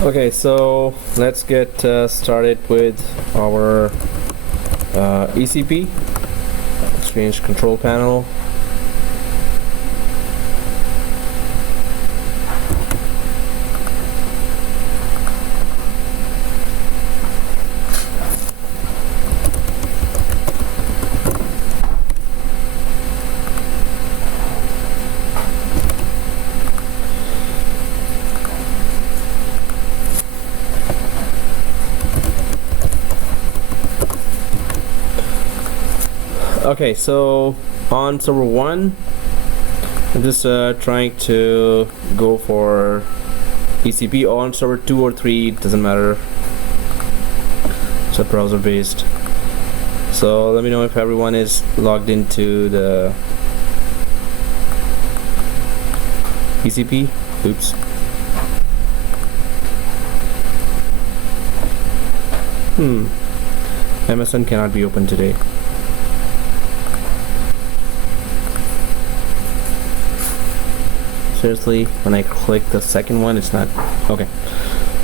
Okay, so let's get started with our ECP, Exchange Control Panel. Okay, so on server 1, I'm just trying to go for ECP. On server 2 or 3, it doesn't matter. It's a browser based. So let me know if everyone is logged into the ECP. Oops. MSN cannot be opened today. Seriously, when I click the second one, it's not okay.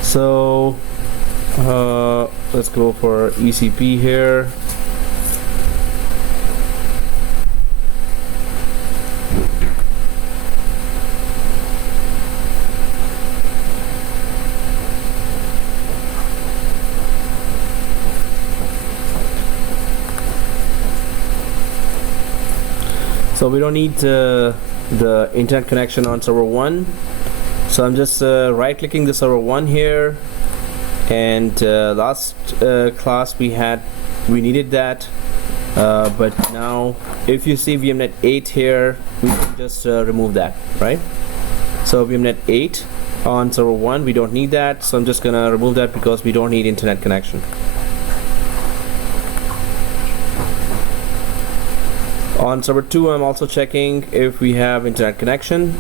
So let's go for ECP here. So we don't need the internet connection on server 1, so I'm just right clicking the server 1 here, and last class we needed that, but now if you see VMnet 8 here, we can just remove that, right? So VMnet 8 on server 1, we don't need that, so I'm just gonna remove that because we don't need internet connection. On server 2, I'm also checking if we have internet connection.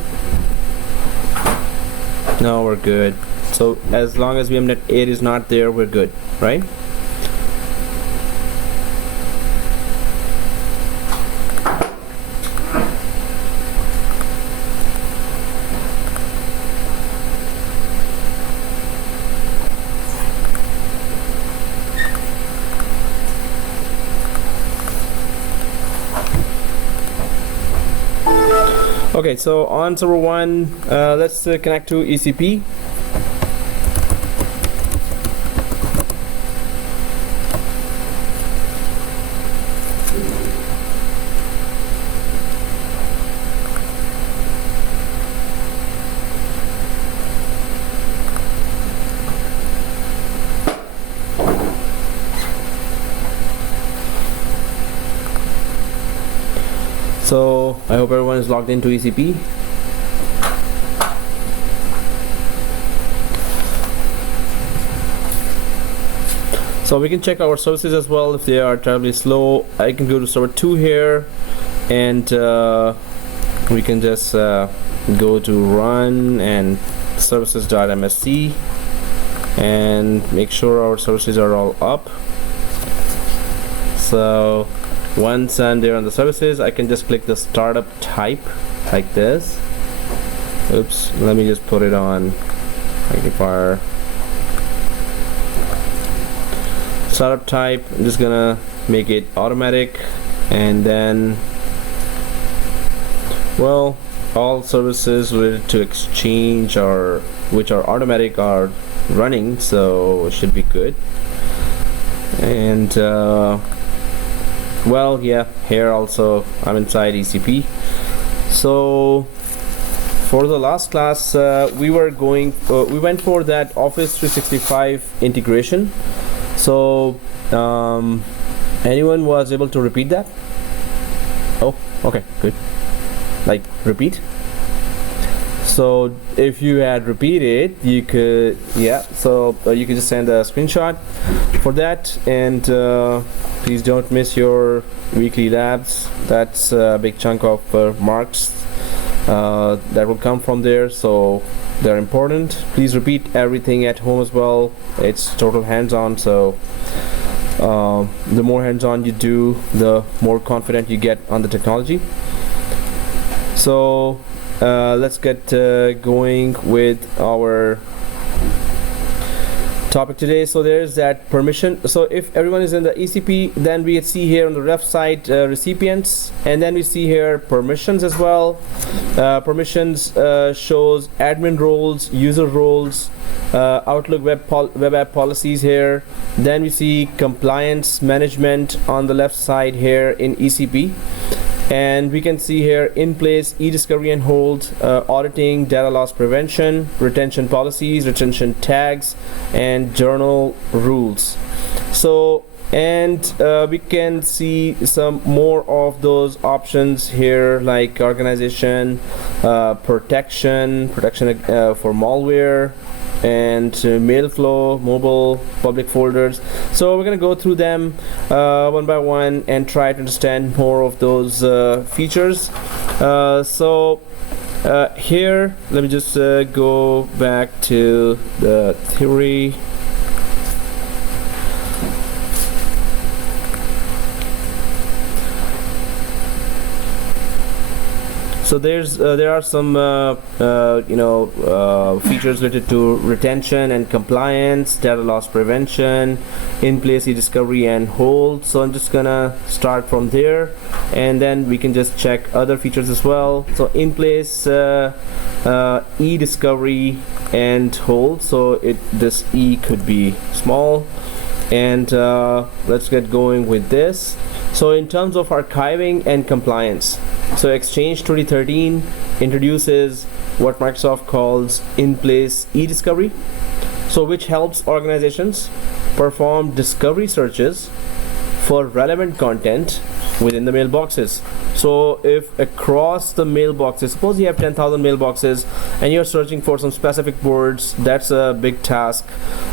No, we're good. So as long as VMnet 8 is not there, we're good, right? Okay, so on server 1, let's connect to ECP. So I hope everyone is logged into ECP. So we can check our services as well if they are terribly slow. I can go to server 2 here, and we can just go to run and services.msc and make sure our services are all up. So once I'm there on the services, I can just click the startup type like this. Oops, let me just put it on magnifier. Startup type, I'm just gonna make it automatic, and then, well, all services related to Exchange or which are automatic are running, so it should be good. And well, yeah, here also I'm inside ECP. So for the last class, we went for that Office 365 integration. So anyone was able to repeat that? Oh, okay, good. Like repeat. So if you had repeated, you could, yeah, so you could just send a screenshot for that, and please don't miss your weekly labs. That's a big chunk of marks that will come from there, so they're important. Please repeat everything at home as well. It's total hands-on, so the more hands-on you do, the more confident you get on the technology. So let's get going with our topic today. So there's that permission. So if everyone is in the ECP, then we see here on the left side recipients, and then we see here permissions as well. Permissions shows admin roles, user roles, Outlook web app policies here. Then we see compliance management on the left side here in ECP. And we can see here in place e-discovery and hold, auditing, data loss prevention, retention policies, retention tags, and journal rules. So, and we can see some more of those options here, like organization, protection for malware, and mail flow, mobile, public folders. So we're going to go through them one by one and try to understand more of those features. Here, let me just go back to the theory. So there are some features related to retention and compliance, data loss prevention, in-place e-discovery and hold. So I'm just gonna start from there, and then we can just check other features as well. So in-place e-discovery and hold. So this E could be small, and let's get going with this. So in terms of archiving and compliance, so Exchange 2013 introduces what Microsoft calls in-place e-discovery, so which helps organizations perform discovery searches for relevant content within the mailboxes. So if across the mailboxes, suppose you have 10,000 mailboxes and you're searching for some specific words, that's a big task,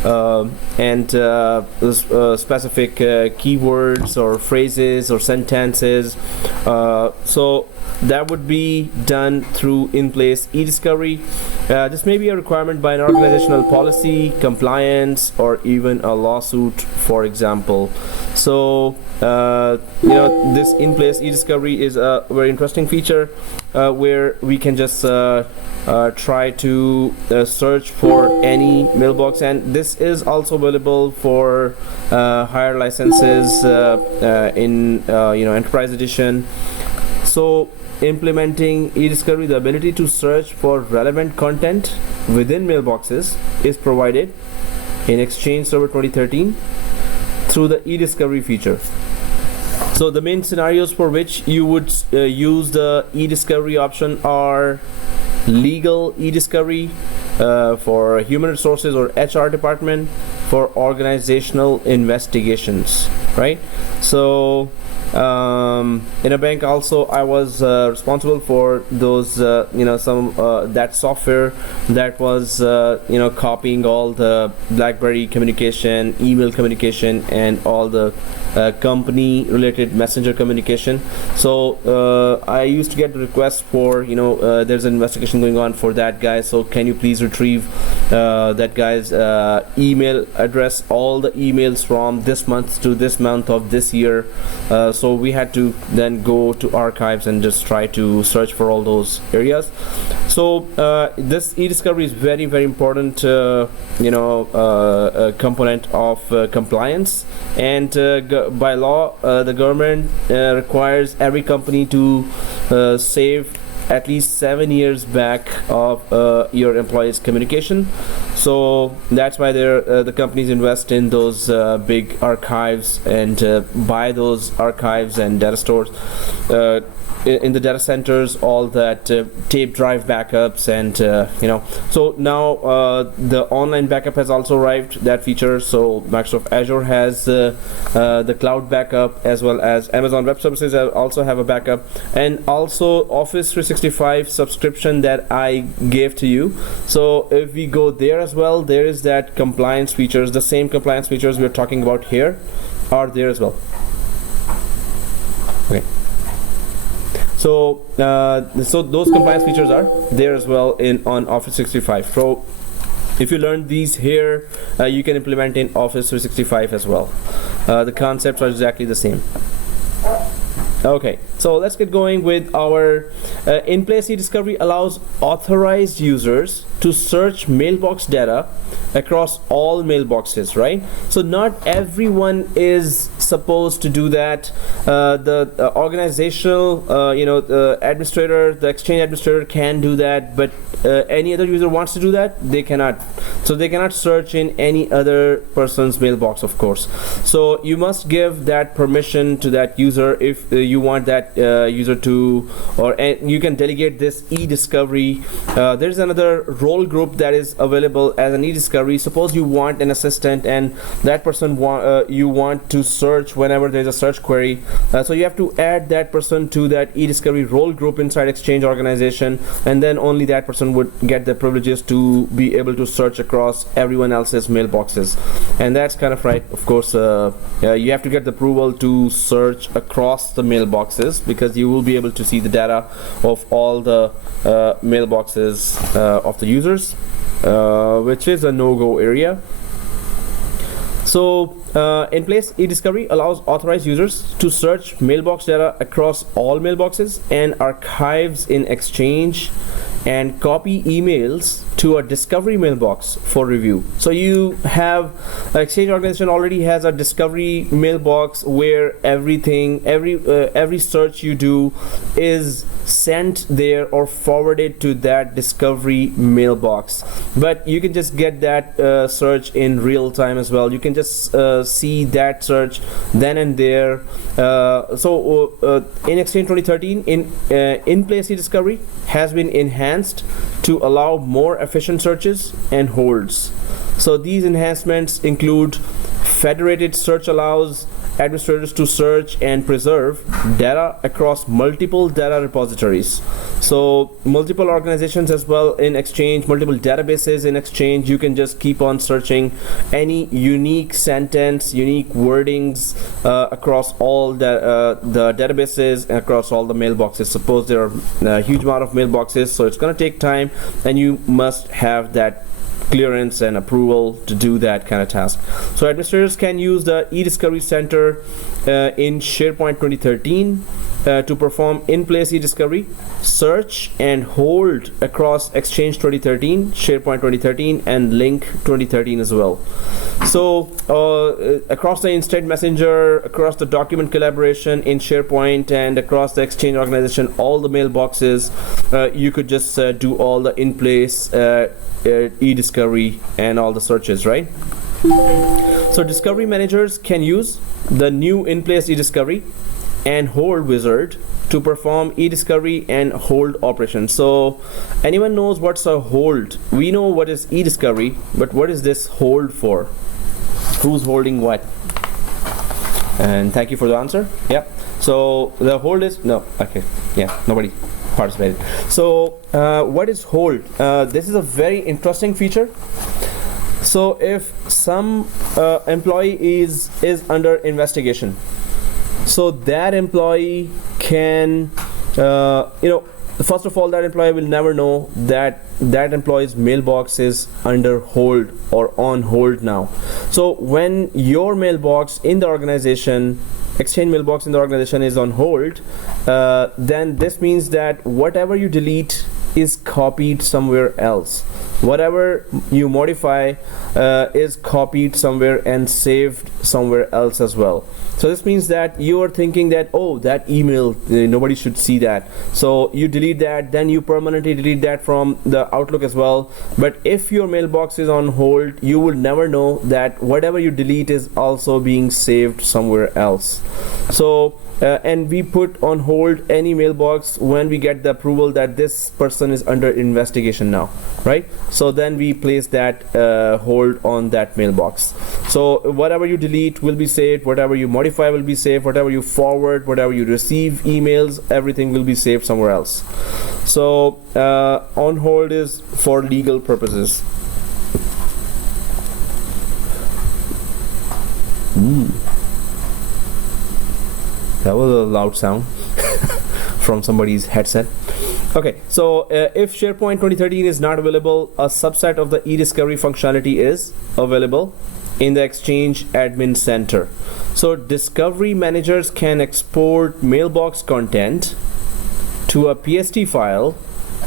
and specific keywords or phrases or sentences, so that would be done through in-place e-discovery. This may be a requirement by an organizational policy, compliance, or even a lawsuit, for example. So this in-place e-discovery is a very interesting feature where we can just try to search for any mailbox, and this is also available for higher licenses in Enterprise Edition. So implementing e-discovery, the ability to search for relevant content within mailboxes is provided in Exchange Server 2013 through the e-discovery feature. So the main scenarios for which you would use the e-discovery option are legal e-discovery, for human resources or HR department, for organizational investigations, right? So in a bank also, I was responsible for those that software that was copying all the BlackBerry communication, email communication, and all the company related messenger communication. So I used to get the request for there's an investigation going on for that guy, so can you please retrieve that guy's email address, all the emails from this month to this month of this year. So we had to then go to archives and just try to search for all those areas. So this e-discovery is very, very important component of compliance, and by law the government requires every company to save at least 7 years back of your employees' communication. So that's why the companies invest in those big archives and buy those archives and data stores in the data centers, all that tape drive backups, and so now the online backup has also arrived, that feature. So Microsoft Azure has the cloud backup, as well as Amazon Web Services also have a backup, and also Office 365 subscription that I gave to you. So if we go there as well, there is that compliance features, the same compliance features we're talking about here are there as well. Okay. So those compliance features are there as well on Office 365. So if you learn these here, you can implement in Office 365 as well. The concepts are exactly the same. Okay, so let's get going with our In-place e-discovery allows authorized users to search mailbox data across all mailboxes, right? So not everyone is supposed to do that. The organizational administrator, the exchange administrator can do that, but any other user wants to do that, they cannot. So they cannot search in any other person's mailbox, of course. So you must give that permission to that user if you want that user to, or you can delegate this e-discovery. There's another role group that is available as an e-discovery. Suppose you want an assistant and that person you want to search whenever there's a search query. So you have to add that person to that e-discovery role group inside Exchange organization, and then only that person would get the privileges to be able to search across everyone else's mailboxes. And that's kind of right. Of course, you have to get the approval to search across the mailboxes, because you will be able to see the data of all the mailboxes of the users, which is a no-go area. So in-place e-discovery allows authorized users to search mailbox data across all mailboxes and archives in Exchange, and copy emails to a discovery mailbox for review. So you have Exchange organization already has a discovery mailbox where everything, every search you do is sent there or forwarded to that discovery mailbox. But you can just get that search in real time as well. You can just see that search then and there. In Exchange 2013, in-place e-discovery has been enhanced to allow more efficient searches and holds. So these enhancements include federated search allows administrators to search and preserve data across multiple data repositories. So multiple organizations as well in Exchange, multiple databases in Exchange, you can just keep on searching any unique sentence, unique wordings across all the databases, across all the mailboxes. Suppose there are a huge amount of mailboxes, so it's going to take time, and you must have that clearance and approval to do that kind of task. So administrators can use the e-discovery center in SharePoint 2013 to perform in-place e-discovery, search and hold across Exchange 2013, SharePoint 2013, and Link 2013 as well. So across the instant messenger, across the document collaboration in SharePoint, and across the Exchange organization, all the mailboxes, you could just do all the in-place e-discovery and all the searches, right? So discovery managers can use the new in-place e-discovery and hold wizard to perform e-discovery and hold operations. So anyone knows what's a hold? We know what is e-discovery, but what is this hold for? Who's holding what? And thank you for the answer. Yep. So the hold is no. Okay. Yeah. Nobody participated. So what is hold? This is a very interesting feature. So if some employee is under investigation, so that employee can first of all, that employee will never know that that employee's mailbox is under hold or on hold now. So when your mailbox in the organization, Exchange mailbox in the organization, is on hold, then this means that whatever you delete is copied somewhere else. Whatever you modify is copied somewhere and saved somewhere else as well. So this means that you are thinking that, oh, that email, nobody should see that. So you delete that, then you permanently delete that from the Outlook as well. But if your mailbox is on hold, you will never know that whatever you delete is also being saved somewhere else. So and we put on hold any mailbox when we get the approval that this person is under investigation now, right? So then we place that hold on that mailbox. So whatever you delete will be saved, whatever you modify will be saved, whatever you forward, whatever you receive emails, everything will be saved somewhere else. So on hold is for legal purposes. That was a loud sound from somebody's headset. Okay, so if SharePoint 2013 is not available, a subset of the e-discovery functionality is available in the Exchange Admin Center. So discovery managers can export mailbox content to a PST file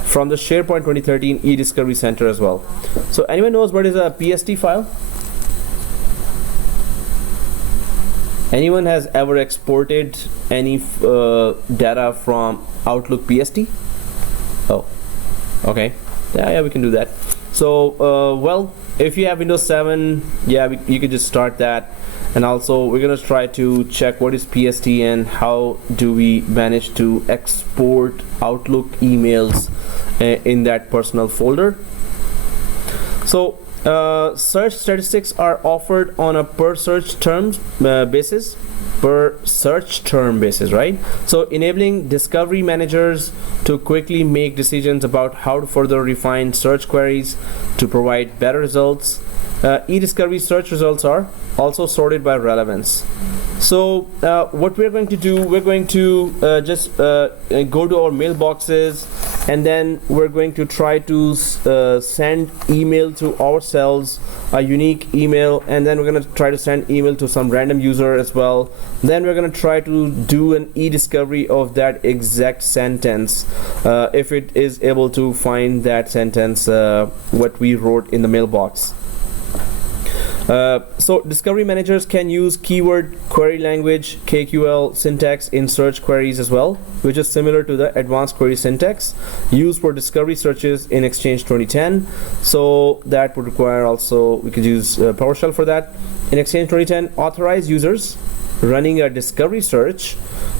from the SharePoint 2013 eDiscovery Center as well. So anyone knows what is a PST file? Anyone has ever exported any data from Outlook PST? Oh, okay. Yeah, we can do that. So, well, if you have Windows 7, yeah, you can just start that. And also, we're gonna try to check what is PST and how do we manage to export Outlook emails in that personal folder. So, search statistics are offered on a per search term basis, right? So enabling discovery managers to quickly make decisions about how to further refine search queries to provide better results. eDiscovery search results are also sorted by relevance. So what we're going to do, we're going to just go to our mailboxes, and then we're going to try to send email to ourselves, a unique email, and then we're going to try to send email to some random user as well. Then we're going to try to do an e-discovery of that exact sentence, if it is able to find that sentence what we wrote in the mailbox. So discovery managers can use keyword query language KQL syntax in search queries as well, which is similar to the advanced query syntax used for discovery searches in Exchange 2010. So that would require also, we could use PowerShell for that. In Exchange 2010, authorized users running a discovery search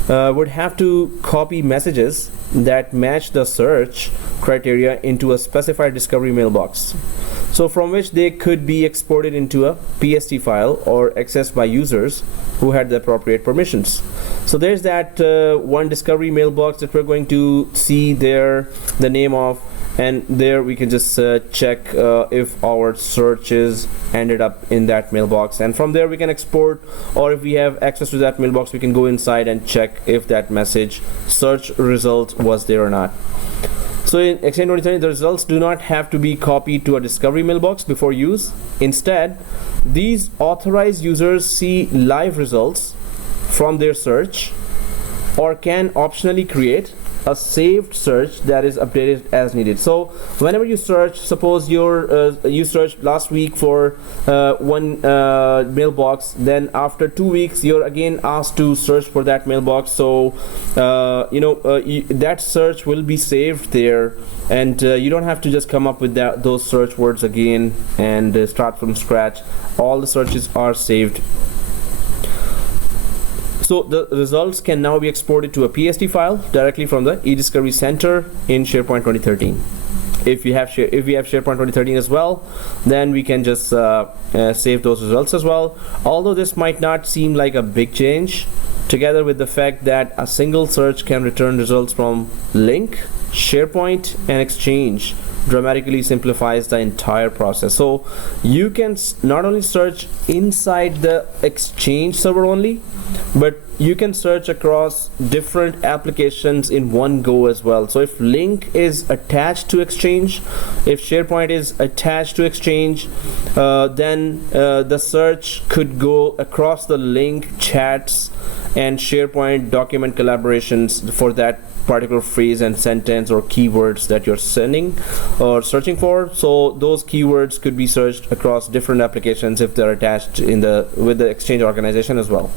would have to copy messages that match the search criteria into a specified discovery mailbox, so from which they could be exported into a PST file or accessed by users who had the appropriate permissions. So there's that one discovery mailbox that we're going to see there, the name of, and there we can just check if our searches ended up in that mailbox, and from there we can export, or if we have access to that mailbox, we can go inside and check if that message search result was there or not. So in Exchange 2030, the results do not have to be copied to a discovery mailbox before use. Instead, these authorized users see live results from their search, or can optionally create a saved search that is updated as needed. So whenever you search, suppose you searched last week for one mailbox, then after 2 weeks you're again asked to search for that mailbox. So that search will be saved there, and you don't have to just come up with those search words again and start from scratch. All the searches are saved. So the results can now be exported to a PST file directly from the eDiscovery Center in SharePoint 2013. If we have SharePoint 2013 as well, then we can just save those results as well. Although this might not seem like a big change, together with the fact that a single search can return results from Link, SharePoint, and Exchange, dramatically simplifies the entire process. So you can not only search inside the Exchange server only, but you can search across different applications in one go as well. So if Link is attached to Exchange, if SharePoint is attached to Exchange, then the search could go across the Link chats and SharePoint document collaborations for that particular phrase and sentence or keywords that you're sending or searching for. So those keywords could be searched across different applications if they're attached with the Exchange organization as well.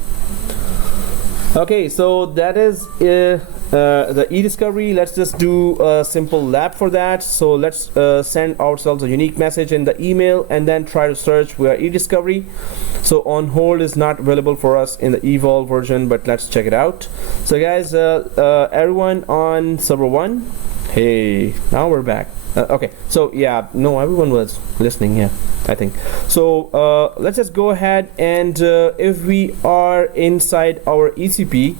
Okay, so that is the e-discovery. Let's just do a simple lab for that. So let's send ourselves a unique message in the email and then try to search via e-discovery. So on hold is not available for us in the evolve version, but let's check it out. So guys, everyone on server 1, hey, now we're back. Okay, so yeah, no, everyone was listening, yeah, I think. So let's just go ahead and if we are inside our ECP,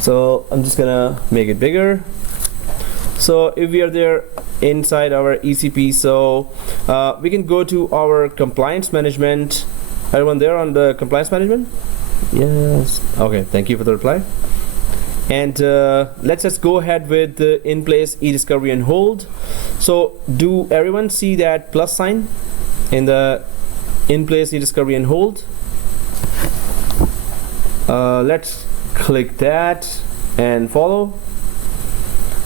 so I'm just gonna make it bigger. So if we are there inside our ECP, so we can go to our compliance management. Everyone there on the compliance management? Yes. Okay, thank you for the reply. And let's just go ahead with the in place e-discovery and hold. So do everyone see that plus sign in the in place e-discovery and hold? Let's click that and follow.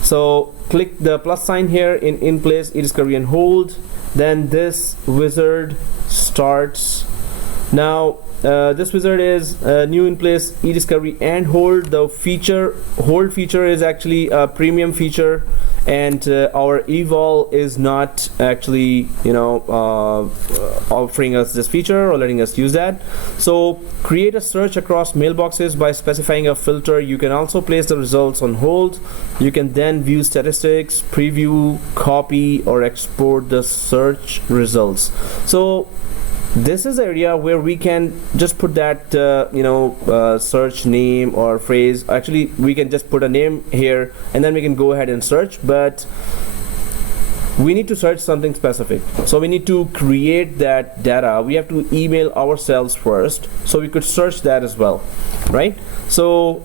So click the plus sign here in place, e-discovery, and hold. Then this wizard starts. Now this wizard is new in place, e-discovery and hold. The hold feature is actually a premium feature, and our evol is not actually offering us this feature or letting us use that. So create a search across mailboxes by specifying a filter. You can also place the results on hold. You can then view statistics, preview, copy, or export the search results. So this is the area where we can just put that search name or phrase. Actually, we can just put a name here and then we can go ahead and search, but we need to search something specific. So we need to create that data. We have to email ourselves first, so we could search that as well, right? So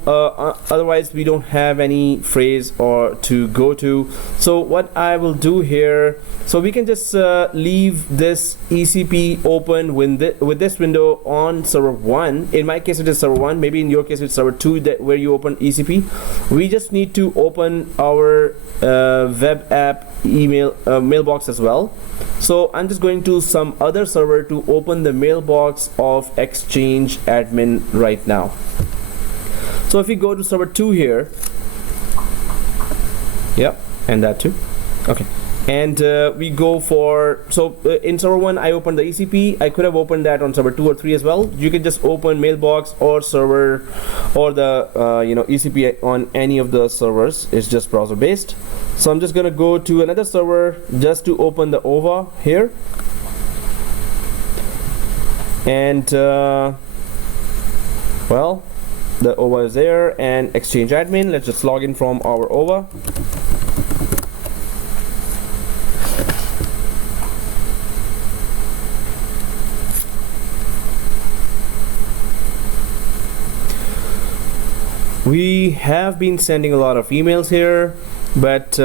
otherwise we don't have any phrase or to go to. So what I will do here, so we can just leave this ECP open with this window on server 1. In my case it is server 1, maybe in your case it's server 2 where you open ECP. We just need to open our web app email mailbox as well. So I'm just going to some other server to open the mailbox of Exchange admin right now. So if we go to server 2 here, yep, and that too, okay, and we go for, so in server 1 I opened the ECP. I could have opened that on server 2 or 3 as well. You can just open mailbox or server or the ECP on any of the servers. It's just browser based. So I'm just gonna go to another server just to open the OVA here, and well, the OVA is there, and Exchange admin. Let's just log in from our OVA. We have been sending a lot of emails here, but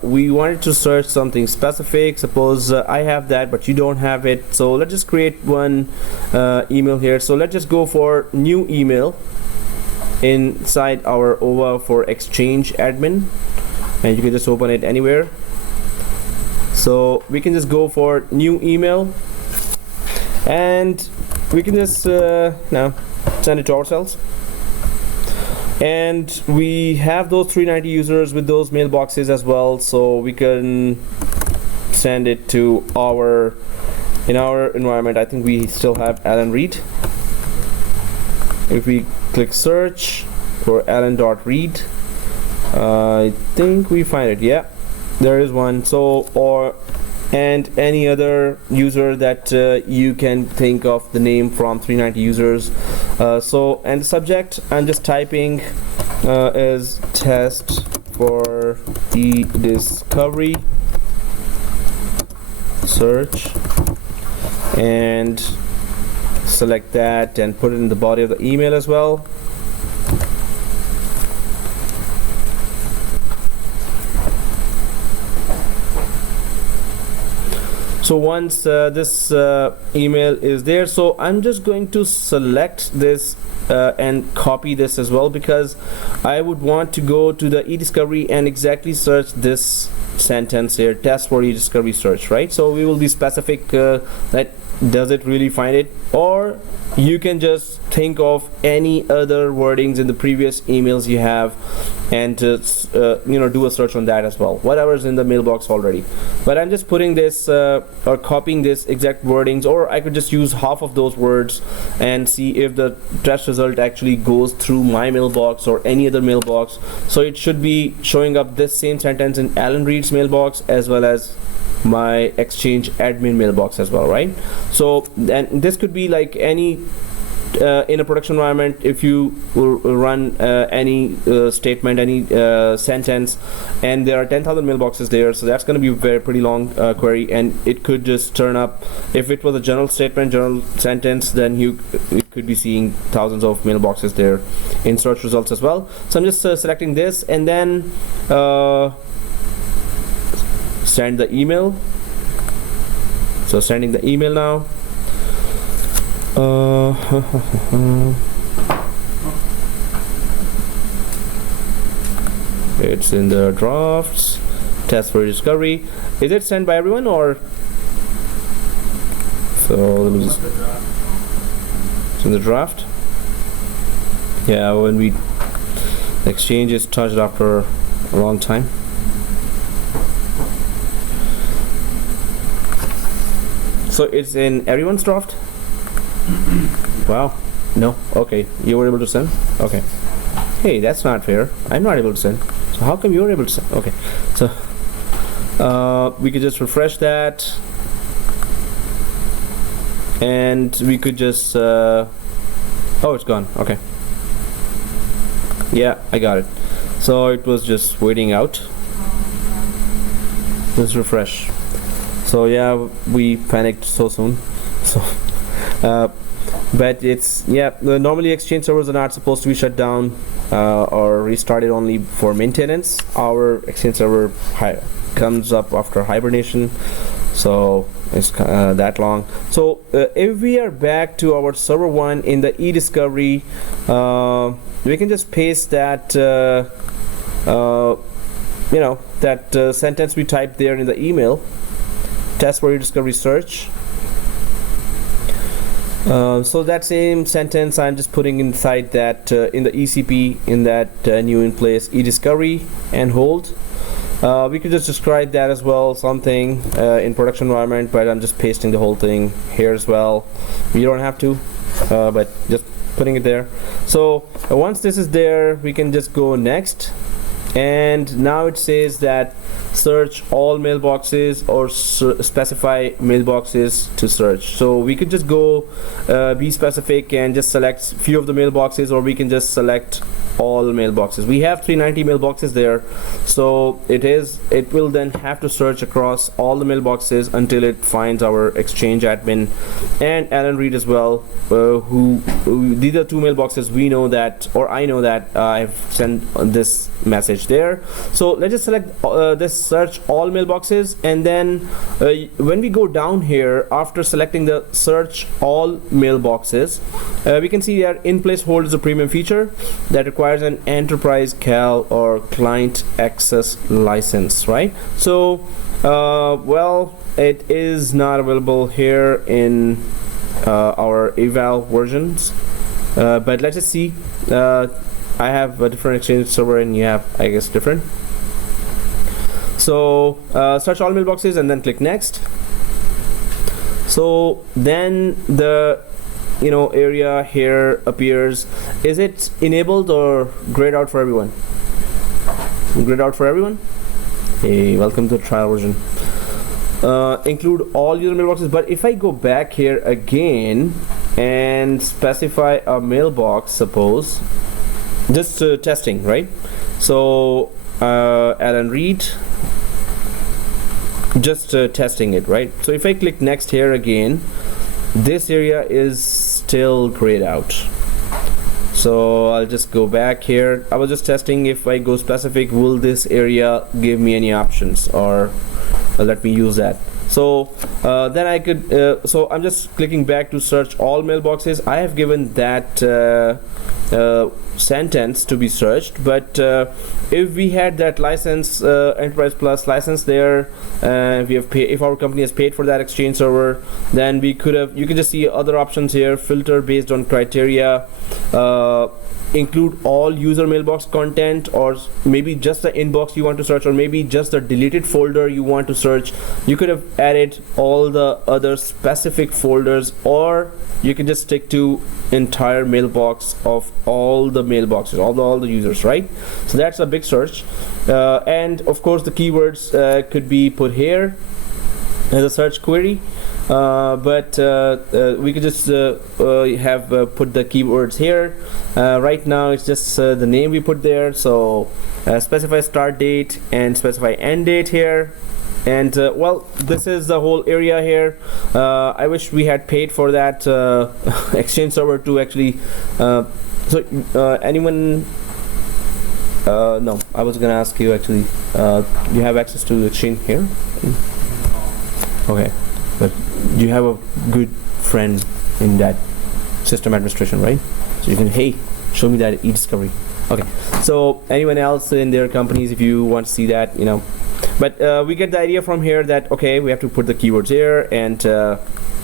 we wanted to search something specific. Suppose I have that but you don't have it, so let's just create one email here. So let's just go for new email inside our OVA for Exchange admin, and you can just open it anywhere. So we can just go for new email, and we can just now send it to ourselves. And we have those 390 users with those mailboxes as well, so we can send it to our, in our environment. I think we still have Alan Reed. If we click search for Alan.read, I think we find it. Yeah, there is one. So, or and any other user that you can think of the name from 390 users. So, and the subject I'm just typing is test for e-discovery search, and select that and put it in the body of the email as well. So once this email is there, so I'm just going to select this and copy this as well, because I would want to go to the e-discovery and exactly search this sentence here, test for e-discovery search, right? So we will be specific that does it really find it, or you can just think of any other wordings in the previous emails you have and do a search on that as well, whatever is in the mailbox already. But I'm just putting this or copying this exact wordings, or I could just use half of those words and see if the test result actually goes through my mailbox or any other mailbox. So it should be showing up this same sentence in Alan Reed's mailbox as well as my Exchange admin mailbox as well, right? So, and this could be like any in a production environment. If you run any statement, any sentence, and there are 10,000 mailboxes there, so that's going to be a very pretty long query, and it could just turn up. If it was a general statement, general sentence, then you could be seeing thousands of mailboxes there in search results as well. So I'm just selecting this, and then send the email. So sending the email now. It's in the drafts. Test for discovery. Is it sent by everyone or? So let me just. It's in the draft. Yeah, when the exchange is touched after a long time. So it's in everyone's draft? Wow. No. Okay. You were able to send? Okay. Hey, that's not fair. I'm not able to send. So how come you're able to send? Okay. So we could just refresh that. And we could just oh, it's gone. Okay. Yeah, I got it. So it was just waiting out. Let's refresh. So yeah, we panicked so soon. So but it's, yeah, normally exchange servers are not supposed to be shut down or restarted only for maintenance. Our exchange server comes up after hibernation, so it's that long. So if we are back to our server 1 in the e-discovery, we can just paste that that sentence we typed there in the email. Test for e-discovery search. So that same sentence I'm just putting inside that in the ECP, in that new in place e-discovery and hold. We could just describe that as well, something in production environment, but I'm just pasting the whole thing here as well. You don't have to, but just putting it there. So once this is there, we can just go next. And now it says that search all mailboxes or specify mailboxes to search. So we could just go be specific and just select few of the mailboxes, or we can just select all mailboxes. We have 390 mailboxes there, so it will then have to search across all the mailboxes until it finds our exchange admin and Alan Reed as well, who these are two mailboxes we know that, or I know that I've sent this message there. So let's just select this search all mailboxes, and then when we go down here after selecting the search all mailboxes, we can see that in place hold is a premium feature that requires an enterprise cal or client access license, right? So well, it is not available here in our eval versions, but let's just see. I have a different exchange server and you have, I guess, different. So search all mailboxes and then click next. So then the area here appears. Is it enabled or grayed out for everyone? Grayed out for everyone? Hey, welcome to the trial version. Include all user mailboxes, but if I go back here again and specify a mailbox, suppose just testing, right? So Alan Reed, just testing it, right? So if I click next here again, this area is still grayed out. So I'll just go back here. I was just testing if I go specific, will this area give me any options, or let me use that. So then I could so I'm just clicking back to search all mailboxes. I have given that sentence to be searched, but if we had that license, Enterprise Plus license there, if our company has paid for that exchange server, then we could have, you can just see other options here, filter based on criteria, include all user mailbox content, or maybe just the inbox you want to search, or maybe just the deleted folder you want to search. You could have added all the other specific folders, or you can just stick to entire mailbox of all the mailboxes, all the users, right? So that's a big search, and of course the keywords could be put here as a search query, but we could just have put the keywords here. Right now it's just the name we put there, so specify start date and specify end date here. And well, this is the whole area here. I wish we had paid for that exchange server to actually anyone no, I was gonna ask you actually, you have access to exchange here? Okay, but you have a good friend in that system administration, right? So you can, hey, show me that e-discovery. Okay, so anyone else in their companies, if you want to see that, but we get the idea from here that okay, we have to put the keywords here, and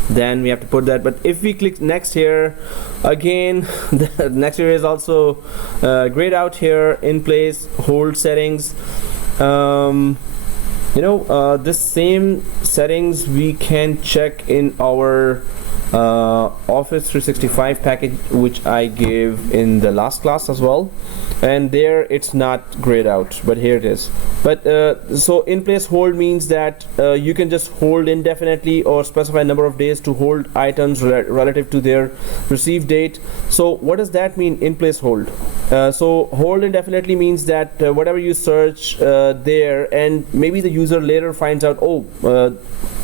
then we have to put that. But if we click next here, again, the next here is also grayed out here, in place, hold settings. This same settings we can check in our Office 365 package, which I gave in the last class as well, and there it's not grayed out, but here it is. But so in place hold means that you can just hold indefinitely or specify a number of days to hold items relative to their receive date. So what does that mean, in place hold? So hold indefinitely means that whatever you search there, and maybe the user later finds out, oh,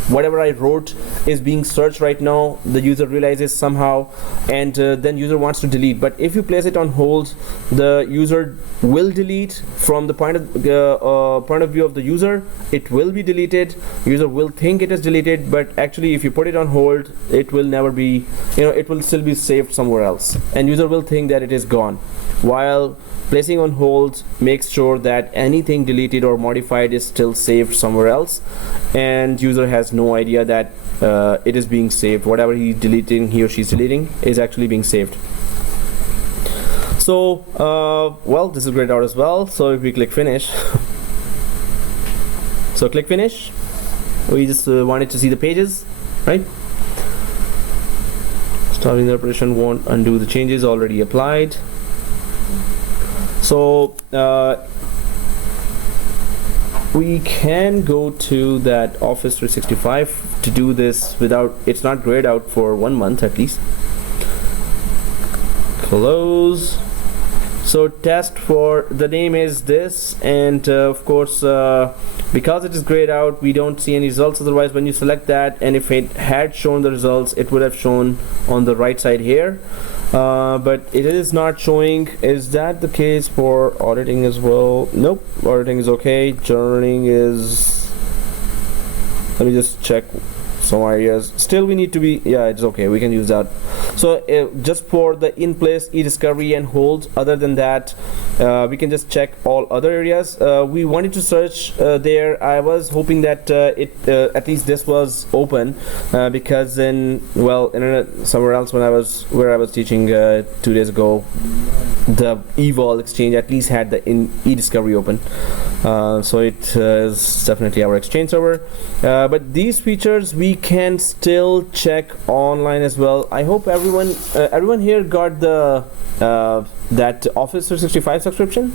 whatever I wrote is being searched right now, the user realizes somehow, and then user wants to delete. But if you place it on hold, the user will delete. From the point of view of the user, it will be deleted. User will think it is deleted, but actually if you put it on hold, it will never be, it will still be saved somewhere else, and user will think that it is gone. While placing on hold makes sure that anything deleted or modified is still saved somewhere else, and user has no idea that it is being saved. Whatever he or she's deleting is actually being saved. So well, this is grayed out as well. So if we click finish, so click finish, we just wanted to see the pages, right? Starting the operation won't undo the changes already applied. So we can go to that Office 365 to do this without, it's not grayed out for 1 month at least. Close. So test for the name is this, and of course because it is grayed out, we don't see any results. Otherwise, when you select that, and if it had shown the results, it would have shown on the right side here. But it is not showing. Is that the case for auditing as well? Nope, auditing is okay. Journaling is, let me just check some areas. Still we need to be, yeah, it's okay, we can use that. So just for the in place, e-discovery and hold, other than that we can just check all other areas. We wanted to search there. I was hoping that at least this was open, because in, well, internet somewhere else where I was teaching 2 days ago, the eVol exchange at least had the e-discovery open. So it is definitely our exchange server, but these features we can still check online as well. I hope everyone here got the that Office 365 subscription.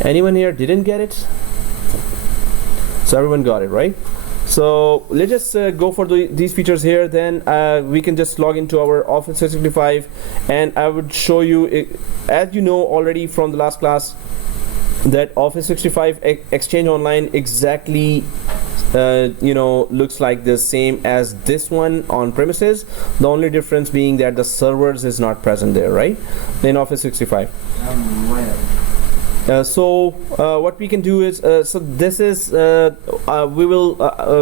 Anyone here didn't get it? So everyone got it, right? So let's just go for these features here. Then we can just log into our Office 365, and I would show you, as you know already from the last class, that Office 365 Exchange Online exactly looks like the same as this one on premises. The only difference being that the servers is not present there, right, in Office 365. So what we can do is, so this is we will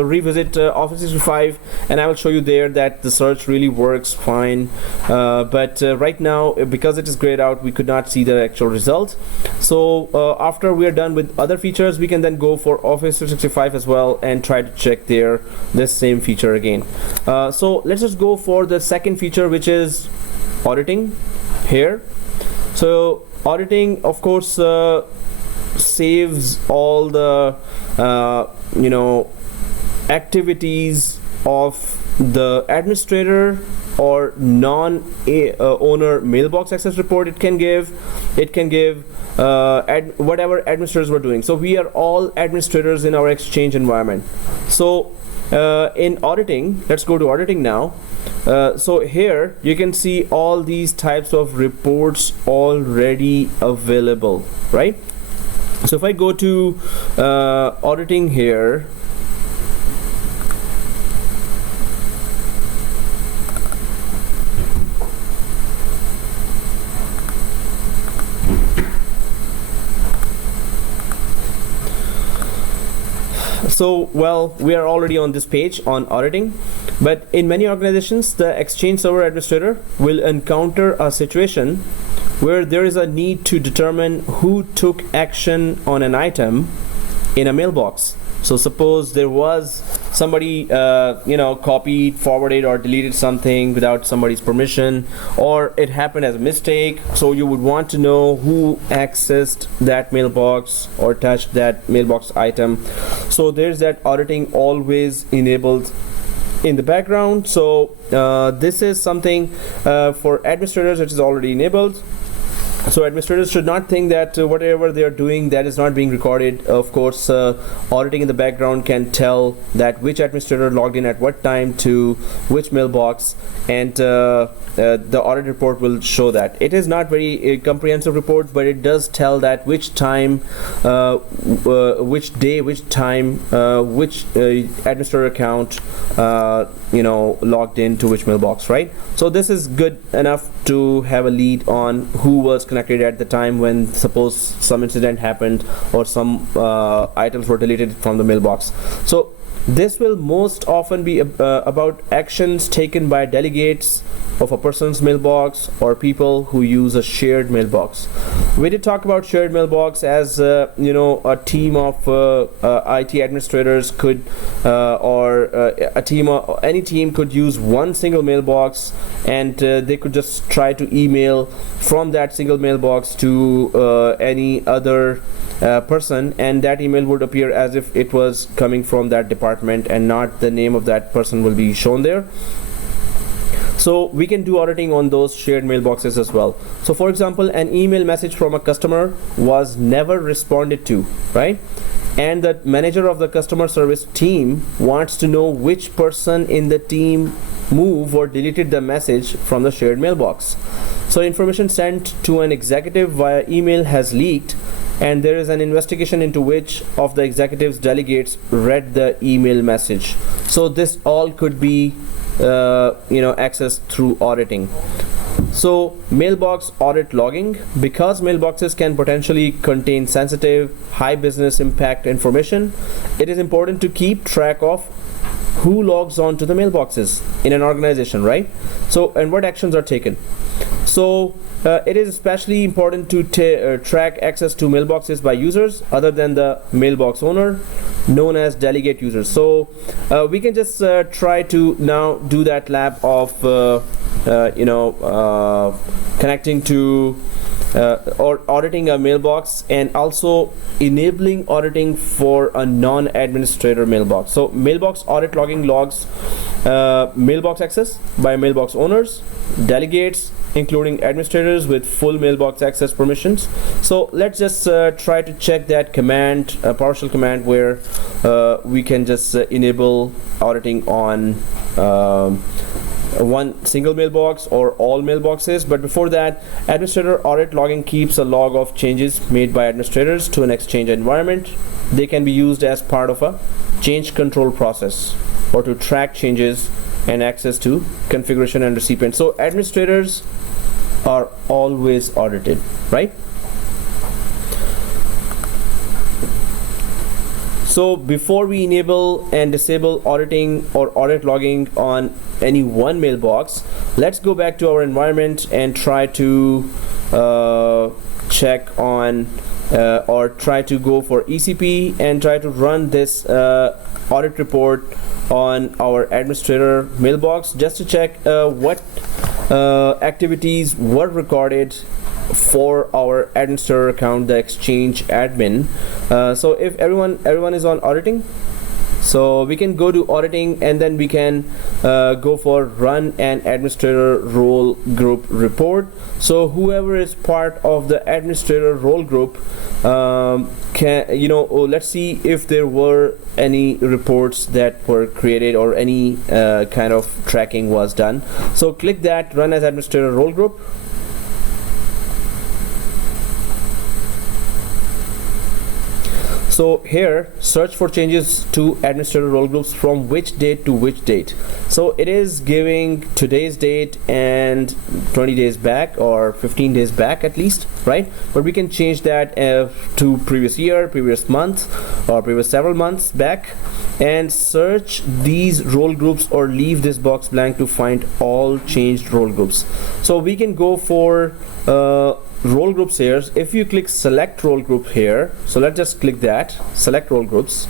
revisit Office 365, and I will show you there that the search really works fine, but right now, because it is grayed out, we could not see the actual result. So after we are done with other features, we can then go for Office 365 as well and try to check there this same feature again. So let's just go for the second feature, which is auditing here. So auditing, of course, saves all the activities of the administrator or non-owner mailbox access report. It can give whatever administrators were doing. So we are all administrators in our Exchange environment. So in auditing, let's go to auditing now. So here you can see all these types of reports already available, right? So if I go to auditing here, so So, well, we are already on this page on auditing, but in many organizations, the Exchange Server Administrator will encounter a situation where there is a need to determine who took action on an item in a mailbox. So suppose there was somebody copied, forwarded, or deleted something without somebody's permission, or it happened as a mistake. So you would want to know who accessed that mailbox or touched that mailbox item. So there's that auditing always enabled in the background. So this is something for administrators which is already enabled. So administrators should not think that whatever they are doing, that is not being recorded. Of course, auditing in the background can tell that which administrator logged in at what time to which mailbox, and the audit report will show that. It is not very comprehensive report, but it does tell that which time, which day, which time, which administrator account logged into which mailbox, right? So this is good enough to have a lead on who was connected at the time when suppose some incident happened or some items were deleted from the mailbox. So this will most often be about actions taken by delegates of a person's mailbox or people who use a shared mailbox. We did talk about shared mailbox as a team of IT administrators could any team could use one single mailbox, and they could just try to email from that single mailbox to any other person, and that email would appear as if it was coming from that department and not the name of that person will be shown there. So we can do auditing on those shared mailboxes as well. So for example, an email message from a customer was never responded to, right? And the manager of the customer service team wants to know which person in the team moved or deleted the message from the shared mailbox. So information sent to an executive via email has leaked, and there is an investigation into which of the executives delegates read the email message. So this all could be accessed through auditing. So mailbox audit logging, because mailboxes can potentially contain sensitive, high business impact information, it is important to keep track of who logs on to the mailboxes in an organization, right? So, and what actions are taken. So it is especially important to track access to mailboxes by users other than the mailbox owner, known as delegate users. So we can just try to now do that lab of connecting to or auditing a mailbox, and also enabling auditing for a non-administrator mailbox. So mailbox audit logging logs mailbox access by mailbox owners, delegates, including administrators with full mailbox access permissions. So let's just try to check that command, PowerShell command, where we can just enable auditing on one single mailbox or all mailboxes. But before that, administrator audit logging keeps a log of changes made by administrators to an Exchange environment. They can be used as part of a change control process or to track changes and access to configuration and recipient. So administrators are always audited, right? So before we enable and disable auditing or audit logging on any one mailbox, let's go back to our environment and try to check on or try to go for ECP and try to run this audit report on our administrator mailbox, just to check what activities were recorded for our administrator account, the Exchange admin. So if everyone is on auditing, so we can go to auditing, and then we can go for run an administrator role group report. So whoever is part of the administrator role group can, let's see if there were any reports that were created or any kind of tracking was done. So click that run as administrator role group. So here, search for changes to administrator role groups from which date to which date. So it is giving today's date and 20 days back or 15 days back at least, right? But we can change that to previous year, previous month, or previous several months back, and search these role groups or leave this box blank to find all changed role groups. So we can go for role groups here. If you click select role group here, so let's just click that, select role groups.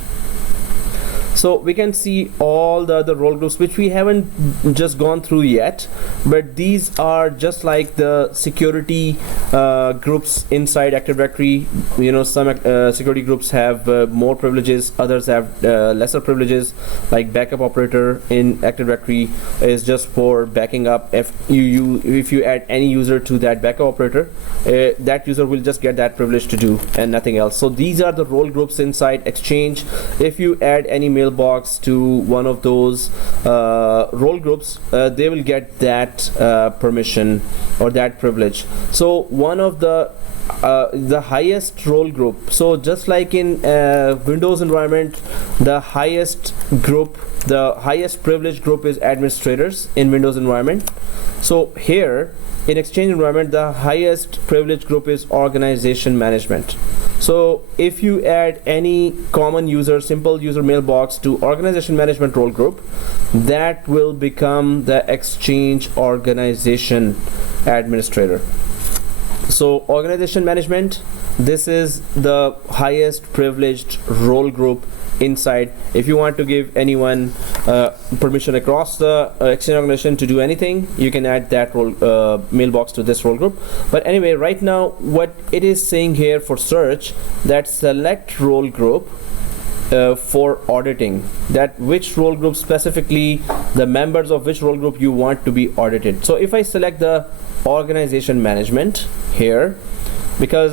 So we can see all the other role groups which we haven't just gone through yet, but these are just like the security groups inside Active Directory. You know, some security groups have more privileges, others have lesser privileges. Like backup operator in Active Directory is just for backing up. If you add any user to that backup operator, that user will just get that privilege to do and nothing else. So these are the role groups inside Exchange. If you add any mailbox to one of those role groups, they will get that permission or that privilege. So one of the highest role group, so just like in Windows environment, the highest group, the highest privileged group is administrators in Windows environment. So here in Exchange environment, the highest privileged group is organization management. So if you add any common user, simple user mailbox to organization management role group, that will become the Exchange organization administrator. So organization management, this is the highest privileged role group inside. If you want to give anyone permission across the Exchange organization to do anything, you can add that role mailbox to this role group. But anyway, right now what it is saying here for search, that select role group for auditing, that which role group specifically, the members of which role group you want to be audited. So if I select the organization management here, because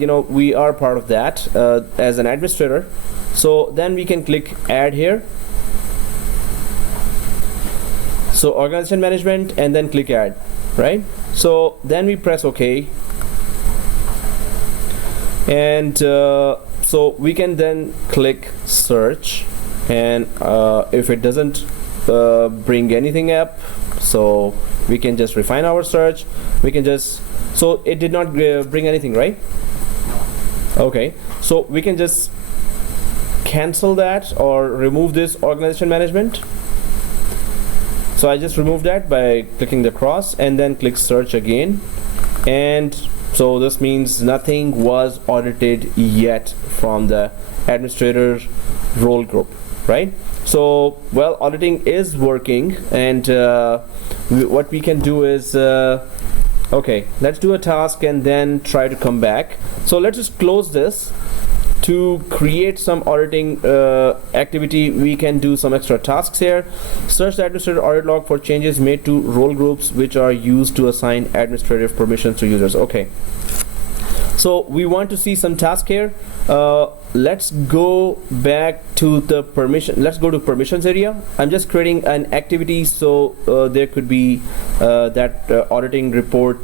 you know, we are part of that as an administrator, so then we can click add here. So organization management and then click add, right? So then we press OK, and so we can then click search, and if it doesn't bring anything up, so we can just refine our search. We can just, so it did not bring anything, right? Okay, so we can just cancel that or remove this organization management. So I just removed that by clicking the cross and then click search again, and so this means nothing was audited yet from the administrator role group, right? So well, auditing is working, and what we can do is okay, let's do a task and then try to come back. So let's just close this. To create some auditing activity, we can do some extra tasks here. Search the administrator audit log for changes made to role groups which are used to assign administrative permissions to users. Okay, so we want to see some task here. Let's go back to the permission. Let's go to permissions area. I'm just creating an activity, so there could be that auditing report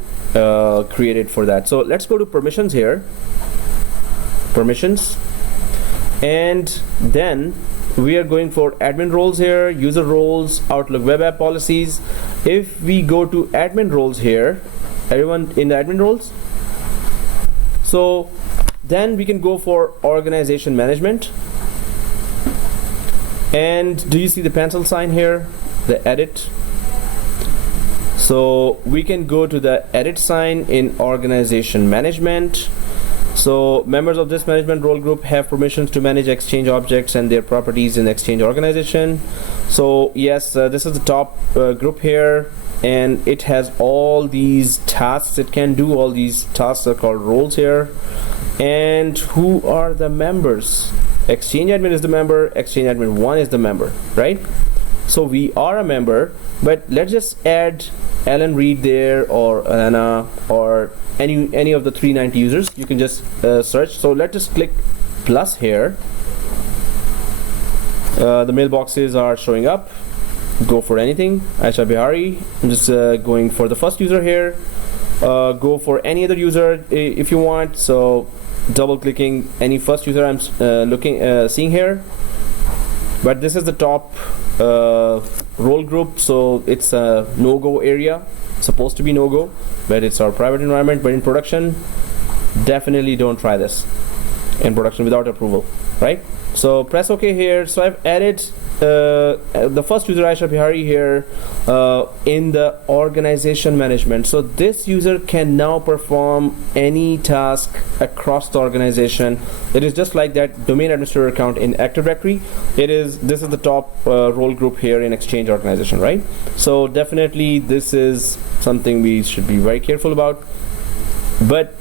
created for that. So let's go to permissions here, permissions, and then we are going for admin roles here, user roles, Outlook web app policies. If we go to admin roles here, everyone in the admin roles, so then we can go for organization management. And do you see the pencil sign here, the edit? So we can go to the edit sign in organization management. So members of this management role group have permissions to manage Exchange objects and their properties in Exchange organization. So yes, this is the top group here, and it has all these tasks it can do. All these tasks are called roles here. And who are the members? Exchange admin is the member, Exchange admin 1 is the member, right? So we are a member, but let's just add Alan Reed there, or Anna, or any of the 390 users. You can just search. So let's just click plus here. The mailboxes are showing up. Go for anything. Aisha Bihari. I'm just going for the first user here. Go for any other user if you want. So double clicking any first user I'm seeing here, but this is the top role group, so it's a no-go area, supposed to be no-go, but it's our private environment. But in production, definitely don't try this in production without approval, right? So press OK here. So I've added the first user Aisha Bihari here in the organization management. So this user can now perform any task across the organization. It is just like that domain administrator account in Active Directory. This is the top role group here in Exchange organization, right? So definitely this is something we should be very careful about. But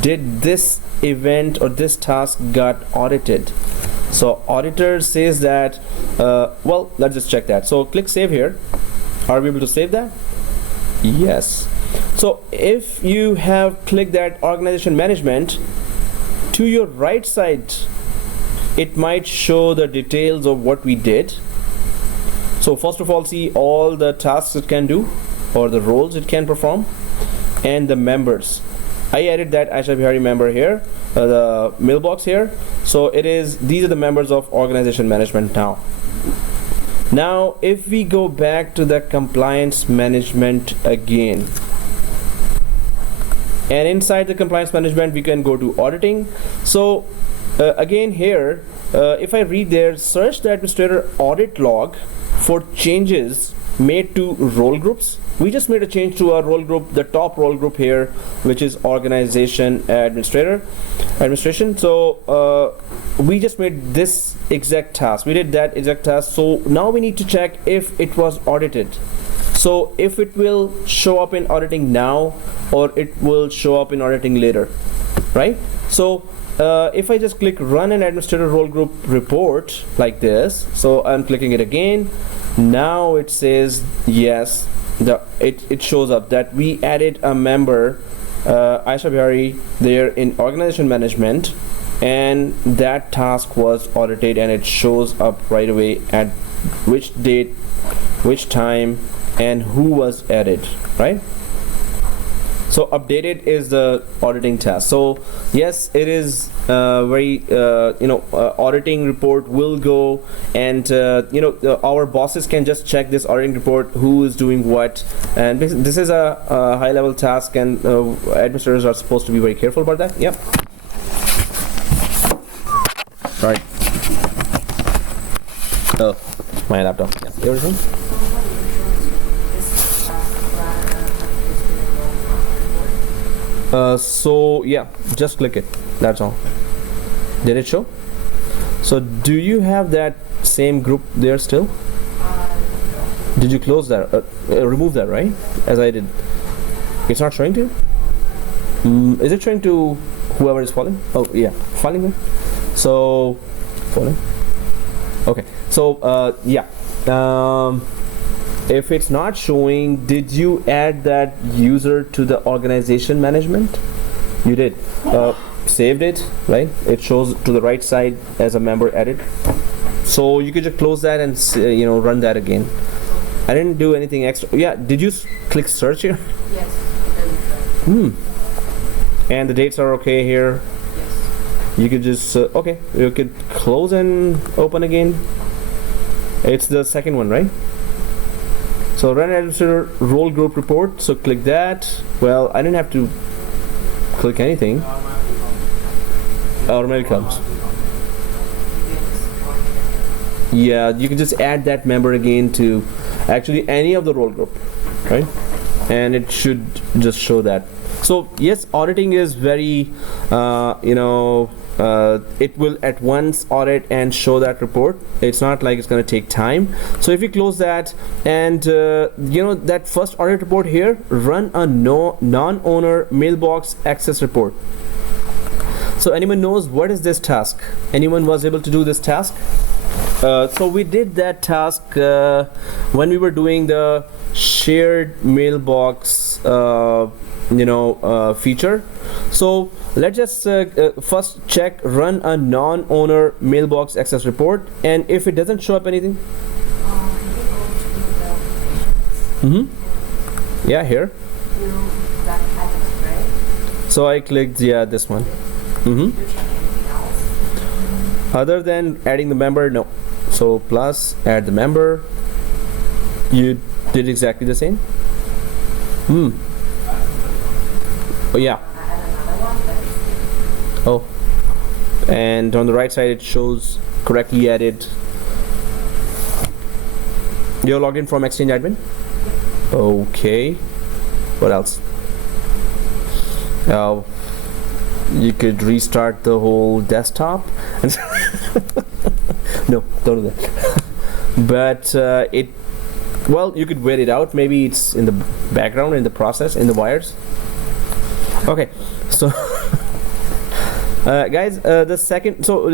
did this event or this task got audited? So auditor says that, well, let's just check that. So click save here. Are we able to save that? Yes. So if you have clicked that organization management, to your right side, it might show the details of what we did. So first of all, see all the tasks it can do or the roles it can perform and the members. I added that Aisha Bihari member here, the mailbox here. So these are the members of organization management now. Now, if we go back to the compliance management again, and inside the compliance management, we can go to auditing. So again here, if I read there, search the administrator audit log for changes made to role groups. We just made a change to our role group, the top role group here, which is organization administration. So we just made this exact task. We did that exact task. So now we need to check if it was audited. So if it will show up in auditing now or it will show up in auditing later, right? So if I just click run an administrator role group report like this, so I'm clicking it again. Now it says yes. It shows up that we added a member, Aisha Bihari, there in organization management, and that task was audited, and it shows up right away at which date, which time, and who was added, right? So updated is the auditing task. So yes, it is very auditing report will go, and our bosses can just check this auditing report, who is doing what, and this is a high level task, and administrators are supposed to be very careful about that. Yep. Right. Oh, my laptop. Yeah. Everything. So yeah, just click it, that's all. Did it show? So do you have that same group there still? Did you close that, remove that, right? As I did. It's not showing to you? Is it showing to whoever is following? Oh yeah, following there. So following. Okay, so yeah, if it's not showing, did you add that user to the organization management? You did. Saved it, right? It shows to the right side as a member added. So you could just close that and run that again. I didn't do anything extra. Yeah, did you click search here? Yes. And the dates are okay here. Yes. You could just okay. You could close and open again. It's the second one, right? So run administrator role group report. So click that. Well, I didn't have to click anything. Automatically comes. Yeah, you can just add that member again to actually any of the role group, right? And it should just show that. So yes, auditing is very, it will at once audit and show that report. It's not like it's going to take time. So if you close that and that first audit report here, run a non-owner mailbox access report. So anyone knows what is this task? Anyone was able to do this task? So we did that task when we were doing the shared mailbox feature. So let's just first check run a non-owner mailbox access report, and if it doesn't show up anything, yeah, here. So I clicked this one. Other than adding the member, no. So plus add the member. You did exactly the same. Oh yeah. Oh, and on the right side it shows correctly added. You're logged in from Exchange Admin. Okay. What else? You could restart the whole desktop. No, don't do that. But well, you could wait it out. Maybe it's in the background, in the process, in the wires. Okay, so guys, the second. So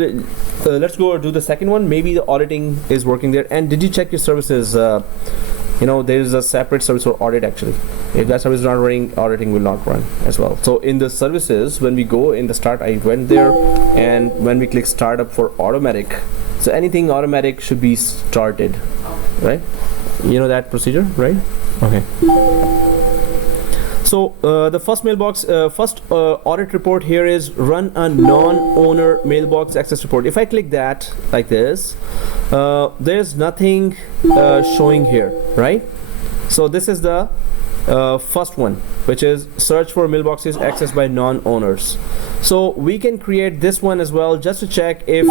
let's go do the second one. Maybe the auditing is working there. And did you check your services? There is a separate service for audit actually. If that service is not running, auditing will not run as well. So in the services, when we go in the start, I went there, and when we click startup for automatic, so anything automatic should be started, right? You know that procedure, right? Okay. So the first mailbox, first audit report here is run a non-owner mailbox access report. If I click that like this, there's nothing showing here, right? So this is the first one, which is search for mailboxes accessed by non-owners. So we can create this one as well, just to check if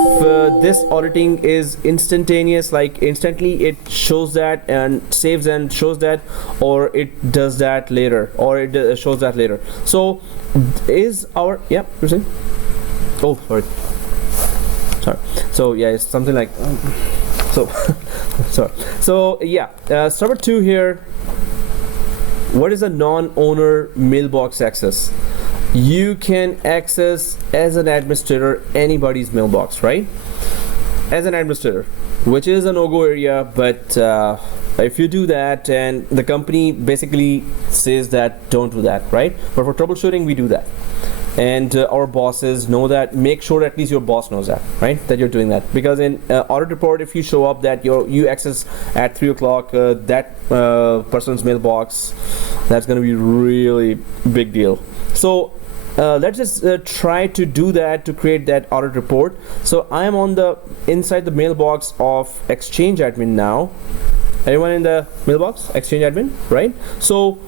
this auditing is instantaneous, like instantly it shows that and saves and shows that, or it does that later, or it shows that later. So is our proceed. Oh, sorry. So yeah, it's something like so. Sorry. So yeah, server 2 here. What is a non-owner mailbox access? You can access as an administrator anybody's mailbox, right? As an administrator, which is a no-go area, but if you do that, and the company basically says that don't do that, right? But for troubleshooting, we do that. And our bosses know that. Make sure at least your boss knows that, right? That you're doing that, because in audit report, if you show up that you access at 3 o'clock that person's mailbox, that's going to be really big deal. So let's just try to do that, to create that audit report. So I am on the inside the mailbox of Exchange Admin now. Anyone in the mailbox, Exchange Admin, right? So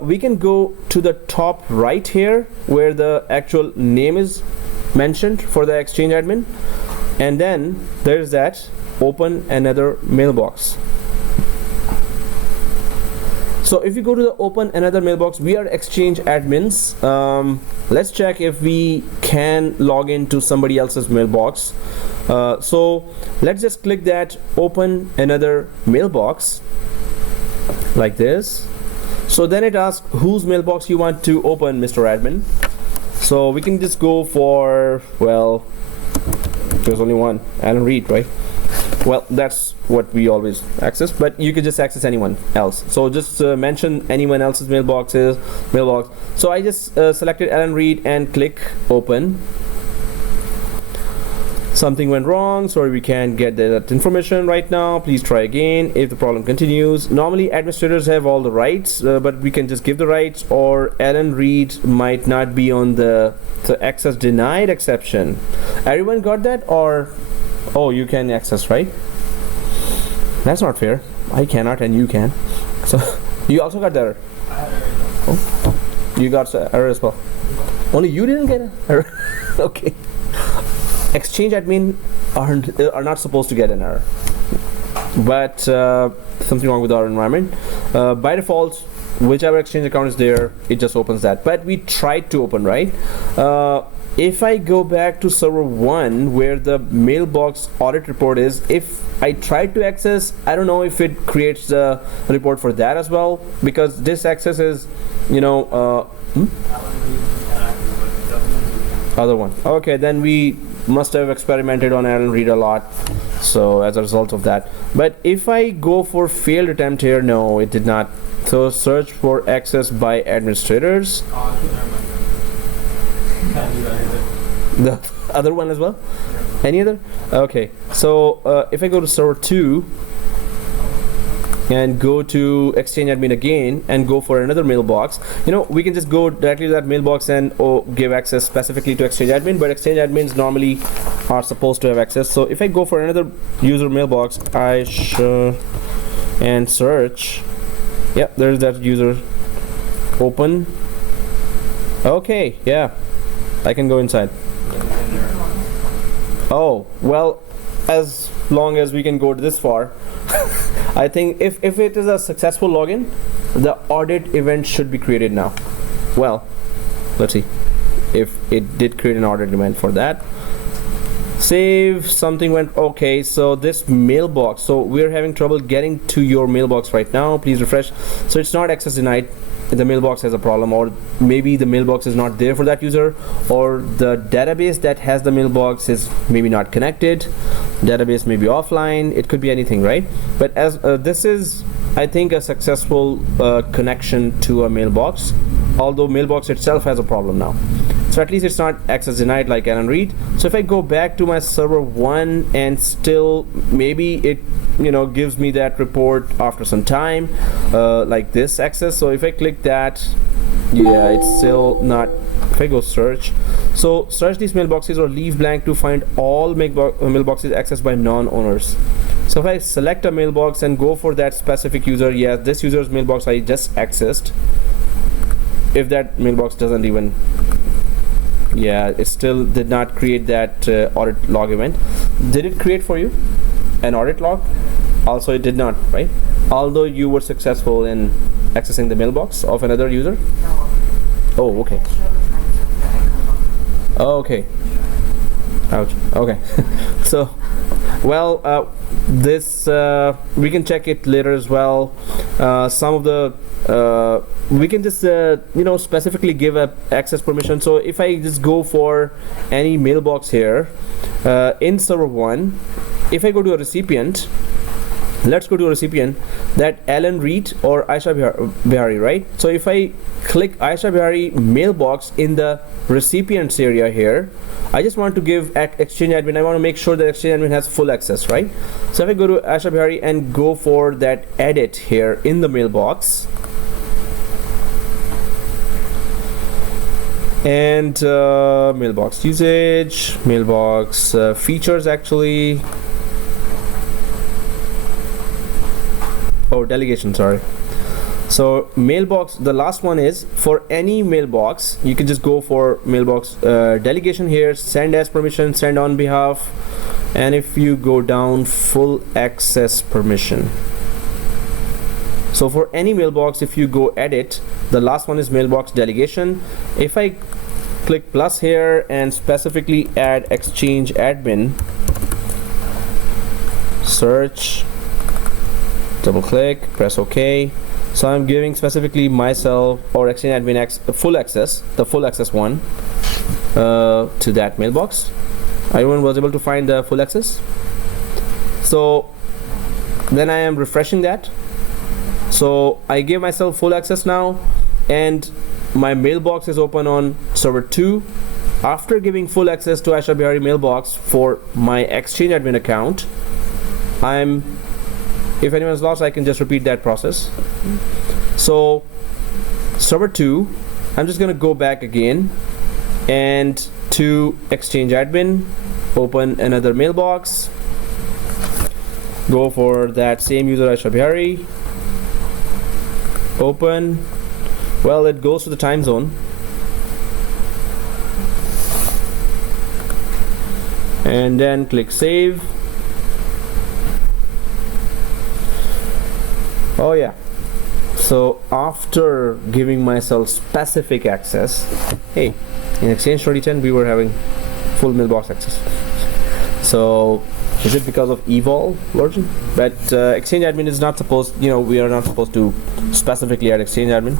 we can go to the top right here where the actual name is mentioned for the Exchange Admin, and then there's that open another mailbox. So if you go to the open another mailbox, we are Exchange admins. Let's check if we can log into somebody else's mailbox. So let's just click that open another mailbox like this. So then it asks whose mailbox you want to open, Mr. Admin. So we can just go for, well, there's only one, Alan Reed, right? Well, that's what we always access, but you could just access anyone else. So just mention anyone else's mailbox. So I just selected Alan Reed and click open. Something went wrong, sorry, we can't get that information right now. Please try again if the problem continues. Normally administrators have all the rights, but we can just give the rights, or Alan Reed might not be on the access denied exception. Everyone got that? Or oh, you can access, right? That's not fair. I cannot and you can. So you also got the error. Oh, you got error as well. Only you didn't get an error. Okay. Exchange admin are not supposed to get an error, but something wrong with our environment. By default, whichever Exchange account is there, it just opens that. But we tried to open, right? If I go back to server 1 where the mailbox audit report is, if I tried to access, I don't know if it creates a report for that as well, because this access is, other one. Okay, then we must have experimented on Alan Reed a lot, so as a result of that. But if I go for failed attempt here, no, it did not. So search for access by administrators. The other one as well? Any other? Okay, so if I go to server 2, and go to Exchange Admin again and go for another mailbox, we can just go directly to that mailbox and give access specifically to Exchange Admin, but Exchange admins normally are supposed to have access. So if I go for another user mailbox, and search, yeah, there's that user. Open. Okay, yeah, I can go inside. Oh, well, as long as we can go this far. I think if it is a successful login, the audit event should be created now. Well, let's see if it did create an audit event for that. Save, something went okay. So this mailbox, so we're having trouble getting to your mailbox right now. Please refresh. So it's not access denied. The mailbox has a problem, or maybe the mailbox is not there for that user, or the database that has the mailbox is maybe not connected. Database may be offline. It could be anything, right? But as this is, I think, a successful connection to a mailbox, although mailbox itself has a problem now. So at least it's not access denied like Alan read. So if I go back to my server 1 and still maybe it gives me that report after some time, like this access. So if I click that, yeah, it's still not. If I go search, so search these mailboxes or leave blank to find all mailboxes accessed by non-owners. So if I select a mailbox and go for that specific user, yeah, this user's mailbox I just accessed. If that mailbox doesn't even, yeah, it still did not create that audit log event. Did it create for you an audit log? Also, it did not, right? Although you were successful in accessing the mailbox of another user. Oh, okay. Okay. Ouch. Okay. So, well, this we can check it later as well. Some of the we can just specifically give a access permission. So if I just go for any mailbox here in server 1, if I go to a recipient, let's go to a recipient that Alan Reed or Aisha Bihari, right? So if I click Aisha Bihari mailbox in the recipients area here, I just want to give Exchange Admin, I want to make sure that Exchange Admin has full access, right? So if I go to Aisha Bihari and go for that edit here in the mailbox, and mailbox usage, mailbox features actually, oh, delegation, sorry. So mailbox, the last one is for any mailbox, you can just go for mailbox delegation here, send as permission, send on behalf, and if you go down, full access permission. So for any mailbox, if you go edit, the last one is mailbox delegation. If I click plus here and specifically add Exchange Admin, search, double click, press OK. So I'm giving specifically myself or Exchange Admin full access, the full access one, to that mailbox. Everyone was able to find the full access. So then I am refreshing that. So I gave myself full access now, and my mailbox is open on server 2. After giving full access to Aisha Bihari mailbox for my Exchange Admin account, if anyone's lost, I can just repeat that process. So server 2, I'm just gonna go back again and to Exchange Admin, open another mailbox, go for that same user Aisha Bihari, open. Well, it goes to the time zone, and then click save. Oh yeah, so after giving myself specific access, hey, in Exchange 2010 we were having full mailbox access. So is it because of evolve version? But Exchange Admin is not supposed, we are not supposed to specifically add Exchange Admin.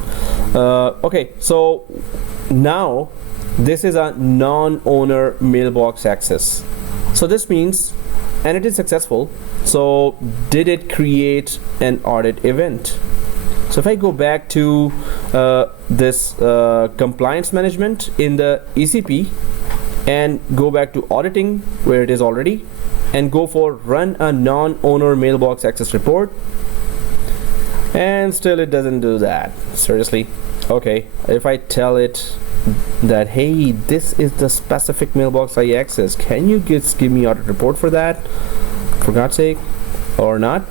Okay, so now this is a non-owner mailbox access. So this means, and it is successful. So did it create an audit event? So if I go back to this compliance management in the ECP and go back to auditing where it is already, and go for run a non-owner mailbox access report, and still it doesn't do that. Seriously. Okay, if I tell it that, hey, this is the specific mailbox I access, can you just give me audit report for that, for God's sake, or not?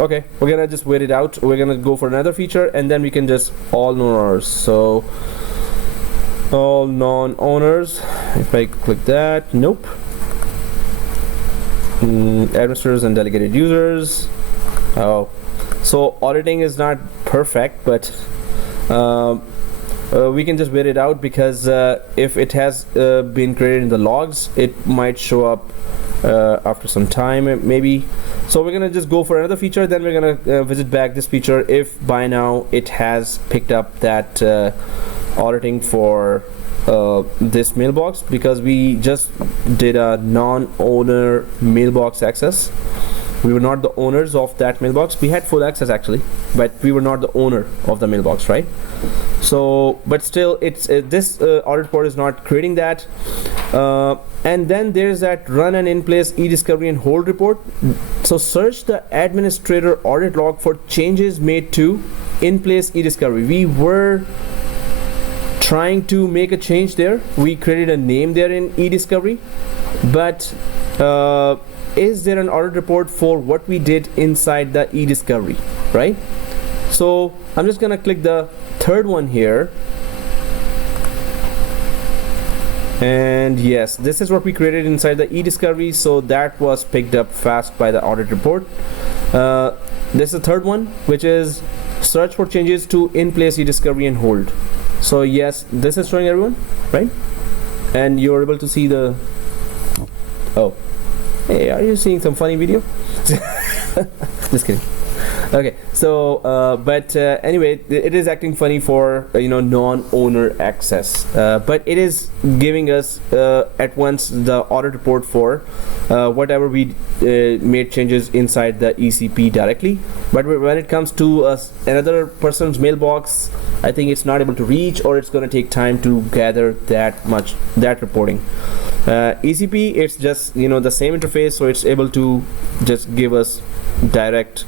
Okay, we're gonna just wait it out. We're gonna go for another feature, and then we can just all non-owners. So all non-owners, if I click that, nope. Administrators and delegated users. Oh, so auditing is not perfect, but we can just wait it out, because if it has been created in the logs, it might show up after some time maybe. So we're gonna just go for another feature, then we're gonna visit back this feature if by now it has picked up that auditing for this mailbox, because we just did a non-owner mailbox access. We were not the owners of that mailbox. We had full access actually, but we were not the owner of the mailbox, right? So, but still, it's this audit report is not creating that. And then there's that run an in-place e-discovery and hold report. So search the administrator audit log for changes made to in-place e-discovery. We were trying to make a change there. We created a name there in e-discovery, but is there an audit report for what we did inside the e-discovery, right? So I'm just gonna click the third one here, and yes, this is what we created inside the e-discovery. So that was picked up fast by the audit report. This is the third one, which is search for changes to in-place e-discovery and hold. So yes, this is showing everyone, right? And you're able to see the, oh, hey, are you seeing some funny video? Just kidding. Okay, so anyway, it is acting funny for non-owner access, but it is giving us at once the audit report for whatever we made changes inside the ECP directly. But when it comes to another person's mailbox, I think it's not able to reach, or it's going to take time to gather that reporting. ECP, it's just the same interface, so it's able to just give us direct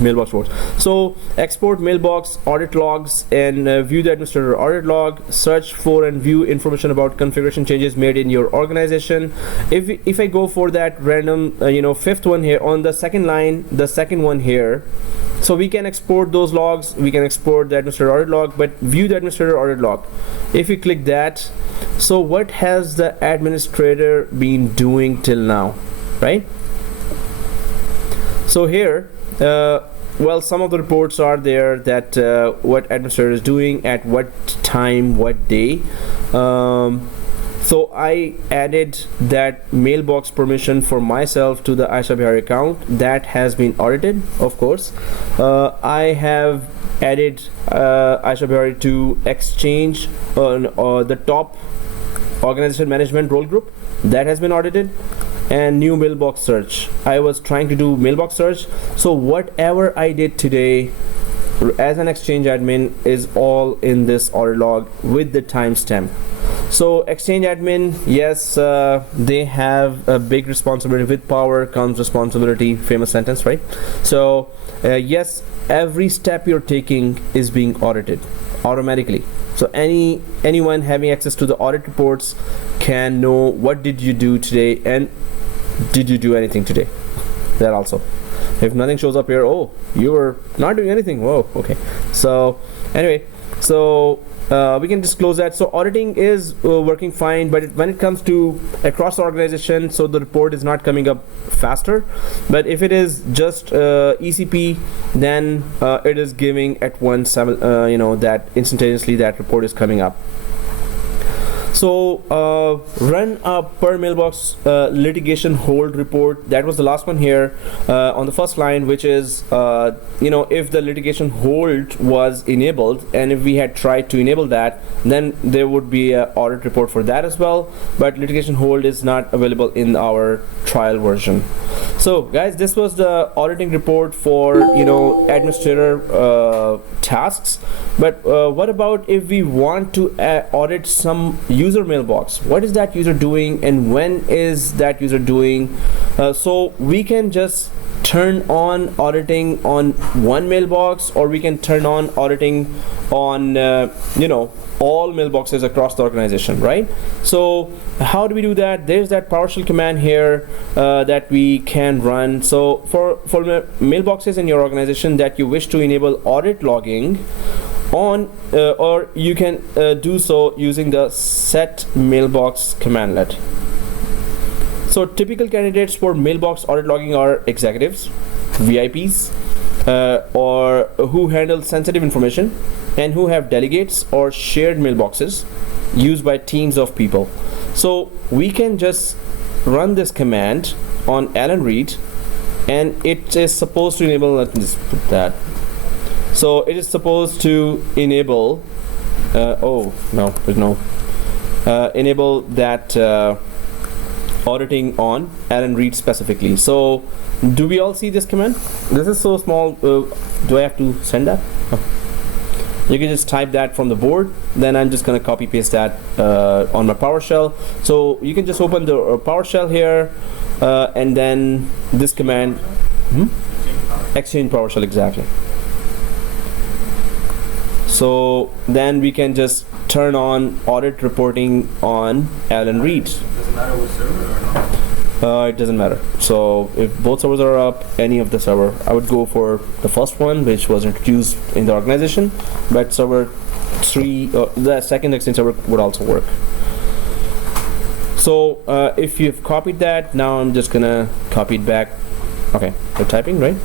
mailbox reports. So export mailbox audit logs and view the administrator audit log. Search for and view information about configuration changes made in your organization. If I go for that random fifth one here on the second line, the second one here, so we can export those logs. We can export the administrator audit log, but view the administrator audit log. If you click that, so what has the administrator been doing till now, right? So here, well, some of the reports are there that what administrator is doing at what time, what day. So I added that mailbox permission for myself to the Aisha Bihari account. That has been audited, of course. I have added Aisha Bihari to Exchange on the top organization management role group. That has been audited. And new mailbox search. I was trying to do mailbox search. So whatever I did today as an Exchange admin is all in this audit log with the timestamp. So Exchange admin, yes, they have a big responsibility. With power comes responsibility, famous sentence, right? So yes, every step you're taking is being audited automatically. So anyone having access to the audit reports can know what did you do today and did you do anything today. That also, if nothing shows up here, oh, you were not doing anything, whoa, okay. So anyway, so we can just close that. So auditing is working fine, but when it comes to across the organization, so the report is not coming up faster. But if it is just ECP, then it is giving at once that instantaneously that report is coming up. So run a per mailbox litigation hold report. That was the last one here on the first line, which is if the litigation hold was enabled, and if we had tried to enable that, then there would be an audit report for that as well. But litigation hold is not available in our trial version. So guys, this was the auditing report for administrator tasks. But what about if we want to audit some user mailbox? What is that user doing and when is that user doing? So we can just turn on auditing on one mailbox, or we can turn on auditing on all mailboxes across the organization, right? So how do we do that? There's that PowerShell command here that we can run. So for mailboxes in your organization that you wish to enable audit logging on, or you can do so using the set mailbox commandlet. So typical candidates for mailbox audit logging are executives, VIPs, or who handle sensitive information, and who have delegates or shared mailboxes used by teams of people. So we can just run this command on Alan Reed, and it is supposed to enable, let me just put that. So it is supposed to enable, enable that auditing on Alan Reed specifically. So do we all see this command? This is so small. Do I have to send that? Oh. You can just type that from the board. Then I'm just gonna copy paste that on my PowerShell. So you can just open the PowerShell here, and then this command, Exchange PowerShell, exactly. So then we can just turn on audit reporting on Alan Reed. Does it matter what server or not? It doesn't matter. So if both servers are up, any of the server, I would go for the first one, which was introduced in the organization, but server 3, the second Exchange server would also work. So if you've copied that, now I'm just gonna copy it back. Okay, we're typing, right?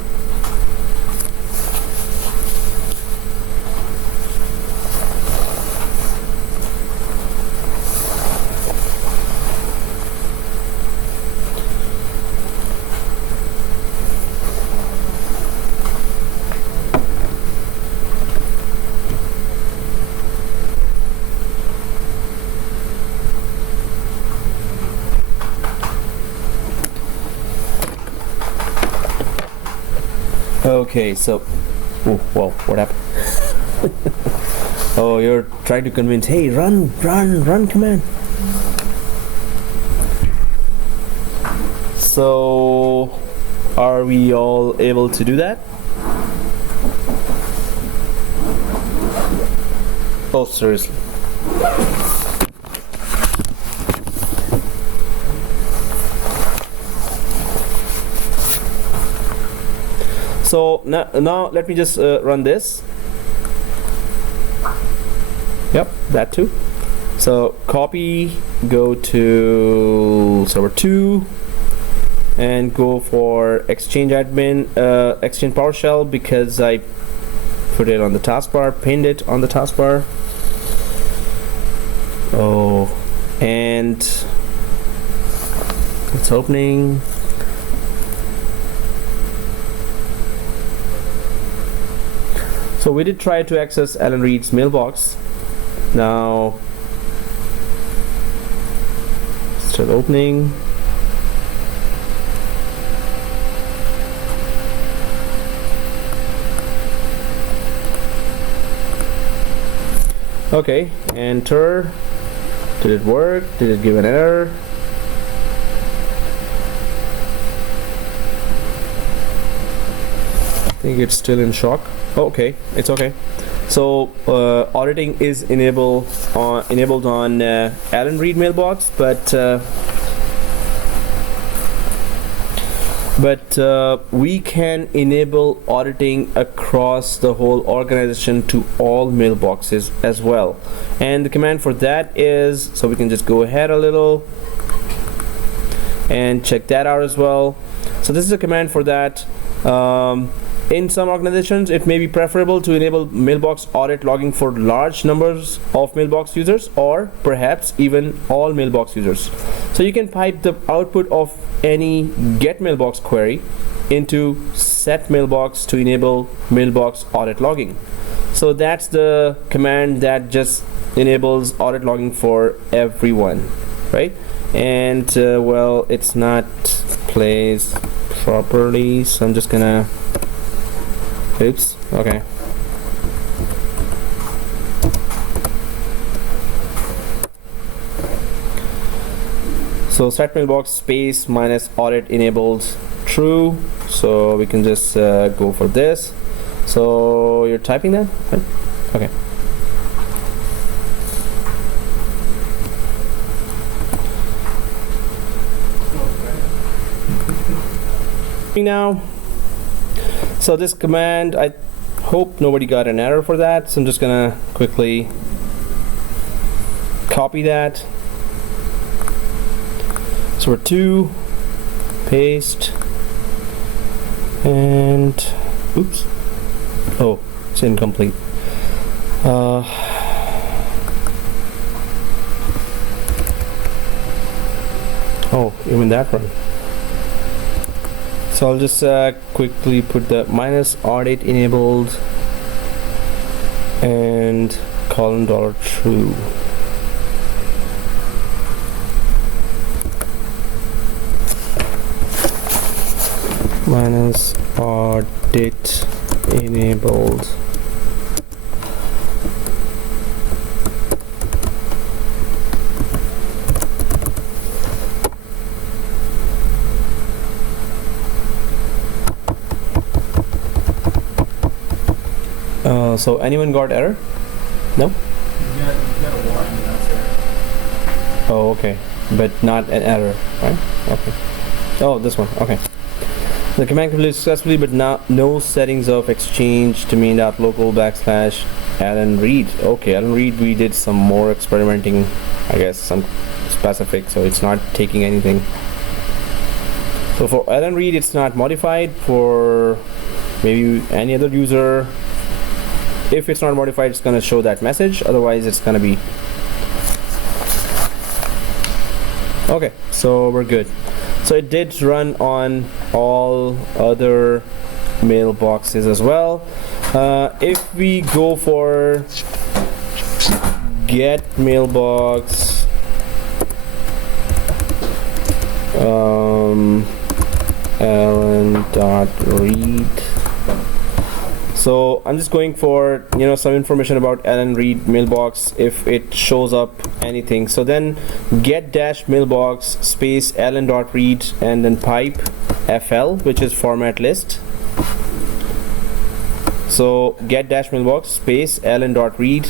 Okay, so, oh, well, what happened? Oh, you're trying to convince, hey, run command. So, are we all able to do that? Oh, seriously. So now let me just run this. Yep, that too. So copy, go to server 2, and go for Exchange admin, Exchange PowerShell, because I put it on the taskbar, pinned it on the taskbar. Oh, and it's opening. So we did try to access Alan Reed's mailbox. Now, still opening. Okay, enter. Did it work? Did it give an error? I think it's still in shock. Oh, okay, it's okay. So auditing is enabled on Alan Reed mailbox, but we can enable auditing across the whole organization to all mailboxes as well. And the command for that is, so we can just go ahead a little and check that out as well. So this is a command for that. In some organizations, it may be preferable to enable mailbox audit logging for large numbers of mailbox users, or perhaps even all mailbox users. So you can pipe the output of any get mailbox query into set mailbox to enable mailbox audit logging. So that's the command that just enables audit logging for everyone, right? And well, it's not placed properly, so I'm just gonna, oops, okay. So set mailbox space minus audit enabled true, so we can just go for this. So you're typing that, right? Okay. Now, so this command, I hope nobody got an error for that, so I'm just gonna quickly copy that. So we're 2, paste, and oops, oh, it's incomplete. Oh, even that one. So I'll just quickly put the minus audit enabled and colon $true. Minus audit enabled. So anyone got error? No? You got a warning that's there. Oh, okay. But not an error, right? Okay. Oh, this one. Okay. The command completed successfully, but no settings of exchange to main.local / Alan Reed. Okay, Alan Reed, we did some more experimenting, I guess, some specific, so it's not taking anything. So for Alan Reed, it's not modified. For maybe any other user, if it's not modified, it's going to show that message. Otherwise, it's going to be okay. So we're good. So it did run on all other mailboxes as well. If we go for get mailbox, Alan.read. So I'm just going for some information about Alan Reed mailbox if it shows up anything. So then get dash mailbox space Alan.read and then pipe FL, which is format list. So get dash mailbox space Alan.read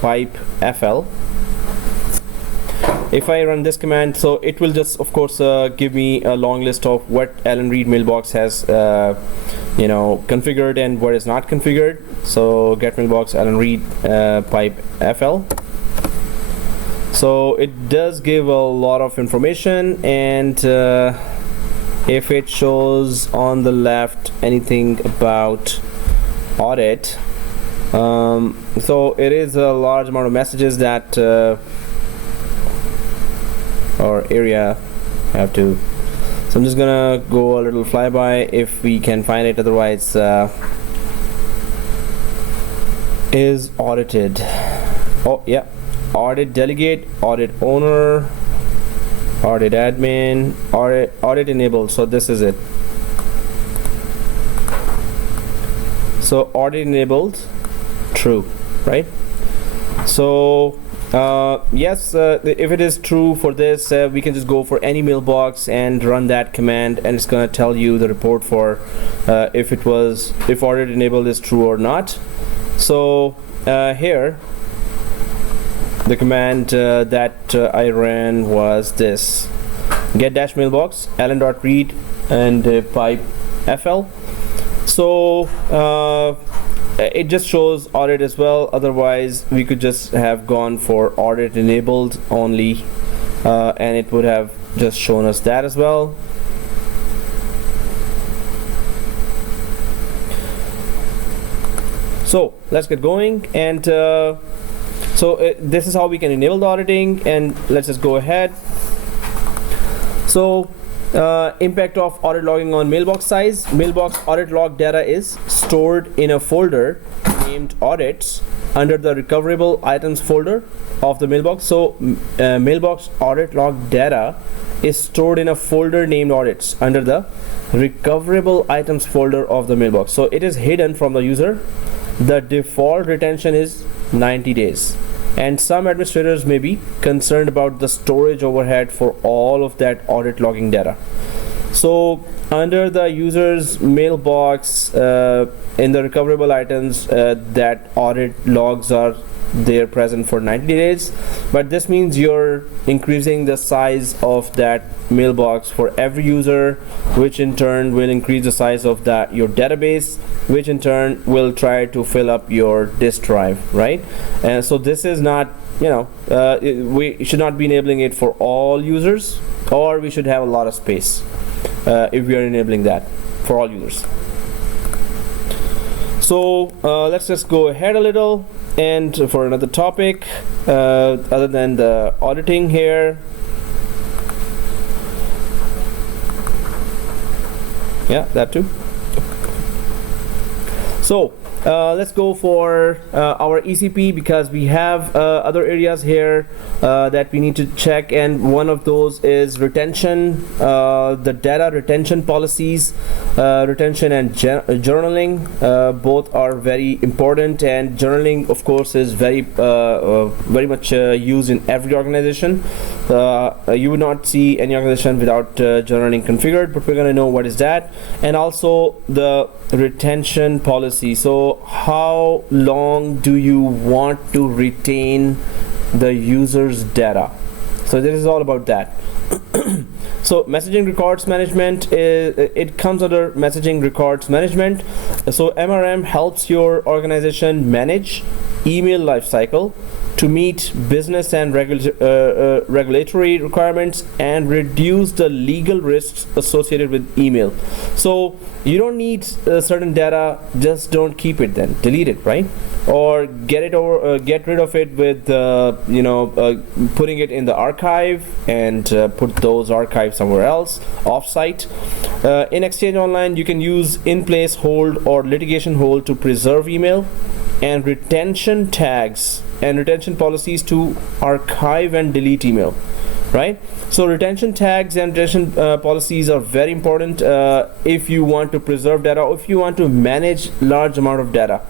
pipe FL. If I run this command, so it will just of course give me a long list of what Alan Reed mailbox has configured and what is not configured. So get mailbox Alan Reed pipe FL. So it does give a lot of information, and if it shows on the left anything about audit, so it is a large amount of messages that or area have to. So I'm just gonna go a little flyby if we can find it. Otherwise, is audited. Oh yeah, audit delegate, audit owner, audit admin, audit enabled. So this is it. So audit enabled, true, right? So yes, if it is true for this, we can just go for any mailbox and run that command, and it's going to tell you the report for if audit enabled is true or not. So here the command that I ran was this: get dash mailbox Alan.read and pipe FL. So it just shows audit as well. Otherwise we could just have gone for audit enabled only, and it would have just shown us that as well. So let's get going, and this is how we can enable the auditing, and let's just go ahead. So impact of audit logging on mailbox size. Mailbox audit log data is stored in a folder named audits under the recoverable items folder of the mailbox. So mailbox audit log data is stored in a folder named audits under the recoverable items folder of the mailbox. So it is hidden from the user. The default retention is 90 days. And some administrators may be concerned about the storage overhead for all of that audit logging data. So under the user's mailbox in the recoverable items that audit logs are there present for 90 days, but this means you're increasing the size of that mailbox for every user, which in turn will increase the size of that your database, which in turn will try to fill up your disk drive, right? And so this is not, we should not be enabling it for all users, or we should have a lot of space if we are enabling that for all users. So let's just go ahead a little and for another topic other than the auditing here. Yeah, that too. So let's go for our ECP, because we have other areas here that we need to check, and one of those is retention, the data retention policies. Retention and journaling both are very important, and journaling of course is very much used in every organization. You would not see any organization without journaling configured, but we're going to know what is that. And also the retention policy. So how long do you want to retain the user's data? So this is all about that. So messaging records management, it comes under messaging records management. So MRM helps your organization manage email lifecycle to meet business and regulatory requirements and reduce the legal risks associated with email. So you don't need certain data, just don't keep it, then delete it, right? Or get it over, get rid of it with putting it in the archive and put those archives somewhere else off-site. In Exchange Online, you can use in-place hold or litigation hold to preserve email, and retention tags and retention policies to archive and delete email, right? So retention tags and retention policies are very important if you want to preserve data, or if you want to manage large amount of data.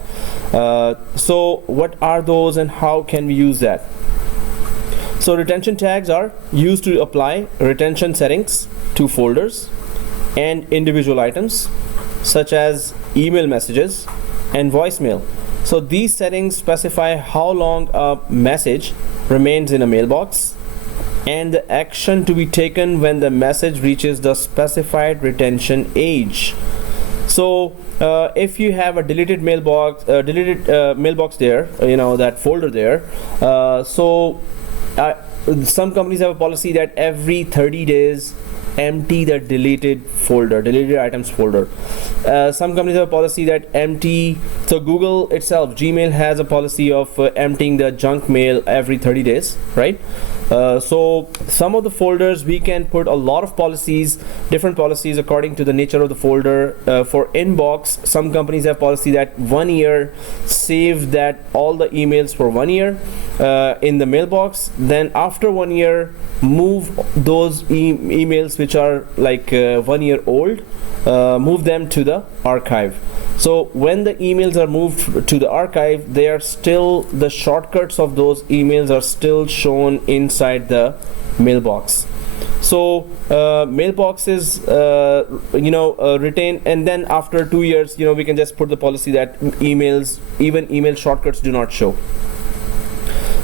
So what are those and how can we use that? So retention tags are used to apply retention settings to folders and individual items such as email messages and voicemail. So these settings specify how long a message remains in a mailbox and the action to be taken when the message reaches the specified retention age. So if you have a deleted mailbox there, that folder there, some companies have a policy that every 30 days empty the deleted items folder. Some companies have a policy that empty, so Google itself, Gmail has a policy of emptying the junk mail every 30 days, right? So some of the folders we can put a lot of policies, different policies according to the nature of the folder. For inbox, some companies have policy that 1 year, save that all the emails for 1 year in the mailbox. Then after 1 year, move those emails which are like 1 year old, move them to the archive. So when the emails are moved to the archive, they are still, the shortcuts of those emails are still shown inside the mailbox. So mailboxes retain, and then after 2 years, we can just put the policy that even email shortcuts do not show.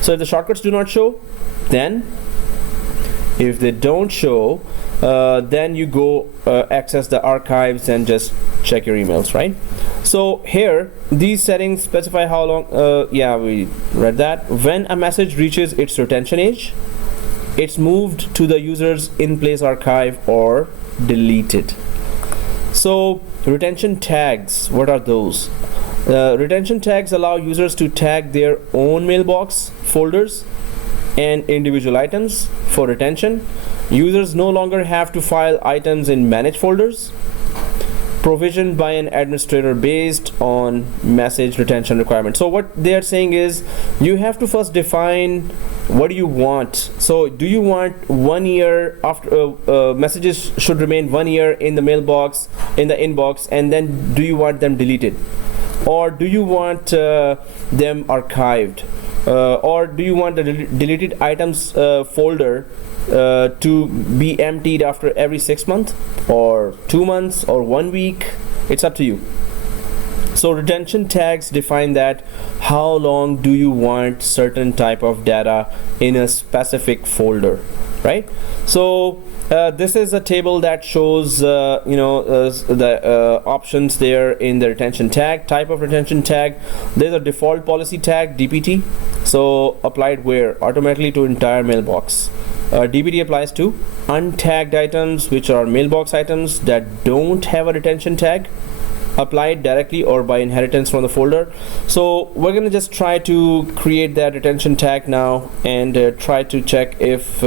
So if the shortcuts do not show, then if they don't show, then you go access the archives and just check your emails, right? So here these settings specify how long, we read that. When a message reaches its retention age, it's moved to the user's in-place archive or deleted. So retention tags, what are those? Retention tags allow users to tag their own mailbox folders and individual items for retention. Users no longer have to file items in managed folders provisioned by an administrator based on message retention requirements. So what they are saying is you have to first define what do you want. So do you want 1 year after messages should remain 1 year in the mailbox, in the inbox, and then do you want them deleted? or do you want them archived, or do you want the deleted items folder to be emptied after every 6 months or 2 months or 1 week? It's up to you. So retention tags define that how long do you want certain type of data in a specific folder, right? So this is a table that shows the options there in the retention tag. Type of retention tag, there's a default policy tag, DPT, so applied where? Automatically to entire mailbox. DPT applies to untagged items, which are mailbox items that don't have a retention tag, applied directly or by inheritance from the folder. So we're gonna just try to create that retention tag now and try to check if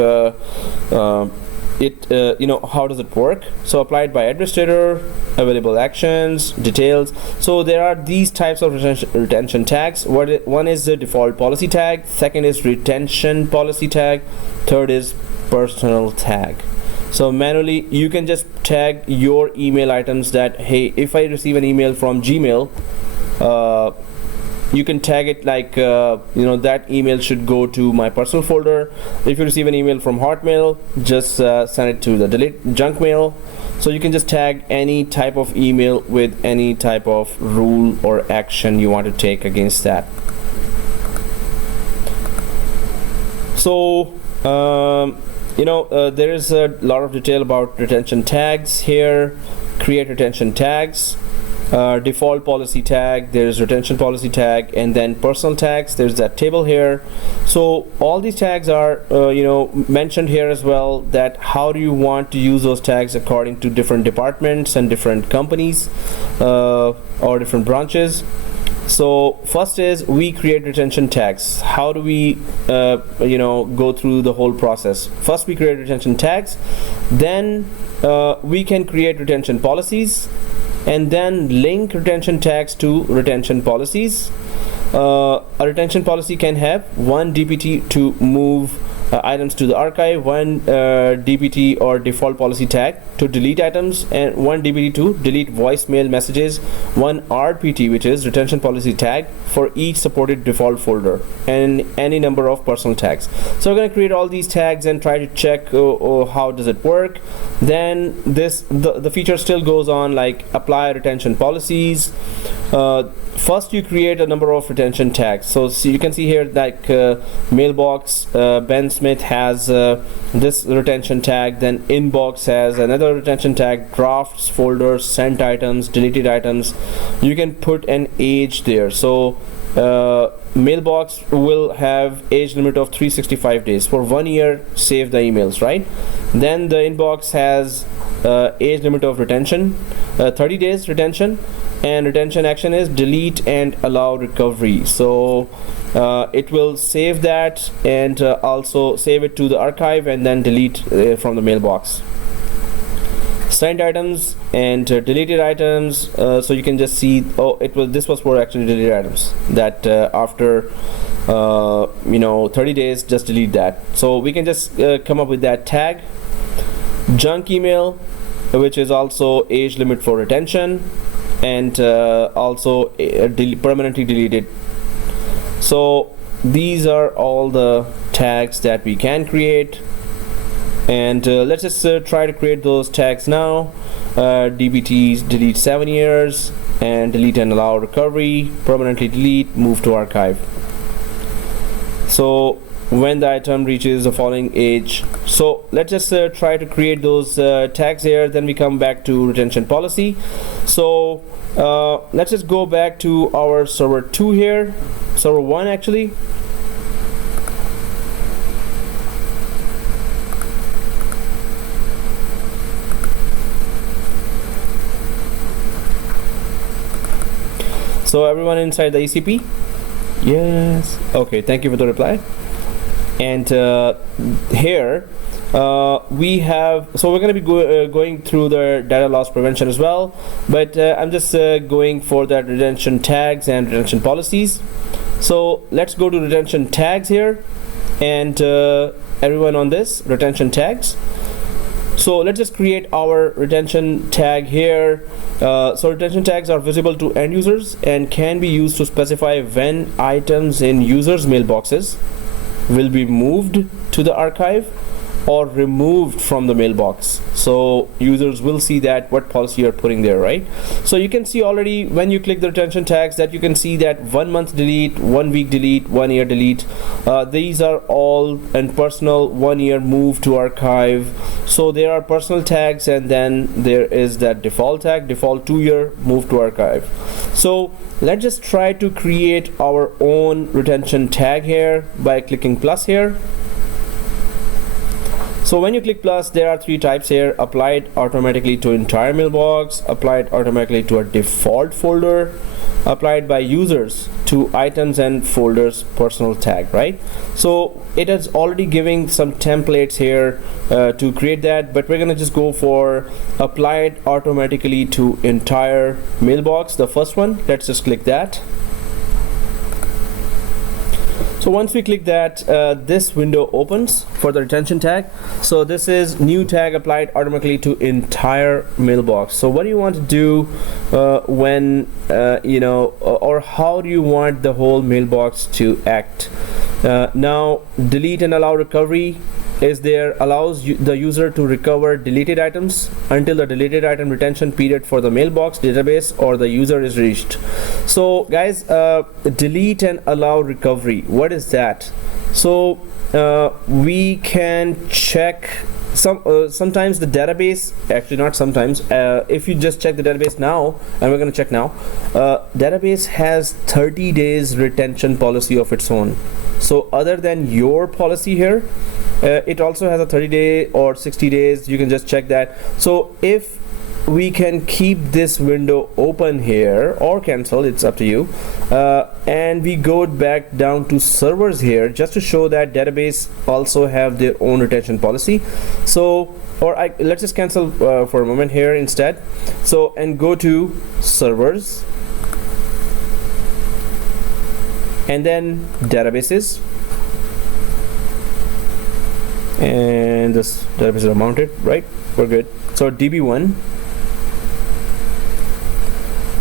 how does it work. So applied by administrator, available actions, details. So there are these types of retention tags. One is the default policy tag, second is retention policy tag, third is personal tag. So manually you can just tag your email items that, hey, if I receive an email from Gmail, you can tag it like that email should go to my personal folder. If you receive an email from Hotmail, just send it to the delete junk mail. So you can just tag any type of email with any type of rule or action you want to take against that. So there is a lot of detail about retention tags here. Create retention tags, default policy tag, there's retention policy tag, and then personal tags. There's that table here. So all these tags are mentioned here as well, that how do you want to use those tags according to different departments and different companies or different branches. So first is we create retention tags. How do we go through the whole process? First we create retention tags, then we can create retention policies, and then link retention tags to retention policies. A retention policy can have one DPT to move items to the archive, one DPT or default policy tag to delete items, and one DPT to delete voicemail messages, one RPT, which is retention policy tag, for each supported default folder, and any number of personal tags. So we're going to create all these tags and try to check how does it work. Then the feature still goes on, like apply retention policies. First you create a number of retention tags. So you can see here like mailbox, Ben Smith has this retention tag, then inbox has another retention tag, drafts, folders, sent items, deleted items. You can put an age there. So mailbox will have age limit of 365 days. For 1 year, save the emails, right? Then the inbox has age limit of retention, 30 days retention, and retention action is delete and allow recovery. So it will save that and also save it to the archive and then delete from the mailbox. Sent items and deleted items, so you can just see, this was for actually deleted items that after 30 days just delete that. So we can just come up with that tag. Junk email, which is also age limit for retention, and also permanently deleted. So these are all the tags that we can create, and let's just try to create those tags now. DBT delete 7 years, and delete and allow recovery, permanently delete, move to archive. So when the item reaches the following age. So let's just try to create those tags here, then we come back to retention policy. So let's just go back to our server 2 here, server 1 actually. So everyone inside the ECP? Yes. Okay, thank you for the reply. And here we have, so we're going to be going through the data loss prevention as well, but I'm just going for that retention tags and retention policies. So let's go to retention tags here, and everyone on this retention tags. So let's just create our retention tag here. So retention tags are visible to end users and can be used to specify when items in users mailboxes will be moved to the archive or removed from the mailbox. So users will see that what policy you're putting there, right? So you can see already when you click the retention tags that you can see that 1 month delete, 1 week delete, 1 year delete. These are all and personal, 1 year move to archive. So there are personal tags, and then there is that default tag, default 2 year move to archive. So let's just try to create our own retention tag here by clicking plus here. So when you click plus, there are 3 types here: applied automatically to entire mailbox, applied automatically to a default folder, applied by users to items and folders personal tag, right? So it is already giving some templates here to create that, but we're gonna just go for applied automatically to entire mailbox, the first one. Let's just click that. So once we click that, this window opens for the retention tag. So this is new tag applied automatically to entire mailbox. So what do you want to do when or how do you want the whole mailbox to act? Now delete and allow recovery is there, allows the user to recover deleted items until the deleted item retention period for the mailbox, database, or the user is reached. So guys, delete and allow recovery, what is that? So we can check sometimes the database, actually not sometimes, if you just check the database now, and we're going to check now, database has 30 days retention policy of its own. So other than your policy here, it also has a 30-day or 60 days. You can just check that. So if we can keep this window open here or cancel, it's up to you, and we go back down to servers here just to show that database also have their own retention policy. So let's just cancel for a moment here instead. So and go to servers and then databases, and this database is mounted, right? We're good. So DB1.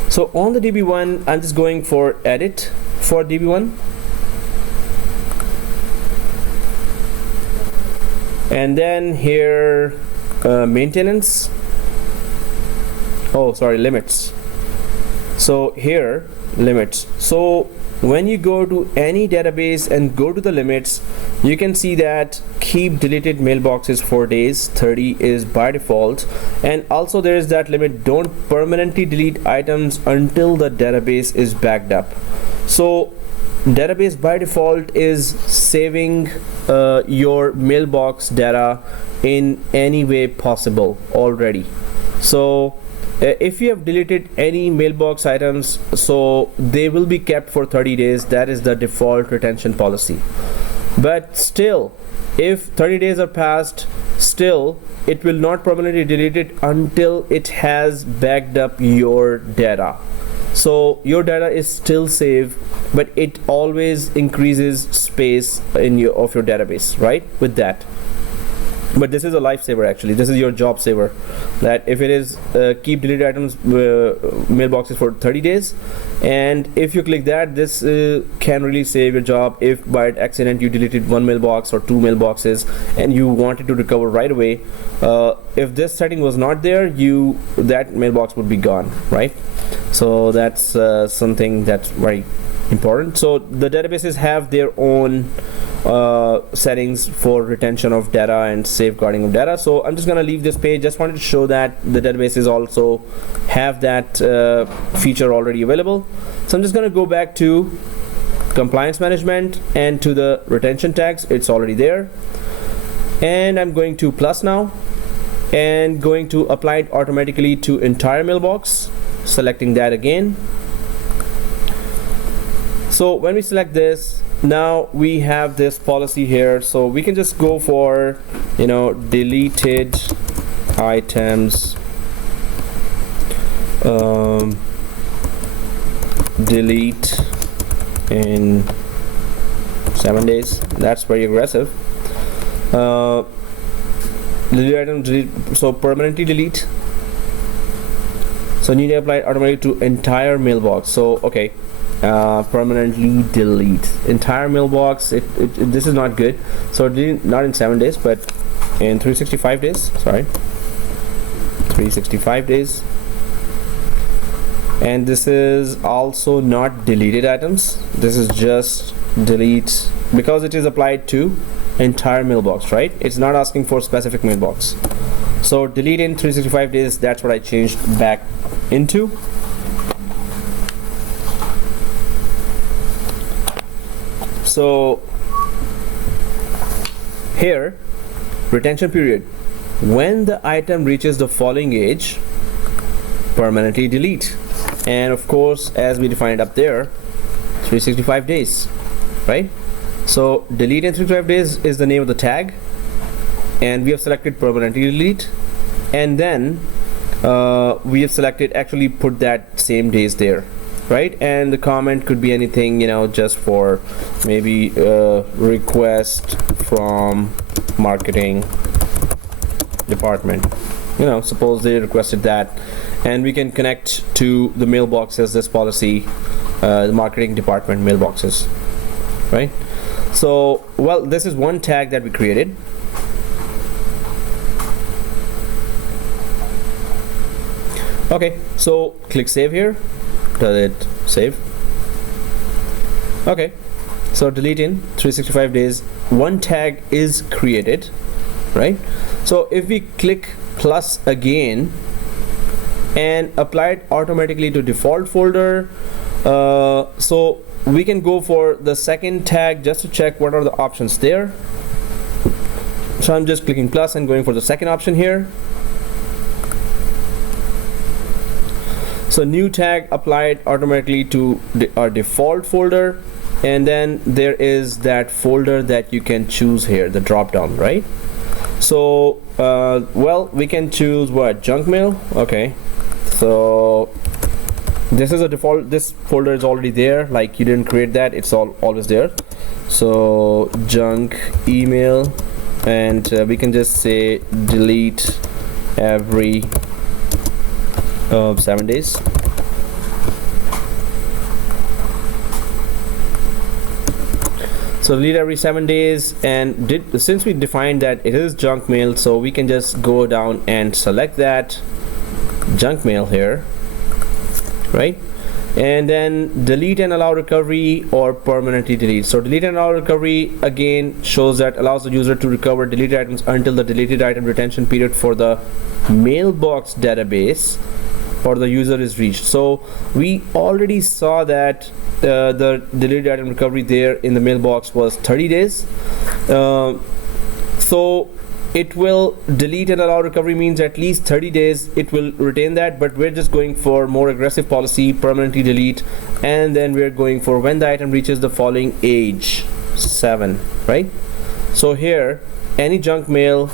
So on the DB1, I'm just going for edit for DB1, and then here maintenance, limits. So here limits. So when you go to any database and go to the limits, you can see that keep deleted mailboxes 4 days, 30 is by default, and also there is that limit, don't permanently delete items until the database is backed up. So database by default is saving your mailbox data in any way possible already. So if you have deleted any mailbox items, so they will be kept for 30 days. That is the default retention policy. But still, if 30 days are passed, still it will not permanently delete it until it has backed up your data. So your data is still saved, but it always increases space in your database, right? With that. But this is a lifesaver, actually. This is your job saver, that if it is keep deleted items mailboxes for 30 days, and if you click that, this can really save your job. If by accident you deleted 1 mailbox or 2 mailboxes and you wanted to recover right away, if this setting was not there, that mailbox would be gone, right? So that's something that's very important. So the databases have their own settings for retention of data and safeguarding of data. So I'm just gonna leave this page. Just wanted to show that the databases also have that feature already available. So I'm just gonna go back to compliance management and to the retention tags. It's already there, and I'm going to plus now and going to apply it automatically to entire mailbox, selecting that again. So when we select this, now we have this policy here, so we can just go for deleted items, delete in 7 days. That's very aggressive. delete item, delete, so permanently delete. So need to apply automatically to entire mailbox. So okay, permanently delete entire mailbox. This is not good. So delete not in 7 days, but in 365 days. Sorry, 365 days. And this is also not deleted items. This is just delete because it is applied to entire mailbox, right? It's not asking for specific mailbox. So delete in 365 days. That's what I changed back into. So here, retention period, when the item reaches the following age, permanently delete. And of course, as we defined up there, 365 days, right? So delete in 365 days is the name of the tag, and we have selected permanently delete, and then we have selected, actually put that same days there, right? And the comment could be anything, you know, just for maybe request from marketing department, you know, suppose they requested that, and we can connect to the mailbox as this policy, the marketing department mailboxes, right? So well, this is one tag that we created. Okay, so click save here. Does it save? Okay, so delete in 365 days, one tag is created, right? So if we click plus again and apply it automatically to default folder, so we can go for the second tag just to check what are the options there. So I'm just clicking plus and going for the second option here. So new tag applied automatically to our default folder, and then there is that folder that you can choose here, the drop down, right? So well, we can choose what, junk mail. Okay, so this is a default, this folder is already there, like you didn't create that, it's always there. So junk email, and we can just say delete every 7 days. So delete every 7 days, and since we defined that it is junk mail, so we can just go down and select that junk mail here, right? And then delete and allow recovery or permanently delete. So delete and allow recovery again shows that allows the user to recover deleted items until the deleted item retention period for the mailbox database or the user is reached. So we already saw that the deleted item recovery there in the mailbox was 30 days. So it will delete and allow recovery means at least 30 days it will retain that, but we're just going for more aggressive policy, permanently delete, and then we're going for when the item reaches the following age, 7, right? So here any junk mail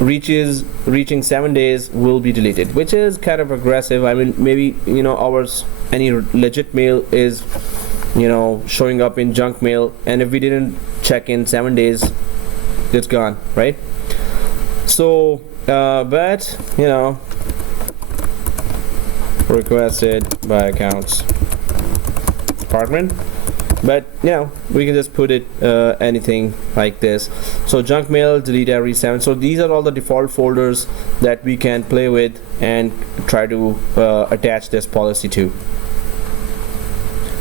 reaching 7 days will be deleted, which is kind of aggressive. I mean, maybe, you know, ours, any legit mail is, you know, showing up in junk mail, and if we didn't check in 7 days, it's gone, right? So but you know, requested by accounts department, but you know, we can just put it anything like this. So junk mail, delete every 7. So these are all the default folders that we can play with and try to attach this policy to.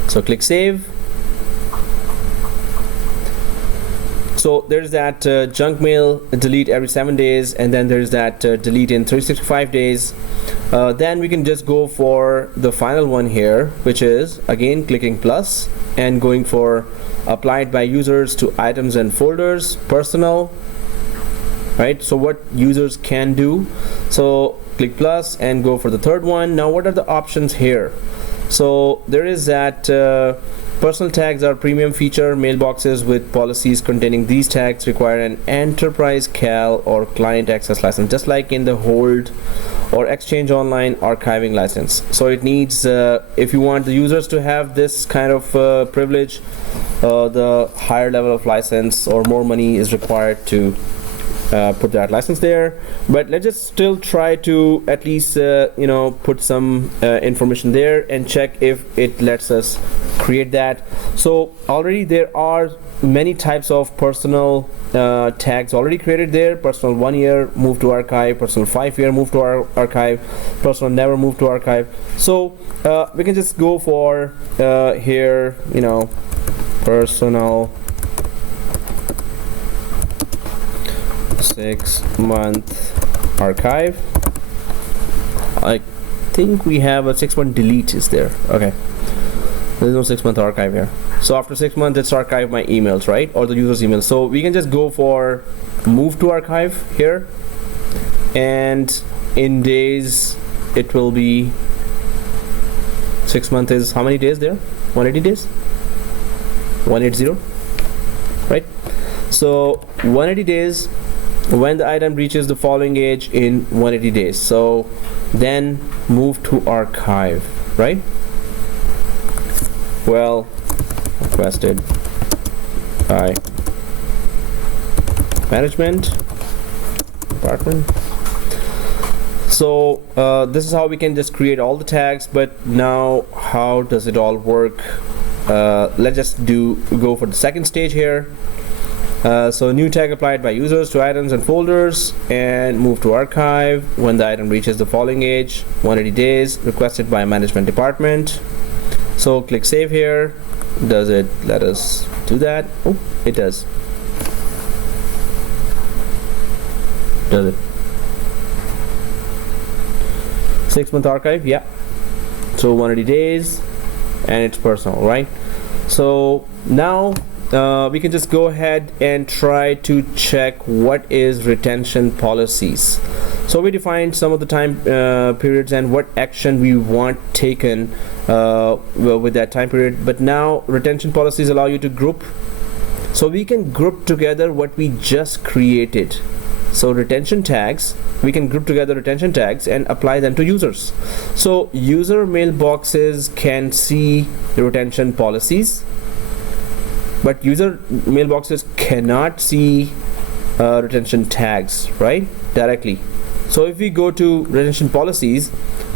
So click save. So there's that junk mail delete every 7 days, and then there's that delete in 365 days. Then we can just go for the final one here, which is again clicking plus and going for applied by users to items and folders, personal, right? So what users can do. So click plus and go for the third one. Now what are the options here? So there is that personal tags are premium feature. Mailboxes with policies containing these tags require an enterprise CAL or client access license, just like in the hold or exchange online archiving license. So it needs, if you want the users to have this kind of privilege, the higher level of license or more money is required to put that license there, but let's just still try to at least put some information there and check if it lets us create that. So already there are many types of personal tags already created there. Personal 1 year, move to archive. Personal 5 year, move to our archive. Personal never, move to archive. So we can just go for here, personal 6-month archive. I think we have a 6-month delete is there. Okay, there's no 6-month archive here. So after 6 months, it's archive my emails, right? Or the user's email. So we can just go for move to archive here, and in days it will be 6 months is how many days there? 180 days? 180, right? So 180 days when the item reaches the following age in 180 days. So then move to archive, right? Well, requested by management department. So this is how we can just create all the tags, but now how does it all work? Let's just go for the second stage here. So new tag applied by users to items and folders, and move to archive when the item reaches the following age, 180 days, requested by management department. So click save here. Does it let us do that? Oh, it does. Does it? 6-month archive, yeah. So 180 days, and it's personal, right? So now we can just go ahead and try to check what is retention policies. So we defined some of the time periods and what action we want taken with that time period, but now retention policies allow you to group. So we can group together what we just created. So retention tags, we can group together retention tags and apply them to users. So user mailboxes can see the retention policies, but user mailboxes cannot see retention tags, right, directly. So if we go to retention policies,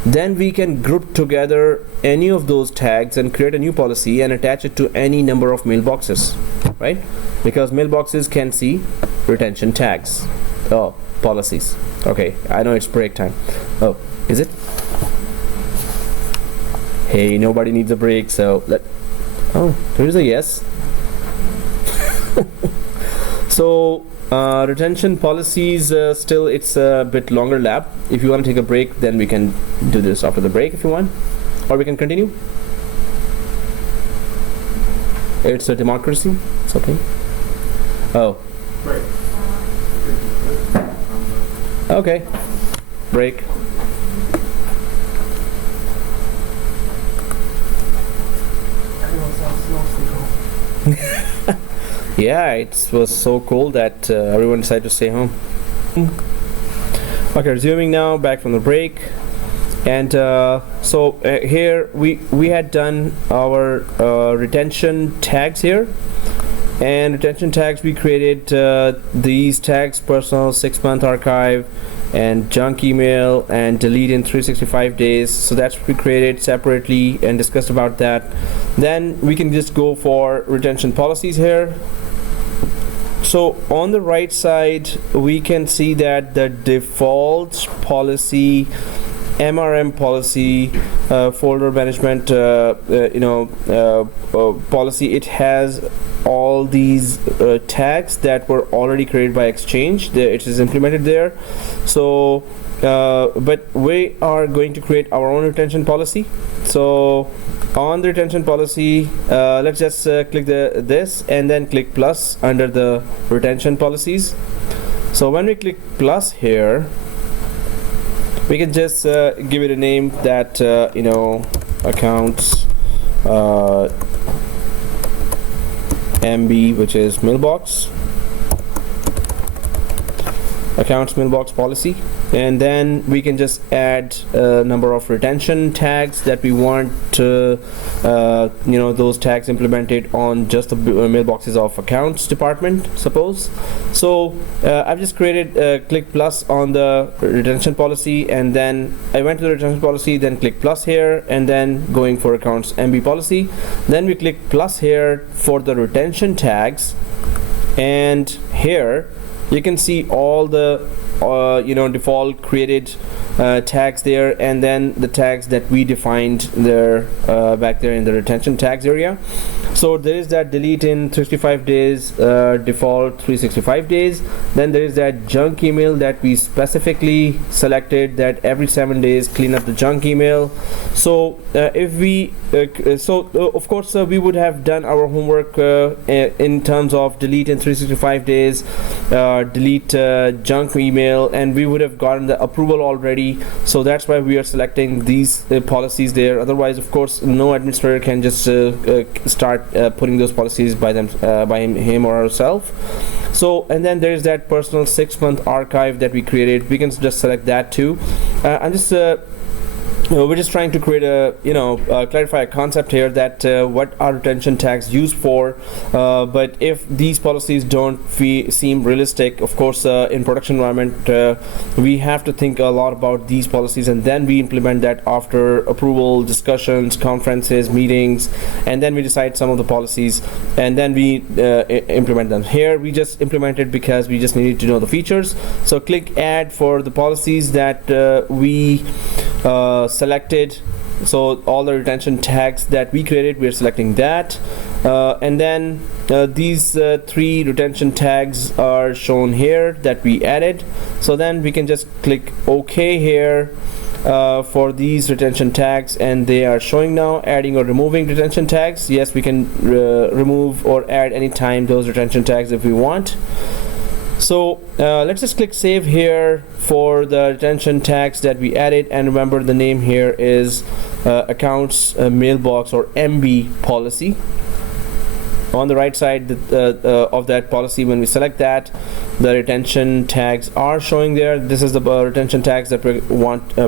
then we can group together any of those tags and create a new policy and attach it to any number of mailboxes, right? Because mailboxes can see retention tags. Oh, policies. Okay, I know it's break time. Oh, is it? Hey, nobody needs a break, so oh, there's a yes. So retention policies, still it's a bit longer lab. If you want to take a break, then we can do this after the break if you want, or we can continue. It's a democracy. It's okay. Oh, Right. okay, break. Everyone sounds mostly cool. Yeah, it was so cold that everyone decided to stay home. Okay, resuming now, back from the break. And so here we had done our retention tags here. And retention tags, we created these tags: personal, 6-month archive, and junk email, and delete in 365 days. So that's what we created separately and discussed about that. Then we can just go for retention policies here. So on the right side, we can see that the default policy, MRM policy, folder management policy, it has all these tags that were already created by Exchange. It is implemented there. So but we are going to create our own retention policy. So on the retention policy, let's just click this and then click plus under the retention policies. So when we click plus here, we can just give it a name that accounts MB, which is mailbox, accounts mailbox policy. And then we can just add a number of retention tags that we want those tags implemented on just the mailboxes of accounts department, suppose. So I've just created click plus on the retention policy, and then I went to the retention policy, then click plus here, and then going for accounts MB policy. Then we click plus here for the retention tags, and here you can see all the default created tags there, and then the tags that we defined there back there in the retention tags area. So there is that delete in 65 days, default 365 days. Then there is that junk email that we specifically selected, that every 7 days clean up the junk email. So if we of course we would have done our homework in terms of delete in 365 days, delete junk email, and we would have gotten the approval already. So that's why we are selecting these policies there. Otherwise, of course, no administrator can just start putting those policies by him or herself. So, and then there is that personal 6-month archive that we created. We can just select that too. I'm just we're just trying to create clarify a concept here, that what are retention tags used for, but if these policies don't seem realistic, of course in production environment we have to think a lot about these policies, and then we implement that after approval, discussions, conferences, meetings, and then we decide some of the policies, and then we implement them. Here we just implemented because we just needed to know the features. So click add for the policies that we selected. So all the retention tags that we created, we're selecting that, and then these 3 retention tags are shown here that we added. So then we can just click OK here for these retention tags, and they are showing now. Adding or removing retention tags, yes, we can remove or add anytime those retention tags if we want. So let's just click save here for the retention tags that we added, and remember the name here is accounts mailbox or MB policy. On the right side of that policy, when we select that, the retention tags are showing there. This is the retention tags that we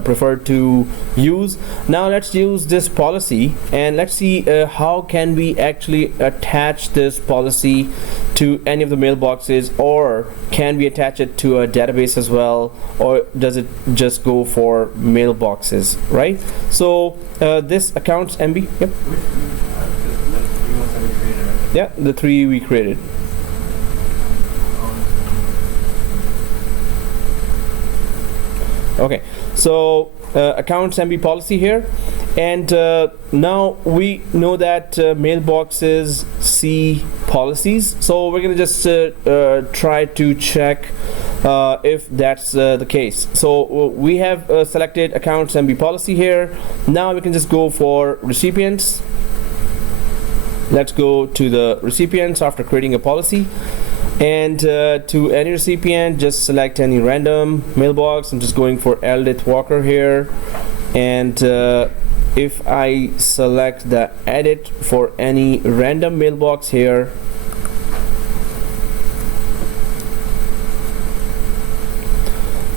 prefer to use. Now let's use this policy, and let's see how can we actually attach this policy to any of the mailboxes, or can we attach it to a database as well, or does it just go for mailboxes, right? So this accounts MB, yep. Yeah, the 3 we created. Okay, so accounts MB policy here, and now we know that mailboxes see policies. So we're gonna just try to check if that's the case. So we have selected accounts MB policy here. Now we can just go for recipients. Let's go to the recipients after creating a policy, and to any recipient just select any random mailbox. I'm just going for Eldith Walker here, and if I select the edit for any random mailbox here,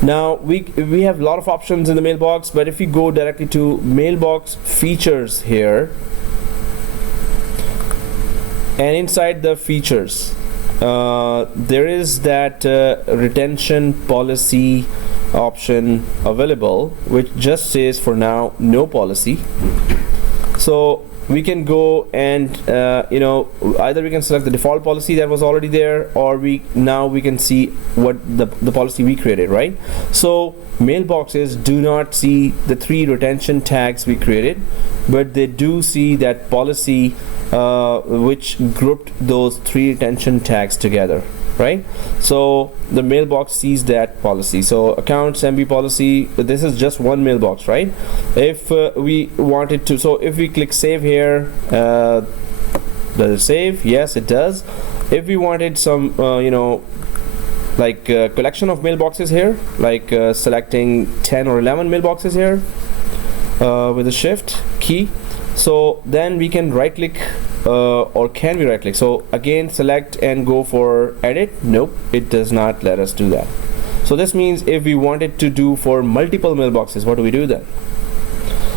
now we have a lot of options in the mailbox, but if we go directly to mailbox features here, and inside the features there is that retention policy option available, which just says for now no policy. So we can go and either we can select the default policy that was already there, or we can see what the policy we created, right? So mailboxes do not see the 3 retention tags we created, but they do see that policy which grouped those 3 retention tags together, right? So the mailbox sees that policy. So accounts MB policy, this is just one mailbox, right? If we wanted to, so if we click save here, does it save? Yes, it does. If we wanted some like collection of mailboxes here, like selecting 10 or 11 mailboxes here with the shift key, so then we can right click, or can we right click? So again, select and go for edit. Nope, it does not let us do that. So this means if we wanted to do for multiple mailboxes, what do we do then?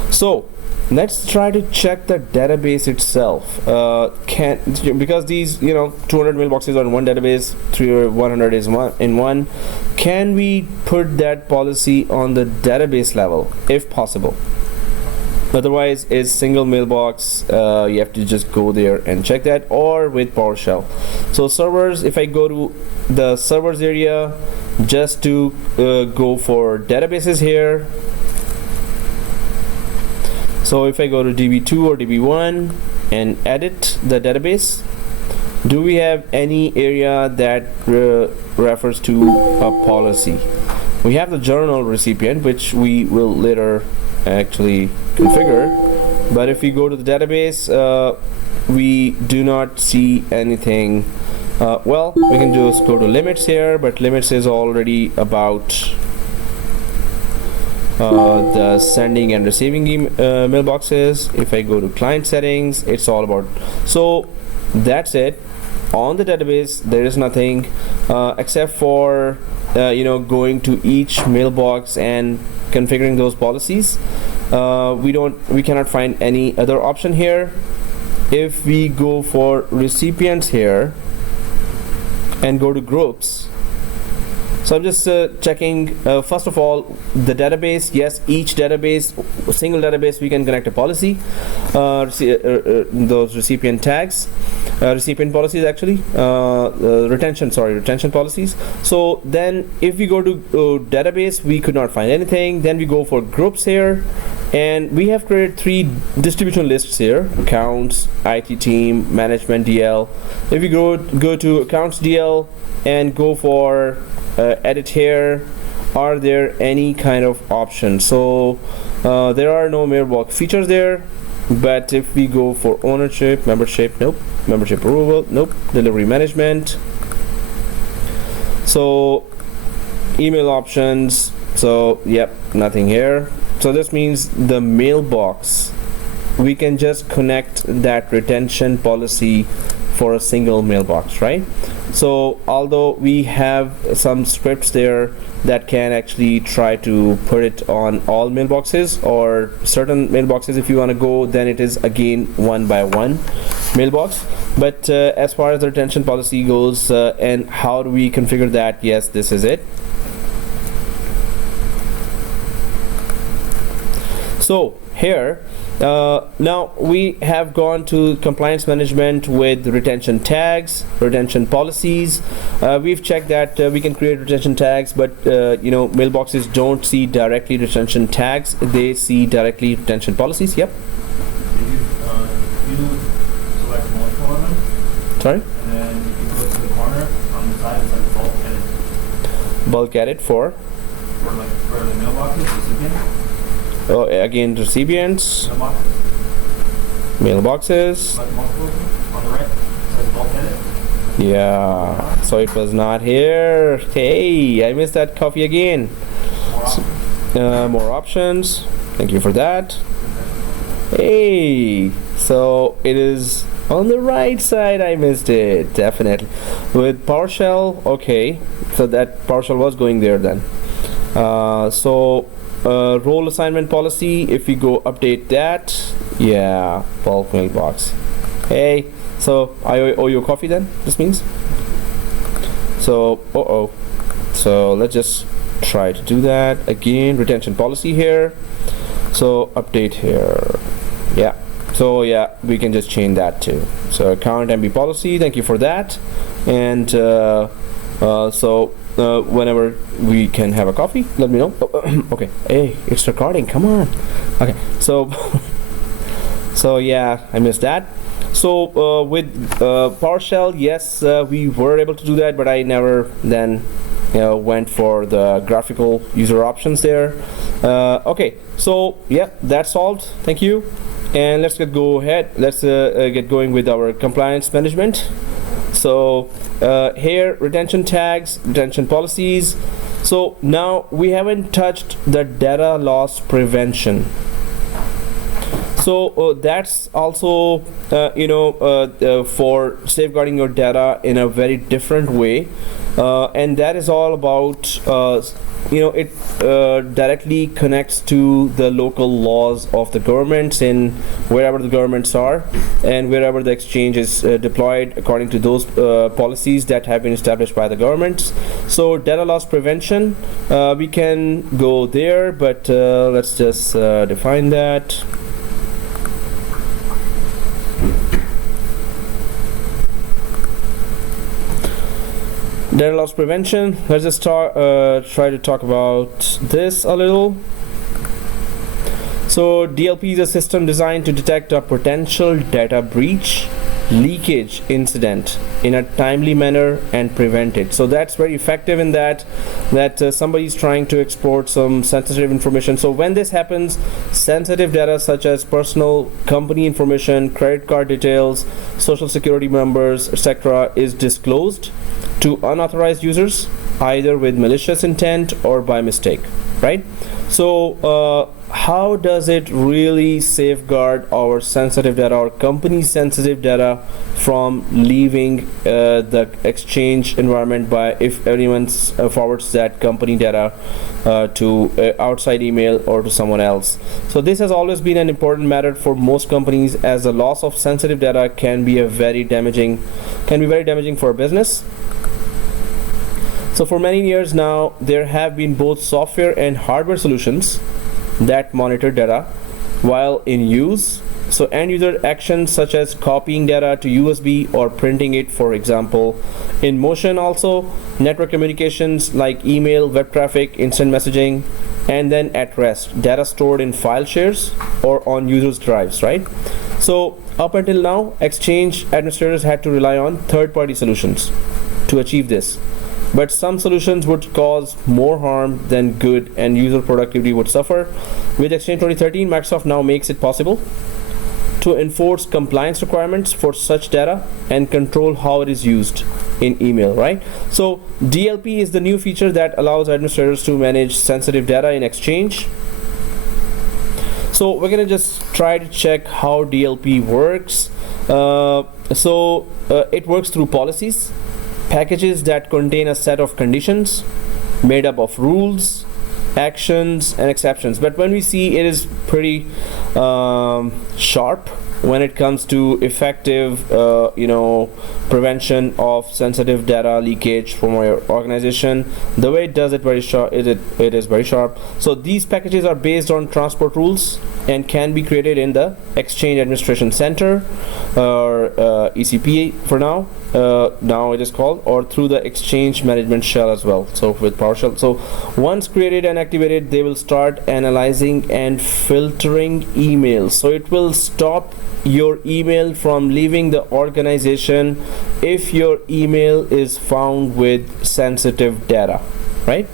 So let's try to check the database itself. Because these 200 mailboxes are in one database, 100 is in one. Can we put that policy on the database level if possible? Otherwise, it's single mailbox. You have to just go there and check that, or with PowerShell. So servers, if I go to the servers area, just to go for databases here. So if I go to DB2 or DB1 and edit the database, do we have any area that refers to a policy? We have the journal recipient, which we will later actually configure, but if we go to the database, we do not see anything. Well, we can just go to limits here, but limits is already about the sending and receiving mailboxes. If I go to client settings, it's all about, so that's it. On the database there is nothing except for going to each mailbox and configuring those policies. We cannot find any other option here. If we go for recipients here and go to groups, so I'm just checking first of all the database. Yes, each database, single database, we can connect a policy, those recipient tags, recipient policies actually, retention policies. So then if we go to database, we could not find anything. Then we go for groups here, and we have created 3 distribution lists here: accounts, IT team, management DL. If we go to accounts DL and go for edit here, are there any kind of options? So there are no mailbox features there, but if we go for ownership, membership, nope. Membership approval, nope. Delivery management, so email options, so yep, nothing here. So this means the mailbox, we can just connect that retention policy for a single mailbox, right? So although we have some scripts there that can actually try to put it on all mailboxes or certain mailboxes, if you want to go, then it is again one by one mailbox. But as far as the retention policy goes, and how do we configure that? Yes, this is it. So here now we have gone to compliance management with retention tags, retention policies. We've checked that we can create retention tags, but mailboxes don't see directly retention tags, they see directly retention policies. Yep. You select multiple of them. Sorry? And then if you go to the corner on the side, it's like bulk edit. Bulk edit for the mailboxes, recipient. Oh, again, recipients, mailboxes. Like multiple of them on the right, it says bulk edit. Yeah, so it was not here. Hey, I missed that copy again. More options. Thank you for that. Hey, so it is on the right side. I missed it, definitely. With PowerShell, okay, so that PowerShell was going there then. Role assignment policy, if we go update that, yeah, bulk mailbox. Hey, so I owe you a coffee then, this means. So so let's just try to do that again. Retention policy here, so update here. Yeah, so yeah, we can just change that too. So account MB policy, thank you for that. And whenever we can have a coffee, let me know. Okay, hey, it's recording, come on. Okay, so so yeah, I missed that. So with PowerShell, yes, we were able to do that, but I never then went for the graphical user options there. Okay, so yeah, that's solved. Thank you. And let's get going with our compliance management. So here, retention tags, retention policies. So now we haven't touched the data loss prevention. So that's also for safeguarding your data in a very different way. and that is all about it directly connects to the local laws of the governments in wherever the governments are and wherever the exchange is deployed according to those policies that have been established by the governments. So data loss prevention, we can go there, but let's just define that. Data loss prevention. Let's just try to talk about this a little. So DLP is a system designed to detect a potential data breach, leakage incident in a timely manner and prevent it. So that's very effective in that somebody is trying to export some sensitive information. So when this happens, sensitive data such as personal company information, credit card details, social security numbers, etc. is disclosed to unauthorized users, either with malicious intent or by mistake, right? So how does it really safeguard our sensitive data, our company's sensitive data, from leaving the exchange environment by if anyone forwards that company data to outside email or to someone else? So this has always been an important matter for most companies, as the loss of sensitive data can be very damaging for a business. So for many years now, there have been both software and hardware solutions that monitor data while in use. So end user actions such as copying data to USB or printing it, for example, in motion. Also network communications like email, web traffic, instant messaging, and then at rest, data stored in file shares or on users' drives, right? So up until now, exchange administrators had to rely on third-party solutions to achieve this. But some solutions would cause more harm than good, and user productivity would suffer. With Exchange 2013, Microsoft now makes it possible to enforce compliance requirements for such data and control how it is used in email, right? So DLP is the new feature that allows administrators to manage sensitive data in Exchange. So we're gonna just try to check how DLP works. It works through policies, packages that contain a set of conditions made up of rules, actions, and exceptions. But when we see, it is pretty sharp when it comes to effective prevention of sensitive data leakage from your organization. The way it does it very sharp, it is very sharp. So these packages are based on transport rules and can be created in the Exchange Administration Center, or ECP for now. Now it is called, or through the Exchange Management Shell as well. So with PowerShell. So once created and activated, they will start analyzing and filtering emails. So it will stop your email from leaving the organization if your email is found with sensitive data, right?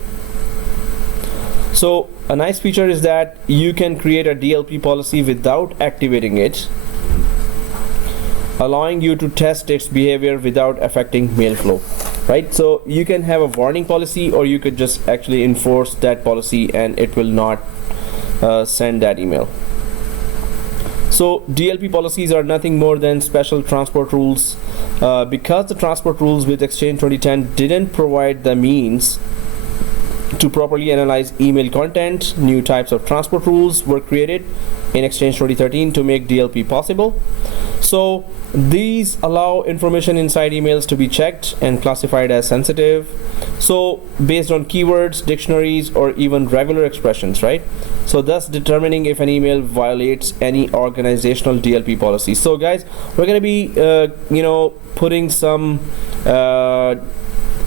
So a nice feature is that you can create a DLP policy without activating it, allowing you to test its behavior without affecting mail flow, right? So you can have a warning policy, or you could just actually enforce that policy and it will not send that email. So DLP policies are nothing more than special transport rules. Because the transport rules with Exchange 2010 didn't provide the means to properly analyze email content, new types of transport rules were created in Exchange 2013 to make DLP possible. So these allow information inside emails to be checked and classified as sensitive, so based on keywords, dictionaries, or even regular expressions, right? So thus determining if an email violates any organizational DLP policy. So guys, we're going to be putting some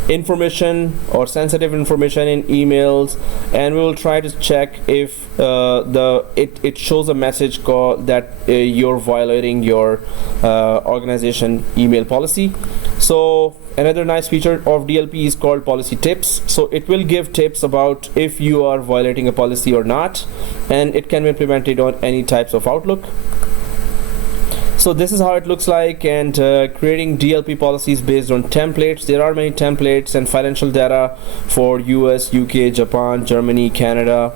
information or sensitive information in emails, and we will try to check if it shows a message called that you're violating your organization email policy. So another nice feature of DLP is called policy tips. So it will give tips about if you are violating a policy or not, and it can be implemented on any types of Outlook. So this is how it looks like, and creating DLP policies based on templates. There are many templates and financial data for US, UK, Japan, Germany, Canada,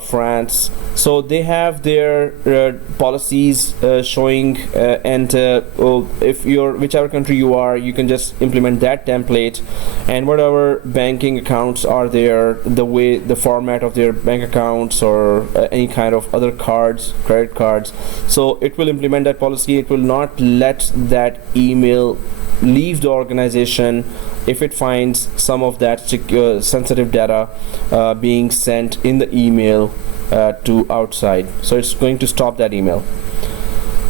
France. So they have their policies showing, and if you're whichever country you are, you can just implement that template, and whatever banking accounts are there, the format of their bank accounts or any kind of other cards, credit cards. So it will implement that policy. It will not let that email leave the organization if it finds some of that sensitive data being sent in the email to outside. So it's going to stop that email.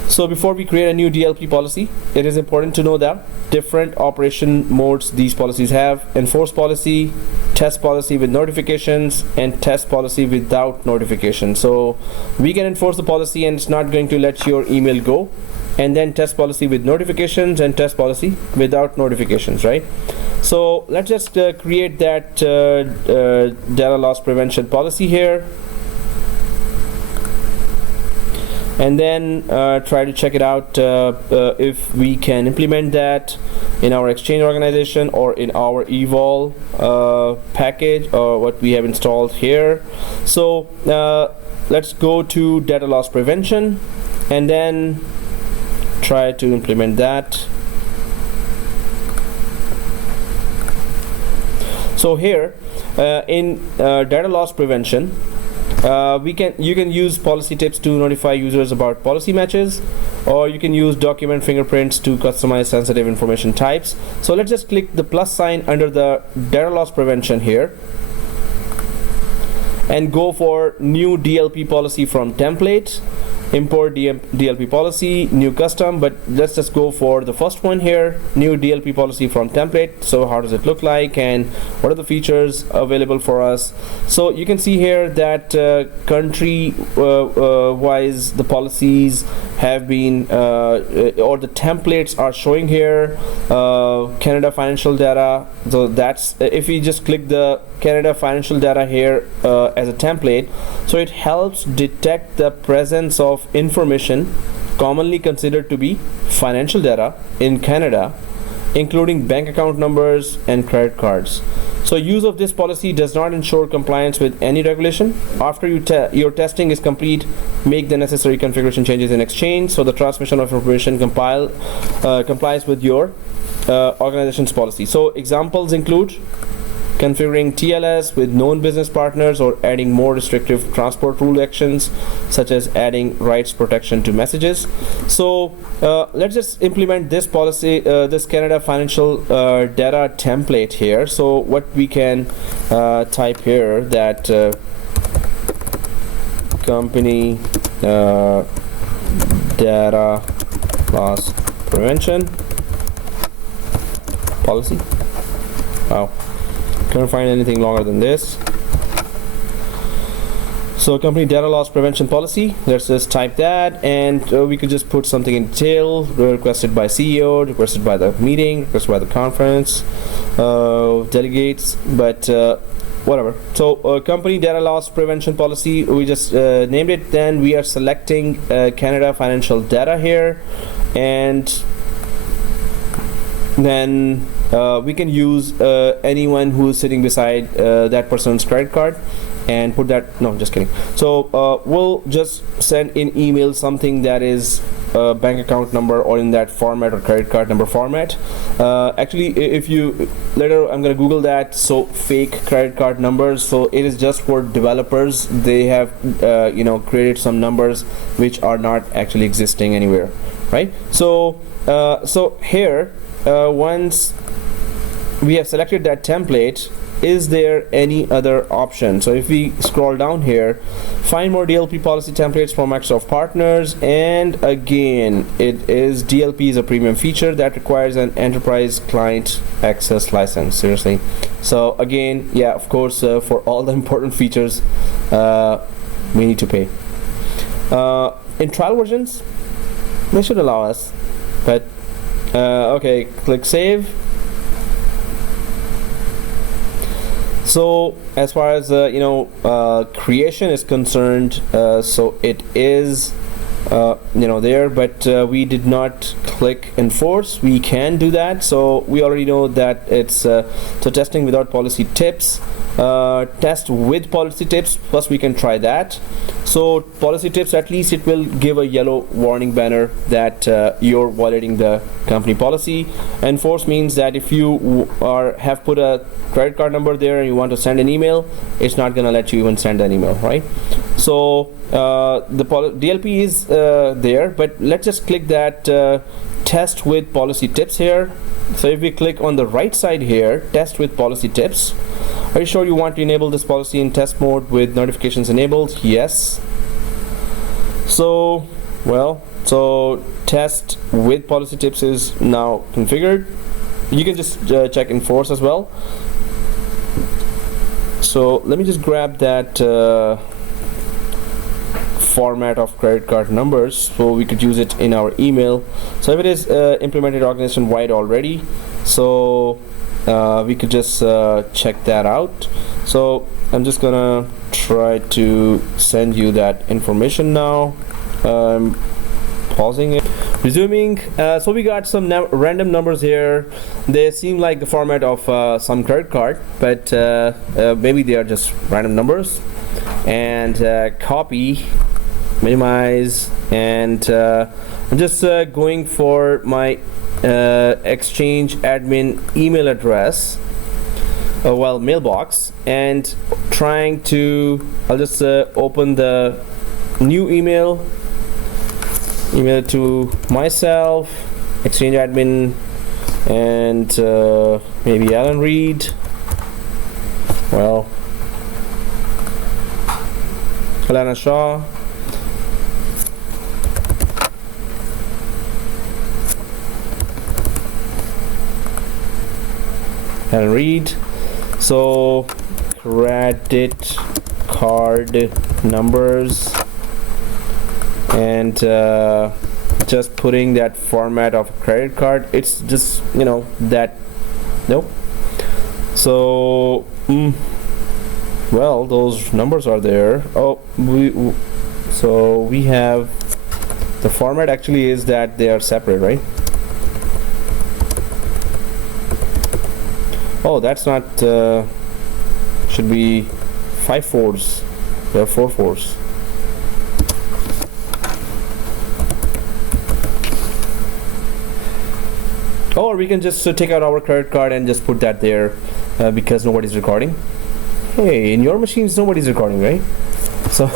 So before we create a new DLP policy, it is important to know that different operation modes these policies have: enforce policy, test policy with notifications, and test policy without notification. So we can enforce the policy and it's not going to let your email go, and then test policy with notifications and test policy without notifications, right? So let's just create that data loss prevention policy here, and then try to check it out if we can implement that in our Exchange organization or in our Evol package or what we have installed here. So let's go to data loss prevention and then try to implement that. So here in data loss prevention, you can use policy tips to notify users about policy matches, or you can use document fingerprints to customize sensitive information types. So let's just click the plus sign under the data loss prevention here and go for new DLP policy from template, import DLP policy, new custom. But let's just go for the first one here, new DLP policy from template. So how does it look like and what are the features available for us? So you can see here that country wise the policies have been or the templates are showing here. Canada financial data, so that's if we just click the Canada financial data here as a template, so it helps detect the presence of information commonly considered to be financial data in Canada, including bank account numbers and credit cards. So use of this policy does not ensure compliance with any regulation. After your testing is complete, make the necessary configuration changes in Exchange so the transmission of information complies with your organization's policy. So examples include configuring TLS with known business partners or adding more restrictive transport rule actions, such as adding rights protection to messages. So let's just implement this policy, this Canada financial data template here. So what we can type here that company data loss prevention policy. Wow. Can't find anything longer than this. So company data loss prevention policy, let's just type that, and we could just put something in detail: requested by CEO, requested by the meeting, requested by the conference, delegates, but whatever. So company data loss prevention policy, we just named it. Then we are selecting Canada financial data here, and then we can use anyone who is sitting beside that person's credit card and put that, no, just kidding. So we'll just send in email something that is bank account number or in that format or credit card number format. Actually, if you later, I'm gonna Google that. So fake credit card numbers, so it is just for developers. They have created some numbers which are not actually existing anywhere, right? So so here once we have selected that template, is there any other option? So if we scroll down here, find more DLP policy templates from Microsoft partners, and again it is DLP is a premium feature that requires an enterprise client access license. Seriously. So again, yeah, of course, for all the important features we need to pay. In trial versions they should allow us, but okay, click save. So as far as creation is concerned, so it is there, but we did not click enforce. We can do that, so we already know that it's so testing without policy tips. Test with policy tips, first we can try that. So policy tips, at least it will give a yellow warning banner that you're violating the company policy. Enforce means that if you have put a credit card number there and you want to send an email, it's not gonna let you even send an email, right? So the DLP is there, but let's just click that test with policy tips here. So if we click on the right side here, test with policy tips, are you sure you want to enable this policy in test mode with notifications enabled? Yes. So test with policy tips is now configured. You can just check enforce as well. So let me just grab that format of credit card numbers so we could use it in our email. So if it is implemented organization wide already, so we could just check that out. So I'm just gonna try to send you that information now. Pausing it, resuming. So we got some random numbers here. They seem like the format of some credit card, but maybe they are just random numbers. And copy, minimize, and I'm just going for my Exchange admin email address, mailbox, and trying to, I'll just open the new email to myself, Exchange admin, and maybe Alan Reed. Alana Shaw. And read. So credit card numbers, and just putting that format of credit card. It's just that. Nope. So those numbers are there. So we have the format actually is that they are separate, right? Oh, that's not should be 5 fours. There are 4 fours. Or we can just take out our credit card and just put that there because nobody's recording. Hey, in your machines nobody's recording, right? So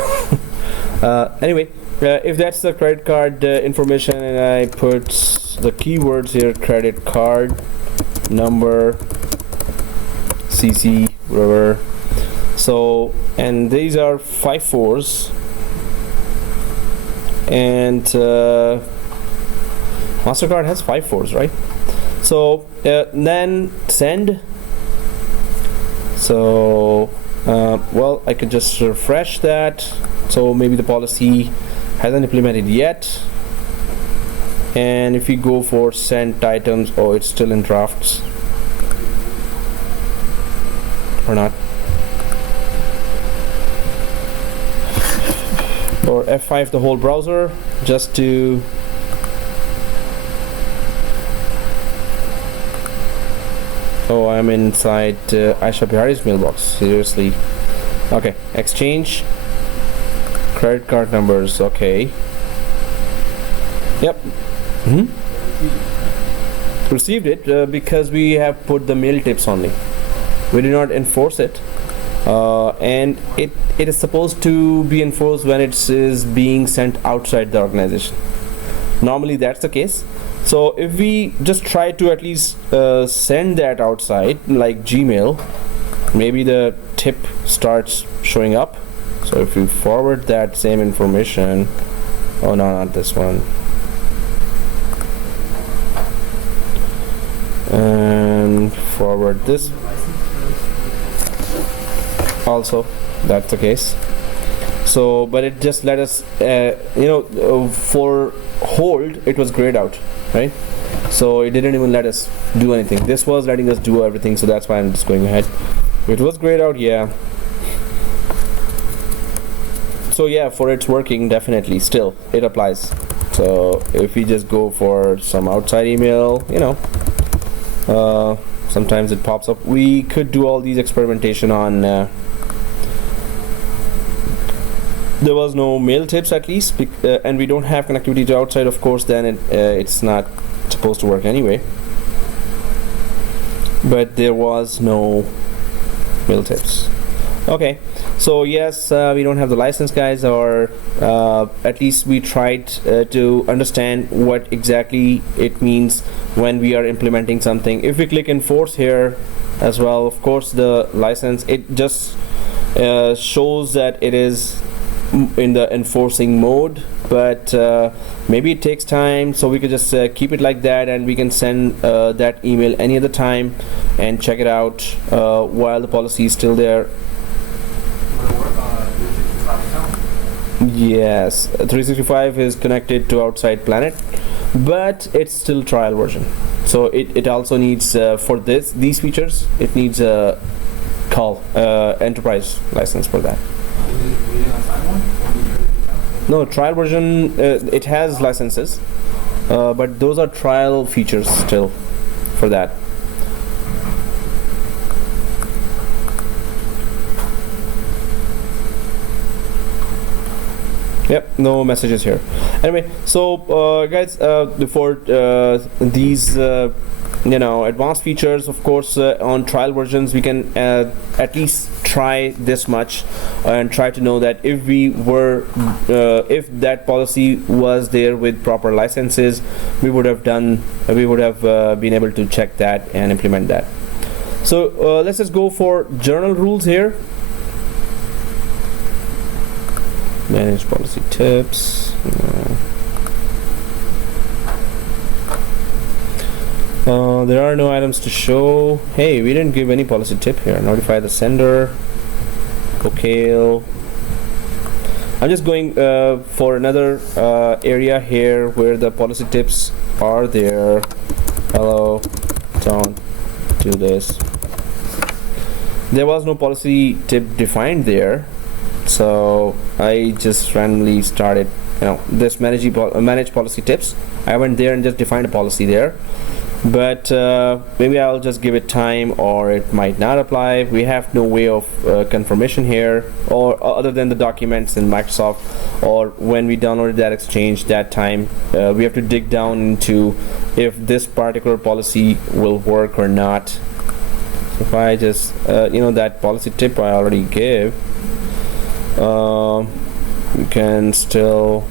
anyway, if that's the credit card information, and I put the keywords here, credit card number, CC, whatever. So, and these are 5 fours, and MasterCard has 5 fours, right? So then send. So I could just refresh that. So maybe the policy hasn't implemented yet. And if you go for send items, it's still in drafts or not. Or F5 the whole browser just to I'm inside Aisha Bihari's mailbox. Seriously. Okay, exchange credit card numbers. Okay. Yep. Received it because we have put the mail tips only. We did not enforce it, and it is supposed to be enforced when it is being sent outside the organization. Normally that's the case. So if we just try to at least send that outside, like Gmail, maybe the tip starts showing up. So if you forward that same information, oh no, not this one, and forward this also, that's the case. So but it just let us for hold it was grayed out, right? So it didn't even let us do anything. This was letting us do everything, so that's why I'm just going ahead. It was grayed out, yeah. So yeah, for it's working, definitely still it applies. So if we just go for some outside email, sometimes it pops up. We could do all these experimentation on there was no mail tips at least, and we don't have connectivity to outside, of course, then it's not supposed to work anyway. But there was no mail tips. Okay, so yes, we don't have the license, guys, or at least we tried to understand what exactly it means when we are implementing something. If we click enforce here as well, of course the license, it just shows that it is in the enforcing mode, but maybe it takes time, so we could just keep it like that, and we can send that email any other time and check it out while the policy is still there. Yes, 365 is connected to outside Planet, but it's still trial version, so it also needs for these features it needs a enterprise license for that. No, trial version it has licenses, but those are trial features still for that. Yep, no messages here. Anyway, so guys, before these advanced features, of course, on trial versions we can at least try this much and try to know that if we were if that policy was there with proper licenses, we would have been able to check that and implement that. So let's just go for journal rules here. Manage policy tips. There are no items to show. Hey, we didn't give any policy tip here. Notify the sender. Okay. I'm just going for another area here where the policy tips are there. Hello, don't do this. There was no policy tip defined there, so I just randomly started this manage policy tips. I went there and just defined a policy there, but maybe I'll just give it time, or it might not apply. We have no way of confirmation here, or other than the documents in Microsoft, or when we downloaded that Exchange that time. We have to dig down into if this particular policy will work or not. So if I just that policy tip I already gave, you can still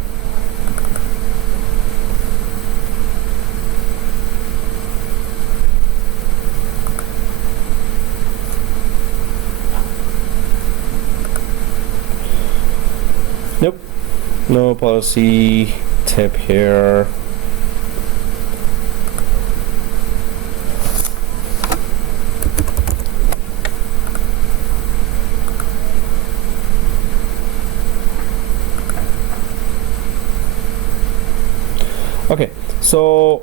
nope, no policy tip here. Okay, so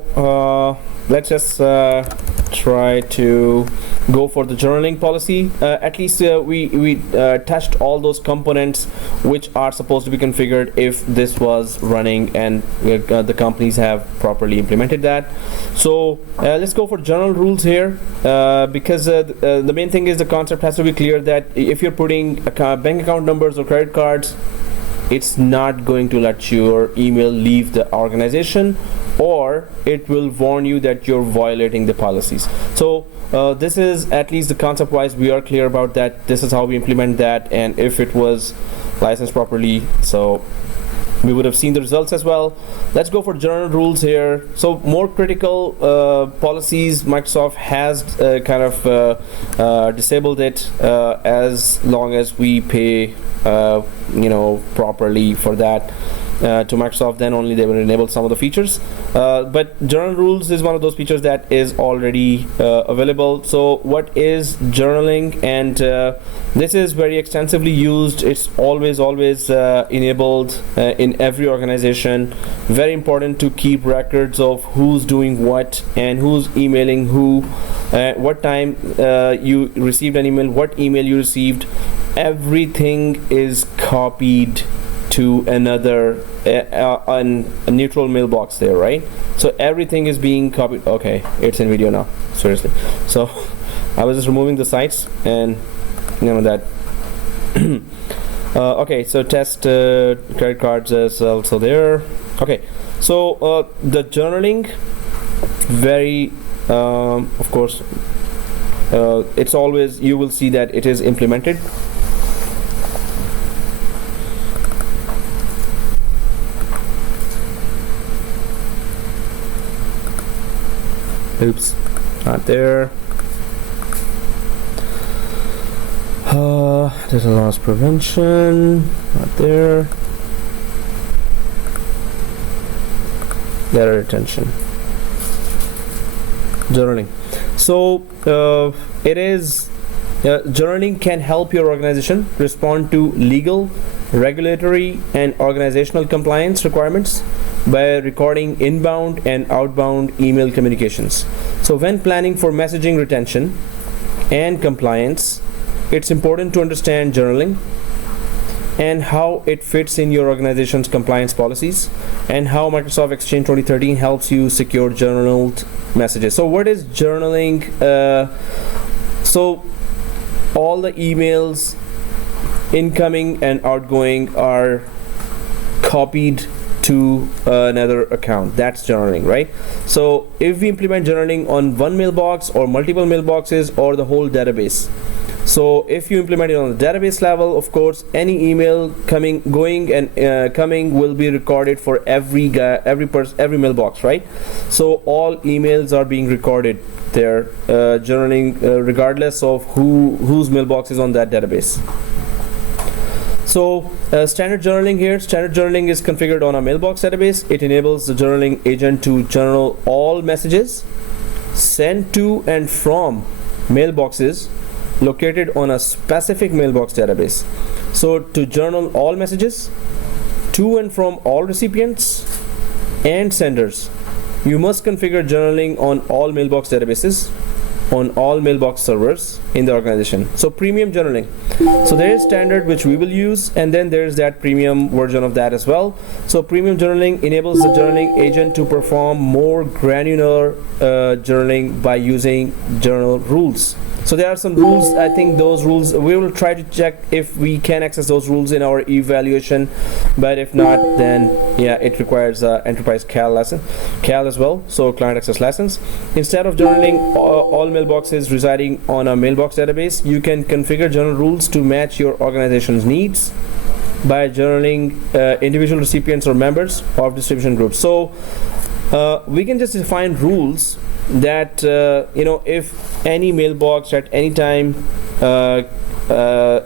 let's just try to go for the journaling policy. At least we touched all those components which are supposed to be configured if this was running, and the companies have properly implemented that. So let's go for journal rules here, because the main thing is the concept has to be clear that if you're putting bank account numbers or credit cards, it's not going to let your email leave the organization, or it will warn you that you're violating the policies. So this is, at least the concept wise, we are clear about that. This is how we implement that, and if it was licensed properly, so we would have seen the results as well. Let's go for journal rules here. So more critical policies, Microsoft has kind of disabled it as long as we pay properly for that to Microsoft, then only they will enable some of the features. But journal rules is one of those features that is already available. So what is journaling? And this is very extensively used. It's always enabled in every organization. Very important to keep records of who's doing what and who's emailing who, what time you received an email, what email you received. Everything is copied to another a neutral mailbox there, right? So everything is being copied. Okay, it's in video now, seriously. So I was just removing the sites, and that okay, so test credit cards is also there. Okay, so the journaling, very of course, it's always, you will see that it is implemented. Oops, not there. Data loss prevention, not there. Data retention. Journaling. So it is journaling can help your organization respond to legal, regulatory, and organizational compliance requirements by recording inbound and outbound email communications. So when planning for messaging retention and compliance, it's important to understand journaling and how it fits in your organization's compliance policies, and how Microsoft Exchange 2013 helps you secure journaled messages. So what is journaling? So all the emails incoming and outgoing are copied to another account. That's journaling, right? So if we implement journaling on one mailbox or multiple mailboxes or the whole database, so if you implement it on the database level, of course, any email coming, going, and coming will be recorded for every mailbox, right? So all emails are being recorded there, journaling, regardless of whose mailbox is on that database. So standard journaling here. Standard journaling is configured on a mailbox database. It enables the journaling agent to journal all messages sent to and from mailboxes located on a specific mailbox database. So to journal all messages to and from all recipients and senders, you must configure journaling on all mailbox databases, on all mailbox servers in the organization. So premium journaling. So there is standard, which we will use, and then there's that premium version of that as well. So premium journaling enables the journaling agent to perform more granular journaling by using journal rules. So there are some rules. I think those rules, we will try to check if we can access those rules in our evaluation, but if not, then yeah, it requires enterprise CAL as well, so client access license. Instead of journaling all mailboxes residing on a mailbox database, you can configure journal rules to match your organization's needs by journaling individual recipients or members of distribution groups. So we can just define rules that if any mailbox at any time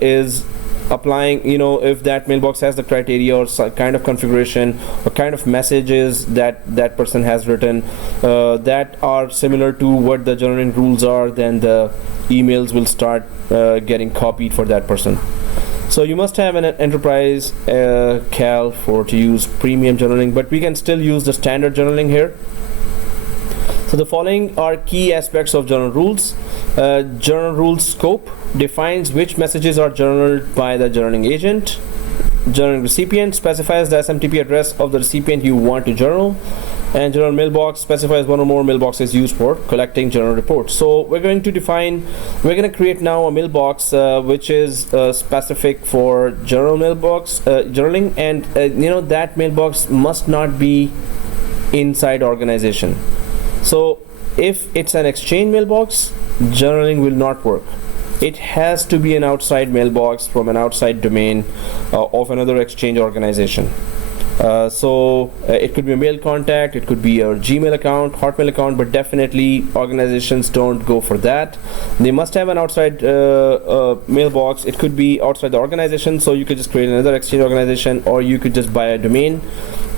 is applying, if that mailbox has the criteria or some kind of configuration or kind of messages that person has written that are similar to what the journaling rules are, then the emails will start getting copied for that person. So you must have an enterprise CAL to use premium journaling, but we can still use the standard journaling here. So the following are key aspects of journal rules. Journal rules scope defines which messages are journaled by the journaling agent. Journaling recipient specifies the SMTP address of the recipient you want to journal. And journal mailbox specifies one or more mailboxes used for collecting journal reports. So we're going to create now a mailbox which is specific for journal mailbox journaling, and that mailbox must not be inside organization. So if it's an Exchange mailbox, journaling will not work. It has to be an outside mailbox from an outside domain of another Exchange organization. So it could be a mail contact, it could be a Gmail account, Hotmail account, but definitely organizations don't go for that. They must have an outside mailbox. It could be outside the organization, so you could just create another Exchange organization, or you could just buy a domain,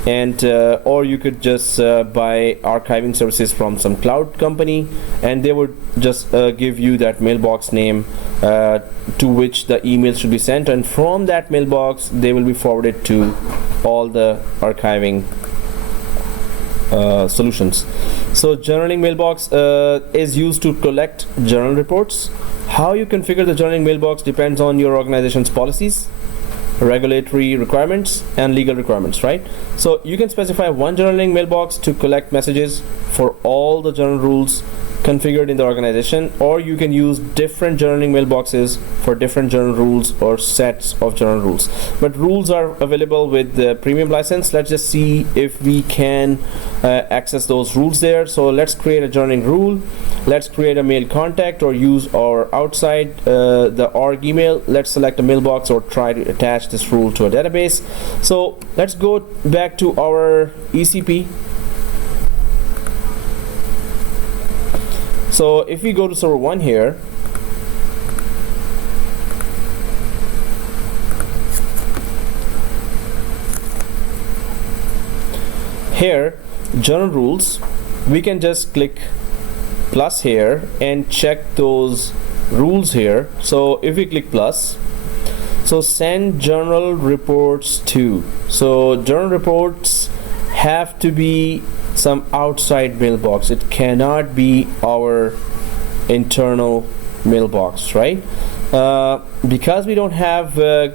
and or you could just buy archiving services from some cloud company, and they would just give you that mailbox name to which the email should be sent, and from that mailbox they will be forwarded to all the archiving solutions. So journaling mailbox is used to collect journal reports. How you configure the journaling mailbox depends on your organization's policies regulatory requirements and legal requirements, right? So you can specify one journaling mailbox to collect messages for all the journal rules configured in the organization, or you can use different journaling mailboxes for different journal rules or sets of journal rules. But rules are available with the premium license. Let's just see if we can access those rules there. So let's create a journaling rule. Let's create a mail contact or use our outside the org email. Let's select a mailbox or try to attach this rule to a database. So let's go back to our ECP. So if we go to server 1 here, journal rules, we can just click plus here and check those rules here. So if we click plus, so send journal reports to, so journal reports have to be some outside mailbox. It cannot be our internal mailbox, right? Because we don't have the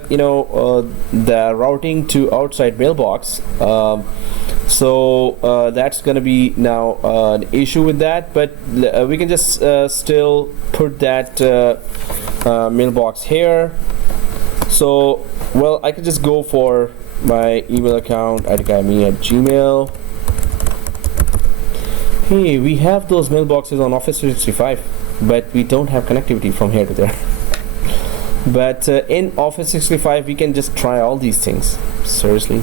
routing to outside mailbox, so that's gonna be now an issue with that, but we can just still put that mailbox here. So well, I could just go for my email account at gmail. Hey, we have those mailboxes on Office 365, but we don't have connectivity from here to there. But in Office 365 we can just try all these things. Seriously.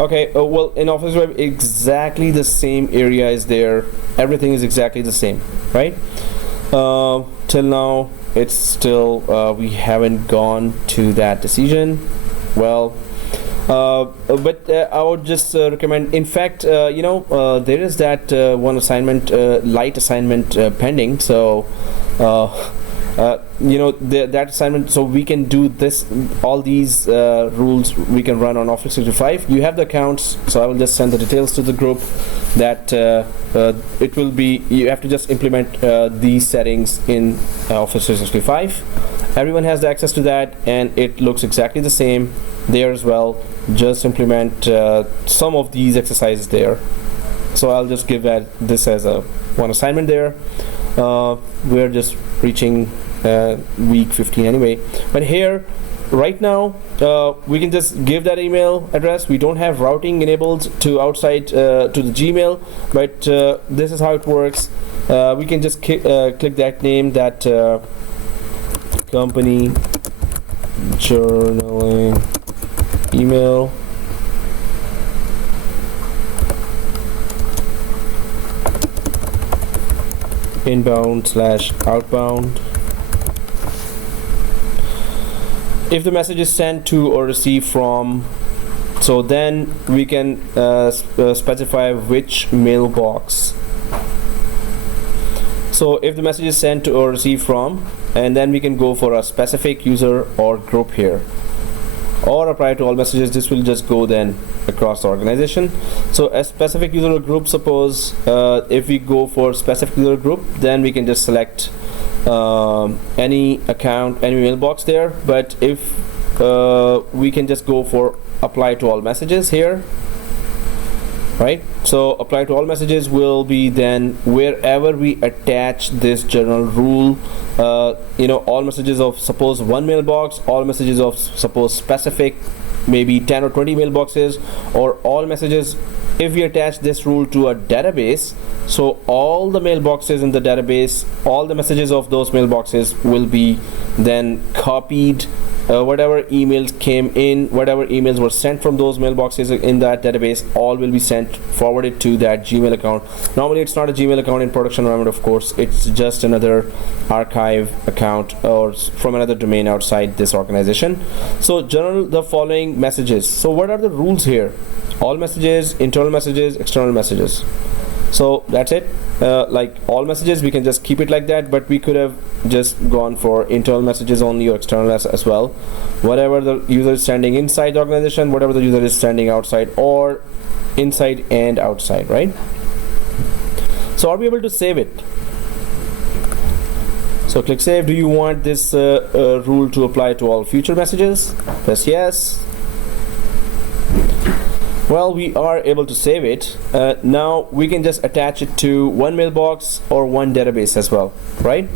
Okay, well, in Office Web exactly the same area is there. Everything is exactly the same, right? Till now it's still we haven't gone to that decision. Well, but I would just recommend, in fact, there is that one assignment, light assignment pending. So that assignment, so we can do this, all these rules we can run on Office 365. You have the accounts, so I will just send the details to the group that it will be, you have to just implement these settings in Office 365. Everyone has the access to that, and it looks exactly the same there as well. Just implement some of these exercises there. So I'll just give this as a one assignment there. We're just reaching week 15 anyway, but here right now we can just give that email address. We don't have routing enabled to outside to the Gmail, but this is how it works. We can just click that name, that company journaling email, inbound/outbound. If the message is sent to or received from, so then we can specify which mailbox. So if the message is sent to or received from, and then we can go for a specific user or group here, or apply to all messages. This will just go then across the organization. So a specific user or group, suppose if we go for specific user group, then we can just select any account, any mailbox there. But if we can just go for apply to all messages here, right? So apply to all messages will be then wherever we attach this general rule, all messages of suppose one mailbox, all messages of suppose specific maybe 10 or 20 mailboxes, or all messages. If we attach this rule to a database, so all the mailboxes in the database, all the messages of those mailboxes will be then copied. Whatever emails came in, whatever emails were sent from those mailboxes in that database, all will be forwarded to that Gmail account. Normally it's not a Gmail account in production environment, of course. It's just another archive account or from another domain outside this organization. So journal the following messages. So what are the rules here? All messages, internal messages, external messages. So that's it. Like all messages, we can just keep it like that, but we could have just gone for internal messages only or external as well. Whatever the user is sending inside the organization, whatever the user is sending outside, or inside and outside, right? So are we able to save it? So click save. Do you want this rule to apply to all future messages? Press yes. Well, we are able to save it. Now we can just attach it to one mailbox or one database as well, right?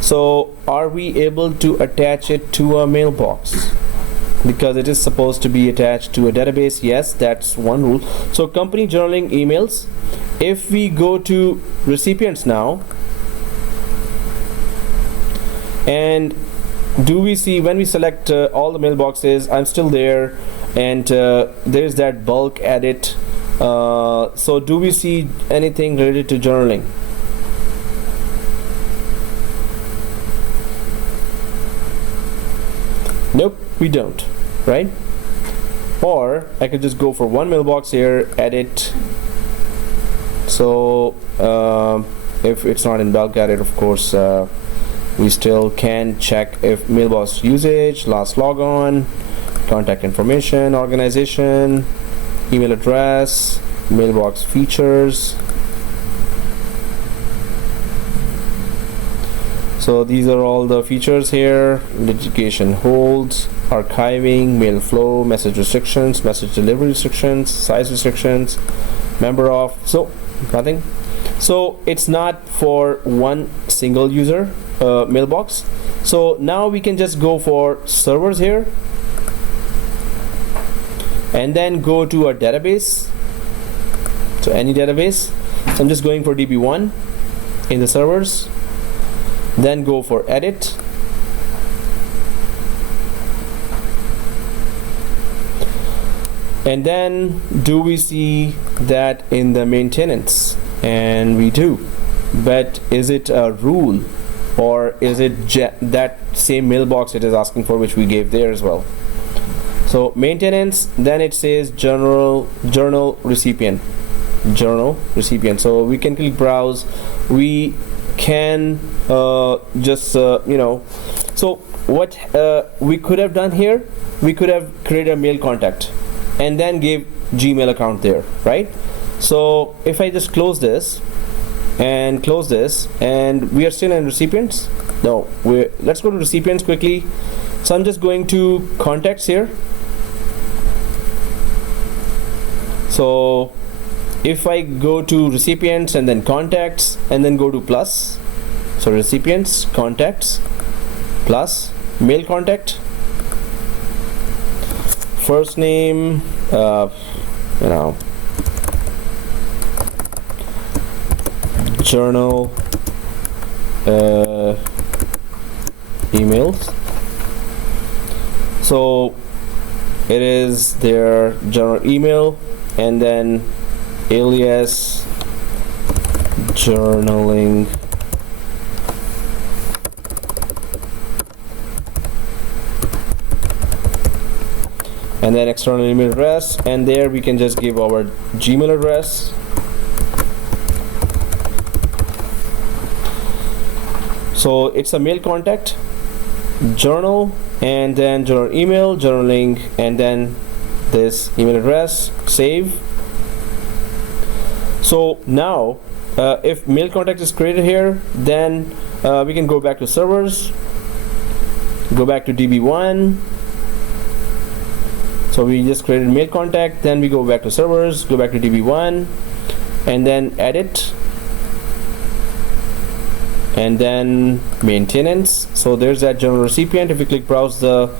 So are we able to attach it to a mailbox? Because it is supposed to be attached to a database. Yes, that's one rule. So company journaling emails. If we go to recipients now, and do we see when we select all the mailboxes, I'm still there, and there's that bulk edit. So do we see anything related to journaling? Nope, we don't, right? Or I could just go for one mailbox here, edit. So if it's not in bulk edit, of course, we still can check if mailbox usage, last logon, contact information, organization, email address, mailbox features. So these are all the features here: notification holds, archiving, mail flow, message restrictions, message delivery restrictions, size restrictions, member of. So nothing. So it's not for one single user mailbox. So now we can just go for servers here and then go to a database. So any database. So I'm just going for DB1 in the servers. Then go for edit. And then do we see that in the maintenance? And we do. But is it a rule, or is it that same mailbox it is asking for, which we gave there as well? So maintenance, then it says journal recipient. So we can click browse. We can just so what we could have done here, we could have created a mail contact and then gave Gmail account there, right? So if I just close this and close this, and we are still in recipients. No, let's go to recipients quickly. So I'm just going to contacts here. So if I go to recipients and then contacts and then go to plus, so recipients, contacts, plus mail contact, first name, journal emails. So it is their journal email, and then alias journaling and then external email address, and there we can just give our Gmail address. So it's a mail contact, journal, and then journal email, journaling, and then this email address. Save. So now if mail contact is created here, then we can go back to servers, go back to DB1. So we just created mail contact, then we go back to servers, go back to DB1, and then edit, and then maintenance. So there's that journal recipient. If we click browse the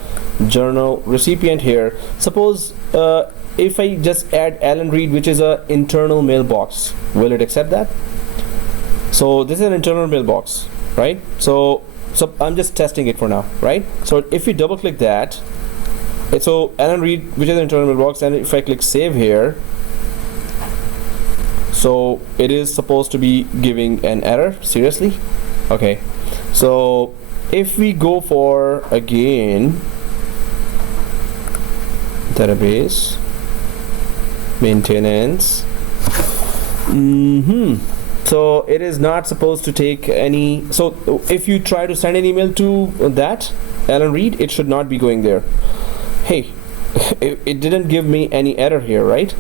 journal recipient here, suppose if I just add Alan Reed, which is a internal mailbox, will it accept that? So this is an internal mailbox, right? So I'm just testing it for now, right? So if we double click that, so Alan Reed, which is an internal mailbox, and if I click save here, so it is supposed to be giving an error. Seriously? Okay. So if we go for again database maintenance, so it is not supposed to take any. So if you try to send an email to that Alan Reed, it should not be going there. Hey, it didn't give me any error here, right?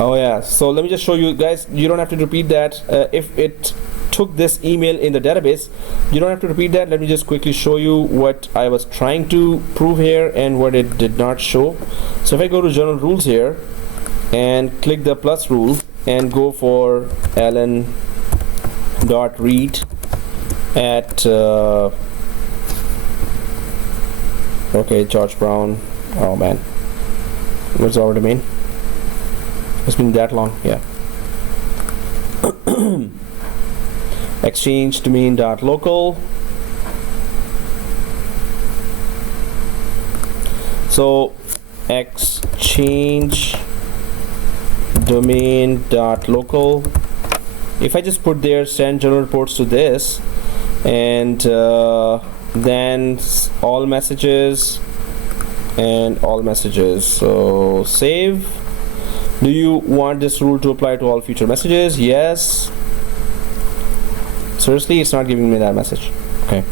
Oh yeah, so let me just show you guys, you don't have to repeat that. If it took this email in the database, you don't have to repeat that. Let me just quickly show you what I was trying to prove here and what it did not show. So if I go to general rules here and click the plus rule and go for Alan.read at okay, George Brown. Oh man, what's our domain? It's been that long. Yeah. Exchange domain.local. So exchange domain.local. If I just put there send general reports to this, and then all messages and all messages. So save. Do you want this rule to apply to all future messages? Yes. Seriously, it's not giving me that message. Okay.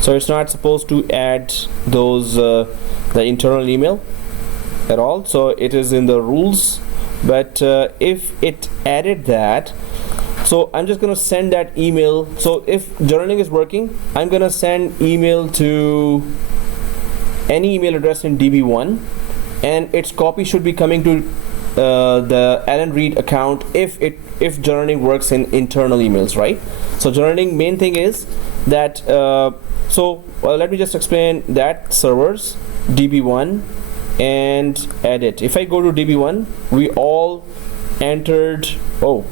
So it's not supposed to add those the internal email at all. So it is in the rules. But if it added that, so I'm just gonna send that email. So if journaling is working, I'm gonna send email to any email address in DB1, and its copy should be coming to the Alan Reed account if journaling works in internal emails, right? So journaling main thing is that let me just explain that servers DB1 and edit. If I go to DB1, we all entered. Oh,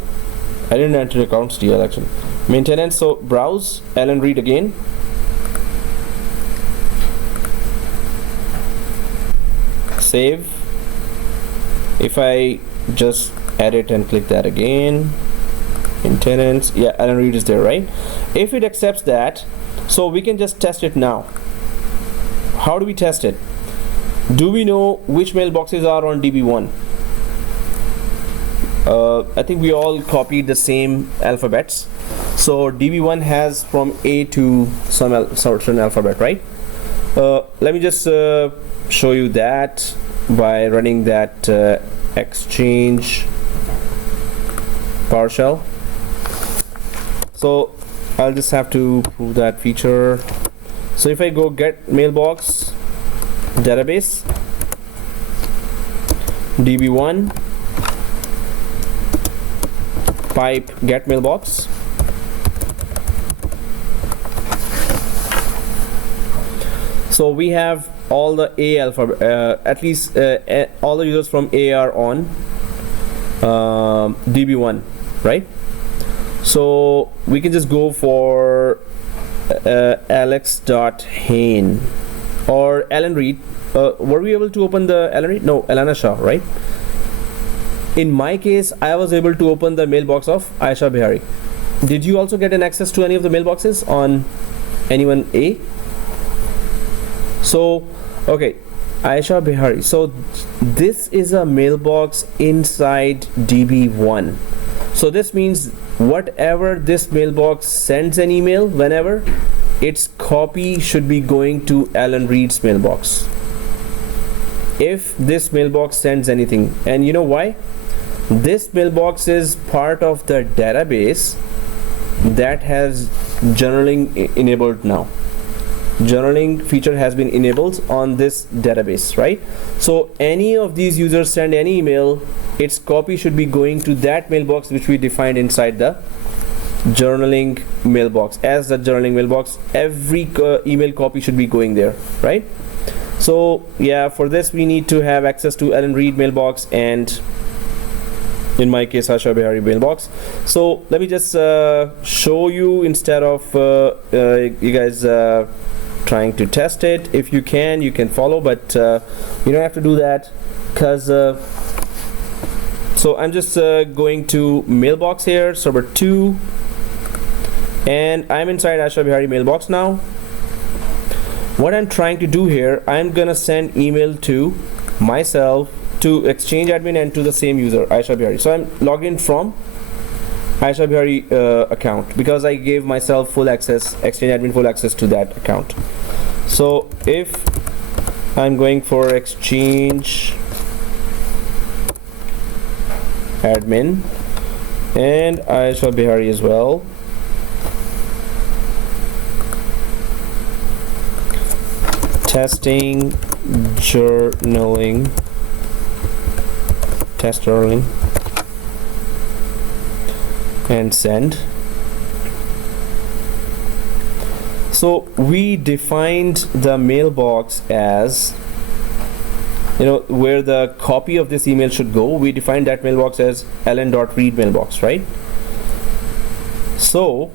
I didn't enter accounts DL actually. Maintenance. So browse Alan Reed again. Save. If I just edit and click that again, maintenance, yeah, Alan Reed is there, right? If it accepts that, so we can just test it now. How do we test it? Do we know which mailboxes are on DB1? I think we all copied the same alphabets. So DB1 has from A to some certain alphabet, right? Let me just show you that by running that exchange PowerShell. So I'll just have to prove that feature. So if I go get mailbox database DB1 pipe get mailbox, so we have all the A alphabet, at least all the users from A are on DB1, right? So we can just go for Alex.Hain or Alan Reed. Were we able to open the Alan Reed? No, Alana Shah, right? In my case, I was able to open the mailbox of Aisha Bihari. Did you also get an access to any of the mailboxes on anyone A? So okay, Aisha Bihari. So this is a mailbox inside DB1. So this means whatever this mailbox sends an email, whenever, its copy should be going to Alan Reed's mailbox. If this mailbox sends anything, and you know why? This mailbox is part of the database that has journaling enabled now. Journaling feature has been enabled on this database, right? So any of these users send any email, its copy should be going to that mailbox which we defined inside the journaling mailbox. As the journaling mailbox, every email copy should be going there, right? So yeah, for this we need to have access to Alan Reed mailbox and in my case Aisha Bihari mailbox. So let me just show you instead of you guys trying to test it. If you can follow, but you don't have to do that, because so I'm just going to mailbox here, server 2, and I'm inside Aisha Bihari mailbox now. What I'm trying to do here, I'm gonna send email to myself, to Exchange admin, and to the same user Aisha Bihari. So I'm logged in from Aisha Bihari account because I gave myself full access, Exchange admin full access to that account. So if I'm going for Exchange admin, and Aisha Bihari as well. Testing journaling, test journaling, and send. So we defined the mailbox as, where the copy of this email should go. We defined that mailbox as ln.read mailbox, right? So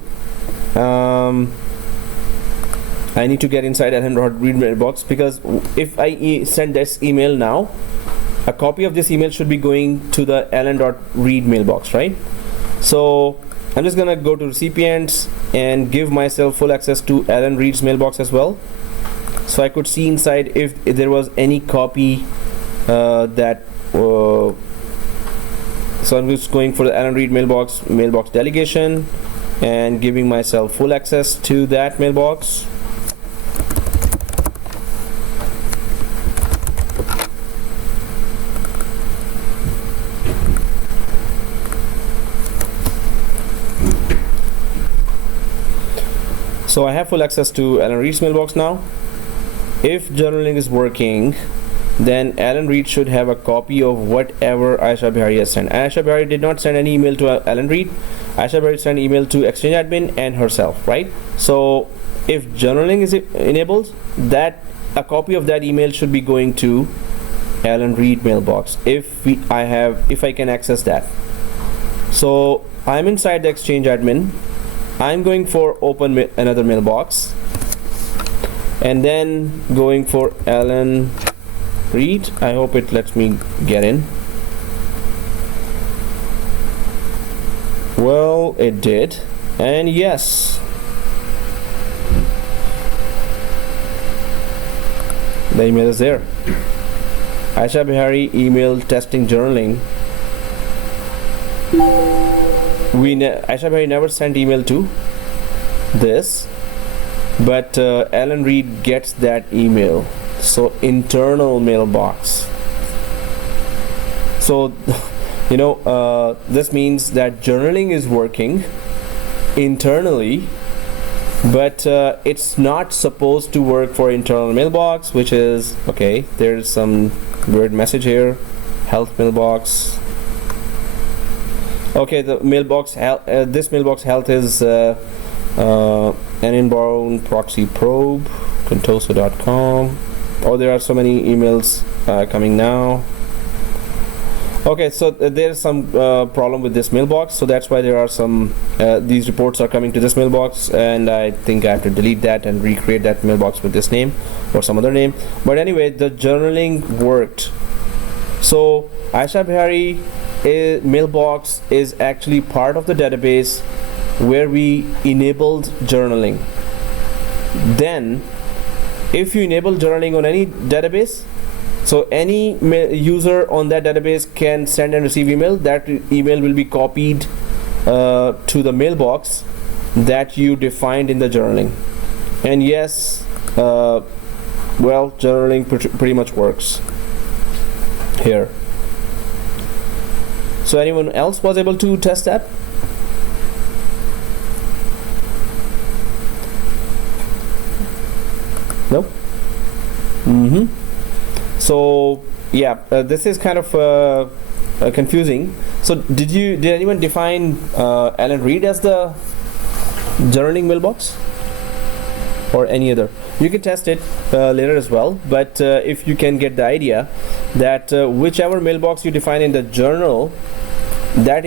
I need to get inside ln.read mailbox, because if I send this email now, a copy of this email should be going to the ln.read mailbox, right? So I'm just gonna go to recipients and give myself full access to ln reads mailbox as well, so I could see inside if there was any copy so I'm just going for the ln read mailbox delegation and giving myself full access to that mailbox. So I have full access to ln reads mailbox now. If journaling is working, then ln read should have a copy of whatever Aisha Bihari has sent. Aisha Bihari did not send any email to ln read. Aisha Bihari sent email to exchange admin and herself, right? So if journaling is enabled, that a copy of that email should be going to ln read mailbox if I can access that. So I'm inside the exchange admin. I'm going for open another mailbox, and then going for ln read. I hope it lets me get in. Well, it did, and yes, the email is there. Aisha Bihari email testing journaling. Aisha Bihari never sent email to this, but ln read gets that email. So internal mailbox. So this means that journaling is working internally, but it's not supposed to work for internal mailbox, which is okay. There's some weird message here. Health mailbox. Okay, the mailbox this mailbox health is an inbound proxy probe, contoso.com. Oh, there are so many emails coming now. Okay, so there's some problem with this mailbox, so that's why there are some these reports are coming to this mailbox, and I think I have to delete that and recreate that mailbox with this name or some other name. But anyway, the journaling worked. So Aisha Bihari mailbox is actually part of the database where we enabled journaling. Then if you enable journaling on any database, so any user on that database can send and receive email. That email will be copied to the mailbox that you defined in the journaling. And yes, well, journaling pretty much works here. So anyone else was able to test that? Nope. So yeah, this is kind of confusing. So did anyone define ln read as the journaling mailbox or any other? You can test it later as well, but if you can get the idea that whichever mailbox you define in the journal, that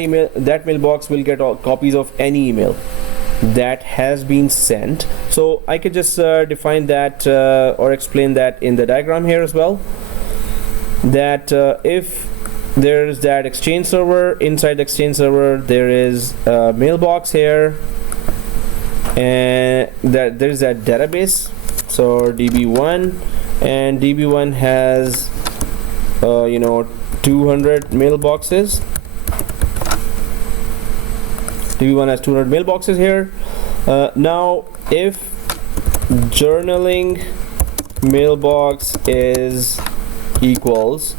mailbox will get all copies of any email that has been sent. So I could just define that or explain that in the diagram here as well, that if there is that exchange server, inside the exchange server there is a mailbox here, and that there is that database, so db1, and db1 has 200 mailboxes. db1 has 200 mailboxes here. Now if journaling mailbox is equals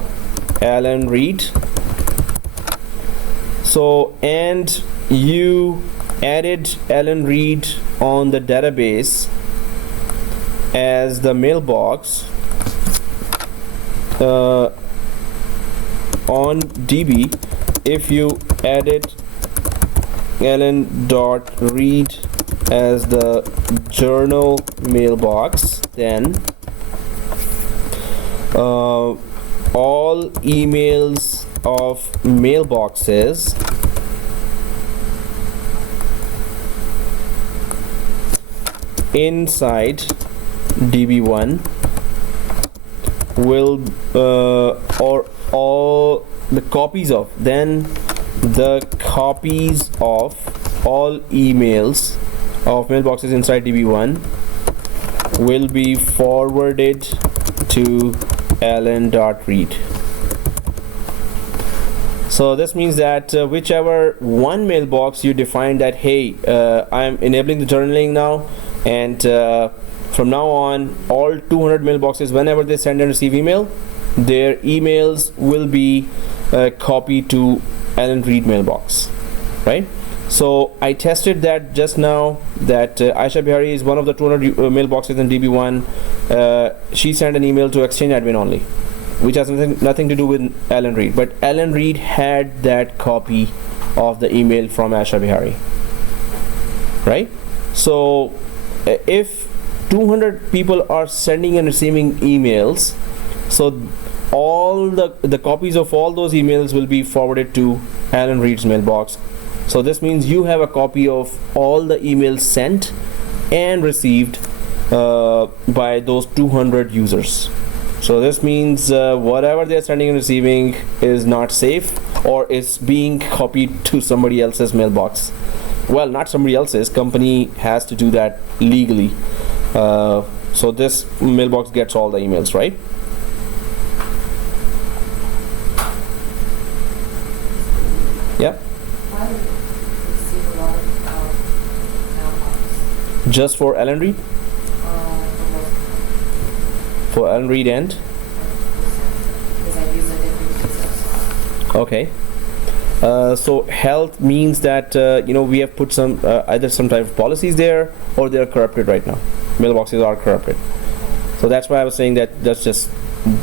ln read, So, and you added Alan Reed on the database as the mailbox on DB. If you added Alan.read as the journal mailbox, then all emails of mailboxes inside DB1 will or all the copies of all emails of mailboxes inside DB1 will be forwarded to Alan.read. So this means that whichever one mailbox you define that, hey, I'm enabling the journaling now, and from now on all 200 mailboxes, whenever they send and receive email, their emails will be copied to Alan Reed mailbox, right? So I tested that just now, that Aisha Bihari is one of the 200 mailboxes in DB1. She sent an email to Exchange admin only, which has nothing to do with Alan Reed, but Alan Reed had that copy of the email from Aisha Bihari, right? So if 200 people are sending and receiving emails, so all the copies of all those emails will be forwarded to Alan Reed's mailbox. So this means you have a copy of all the emails sent and received by those 200 users. So this means whatever they are sending and receiving is not safe, or is being copied to somebody else's mailbox. Well, not somebody else's, company has to do that legally. So this mailbox gets all the emails, right? Yeah. I receive a lot of mailbox. Just for Alan Reed? For Alan Reed and? Because I use a different users. Okay. So health means that we have put some either some type of policies there, or they are corrupted right now. Mailboxes are corrupted. So that's why I was saying that let's just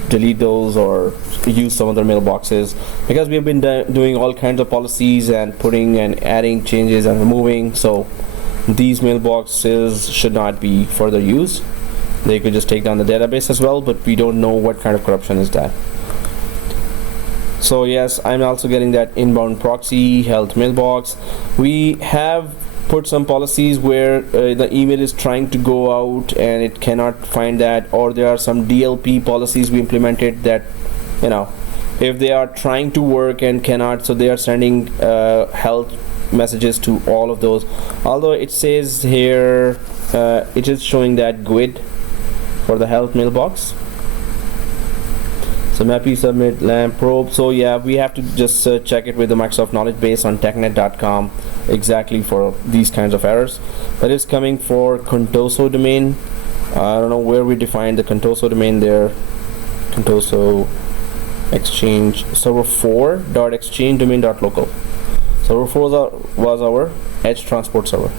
delete those or use some other mailboxes, because we have been doing all kinds of policies and putting and adding changes and removing. So these mailboxes should not be further used. They could just take down the database as well, but we don't know what kind of corruption is that. So yes, I'm also getting that inbound proxy health mailbox. We have put some policies where the email is trying to go out and it cannot find that, or there are some DLP policies we implemented that, if they are trying to work and cannot, so they are sending health messages to all of those. Although it says here it is showing that GUID for the health mailbox. So MAPI submit LAMP probe. So yeah, we have to just check it with the Microsoft knowledge base on technet.com exactly for these kinds of errors. But it's coming for Contoso domain. I don't know where we defined the Contoso domain there. Contoso exchange server 4.exchange domain.local. Server 4 was our edge transport server.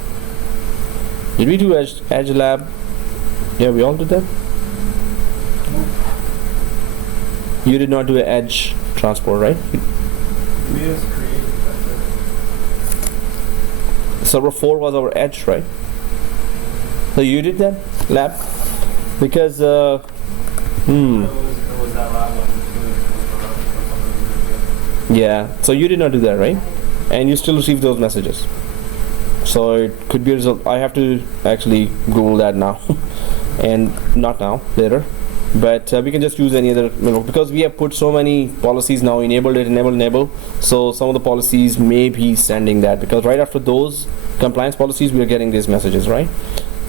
Did we do edge lab? Yeah, we all did that. You did not do an edge transport, right? We just created that. Server 4 was our edge, right? So you did that lab? Because It was that lab one. yeah, so you did not do that, right? And you still receive those messages. So it could be a result. I have to actually Google that now. And not now, later. But we can just use any other, because we have put so many policies now, enable. So some of the policies may be sending that, because right after those compliance policies we are getting these messages, right?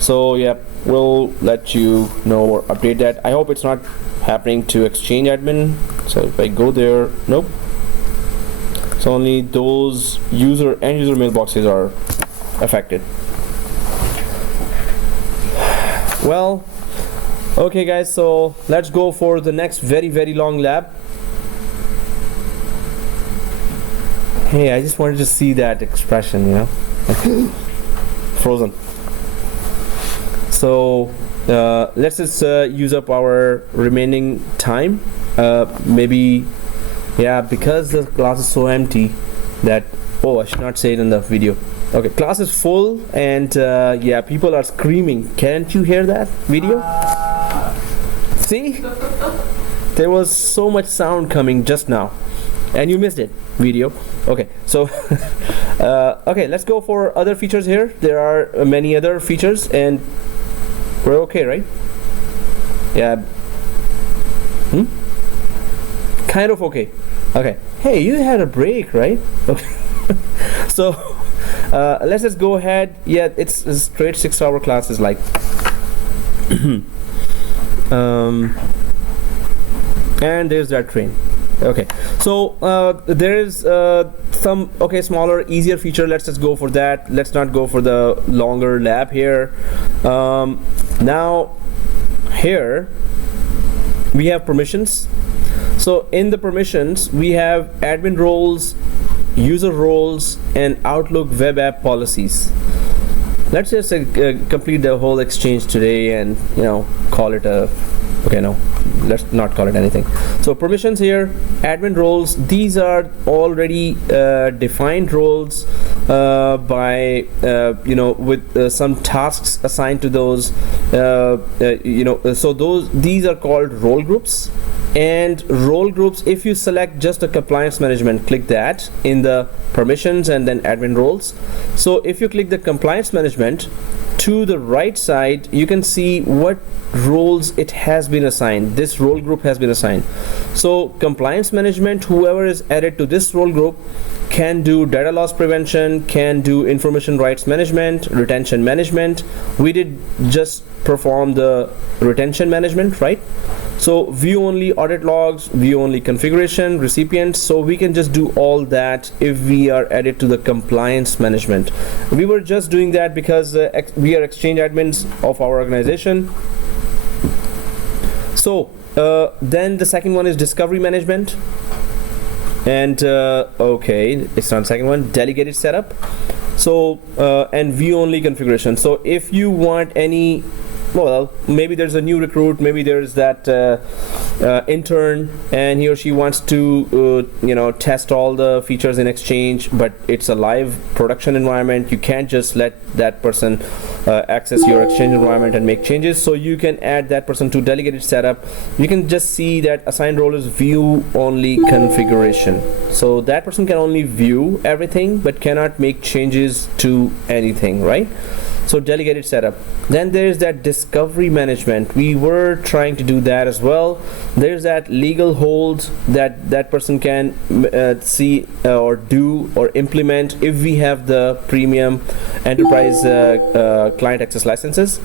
So yeah, we'll let you know or update that. I hope it's not happening to Exchange admin. So if I go there, nope. So only those end user mailboxes are affected. Well, okay guys, so let's go for the next very long lab. Hey, I just wanted to see that expression, frozen. So let's just use up our remaining time. Maybe, yeah, because the class is so empty that, oh, I should not say it in the video. Okay, class is full and yeah, people are screaming. Can't you hear that video? See? There was so much sound coming just now and you missed it, video. Okay, so okay, let's go for other features here. There are many other features and we're okay, right? Yeah. Kind of okay. Okay. Hey, you had a break, right? Okay. So let's just go ahead. Yeah, it's a straight 6-hour classes, like and there's that train. Okay, so there is some smaller, easier feature. Let's just go for that. Let's not go for the longer lab here. Now here we have permissions. So in the permissions we have admin roles, user roles, and Outlook web app policies. Let's just complete the whole exchange today and call it a no, let's not call it anything. So permissions here, admin roles, these are already defined roles by with some tasks assigned to those, so these are called role groups. And role groups, if you select just a compliance management, click that in the permissions and then admin roles. So if you click the compliance management, to the right side you can see what roles it has been assigned. This role group has been assigned. So compliance management, whoever is added to this role group can do data loss prevention, can do information rights management, retention management. We did just perform the retention management, right? So view only audit logs, view only configuration, recipients. So we can just do all that if we are added to the compliance management. We were just doing that because we are exchange admins of our organization. So then the second one is discovery management. And okay, it's not the second one, delegated setup. So and view only configuration. So if you want any, well, maybe there's a new recruit, maybe there's that intern and he or she wants to test all the features in Exchange, but it's a live production environment. You can't just let that person access your Exchange environment and make changes. So you can add that person to delegated setup. You can just see that assigned role is view only configuration. So that person can only view everything but cannot make changes to anything, right? So delegated setup. Then there's that discovery management. We were trying to do that as well. There's that legal hold that person can see or do or implement if we have the premium enterprise client access licenses,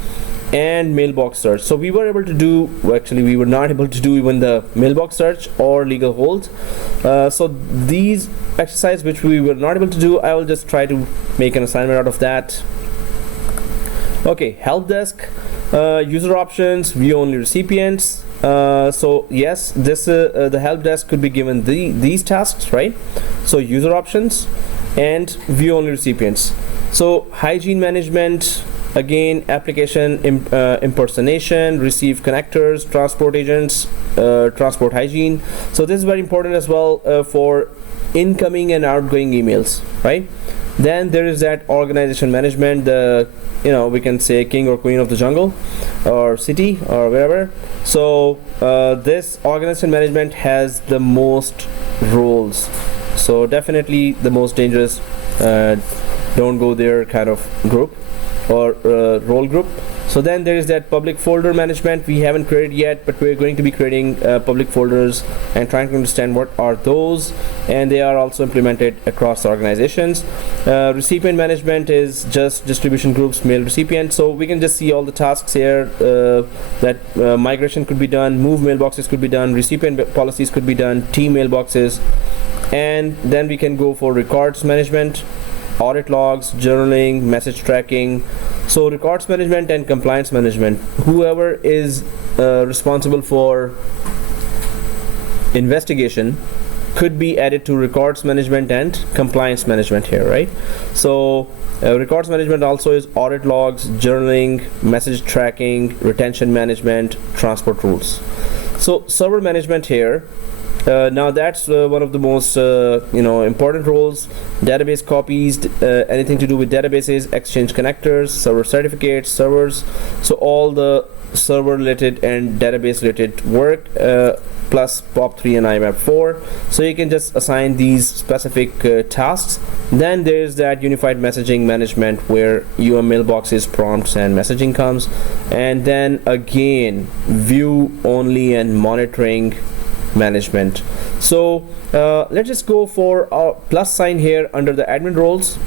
and mailbox search. So we were able to do, actually we were not able to do even the mailbox search or legal hold. So these exercises which we were not able to do, I will just try to make an assignment out of that. Okay, help desk, user options, view only recipients. So yes, this the help desk could be given these tasks, right? So user options and view only recipients. So hygiene management, again application impersonation, receive connectors, transport agents, transport hygiene. So this is very important as well for incoming and outgoing emails, right? Then there is that organization management, the we can say king or queen of the jungle or city or wherever. So this organization management has the most roles, so definitely the most dangerous, don't go there kind of group or role group. So then there is that public folder management. We haven't created yet, but we're going to be creating public folders and trying to understand what are those, and they are also implemented across organizations. Recipient management is just distribution groups, mail recipient. So we can just see all the tasks here, that migration could be done, move mailboxes could be done, recipient policies could be done, team mailboxes, and then we can go for records management, audit logs, journaling, message tracking. So records management and compliance management, whoever is responsible for investigation could be added to records management and compliance management here, right? So records management also is audit logs, journaling, message tracking, retention management, transport rules. So server management here, now that's one of the most important roles. Database copies, anything to do with databases, exchange connectors, server certificates, servers, so all the server related and database related work, plus POP3 and IMAP4. So you can just assign these specific tasks. Then there's that unified messaging management where your mailboxes, prompts and messaging comes, and then again view only and monitoring management. So let's just go for our plus sign here under the admin roles.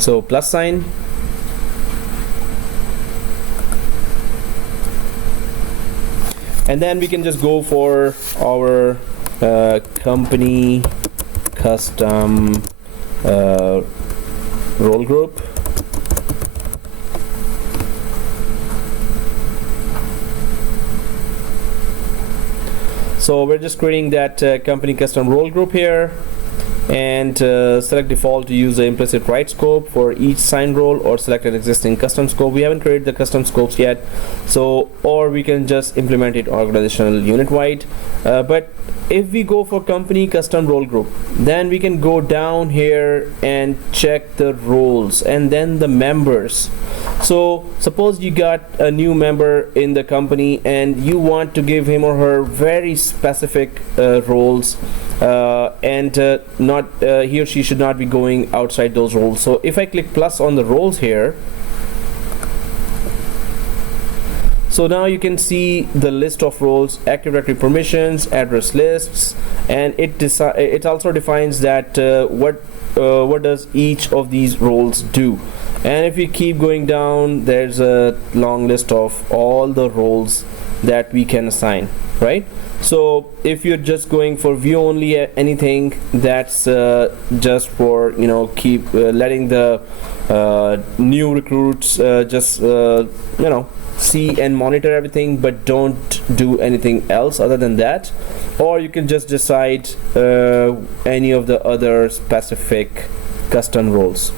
So plus sign, and then we can just go for our company custom role group. So we're just creating that company custom role group here, and select default to use the implicit right scope for each signed role, or select an existing custom scope. We haven't created the custom scopes yet, so or we can just implement it organizational unit wide. But if we go for company custom role group, then we can go down here and check the roles and then the members. So suppose you got a new member in the company and you want to give him or her very specific roles, and not he or she should not be going outside those roles. So if I click plus on the roles here, so now you can see the list of roles, Active Directory permissions, address lists, and it also defines that what does each of these roles do. And if we keep going down, there's a long list of all the roles that we can assign, right? So if you're just going for view only anything, that's just for keep letting the new recruits just see and monitor everything, but don't do anything else other than that. Or you can just decide any of the other specific custom roles.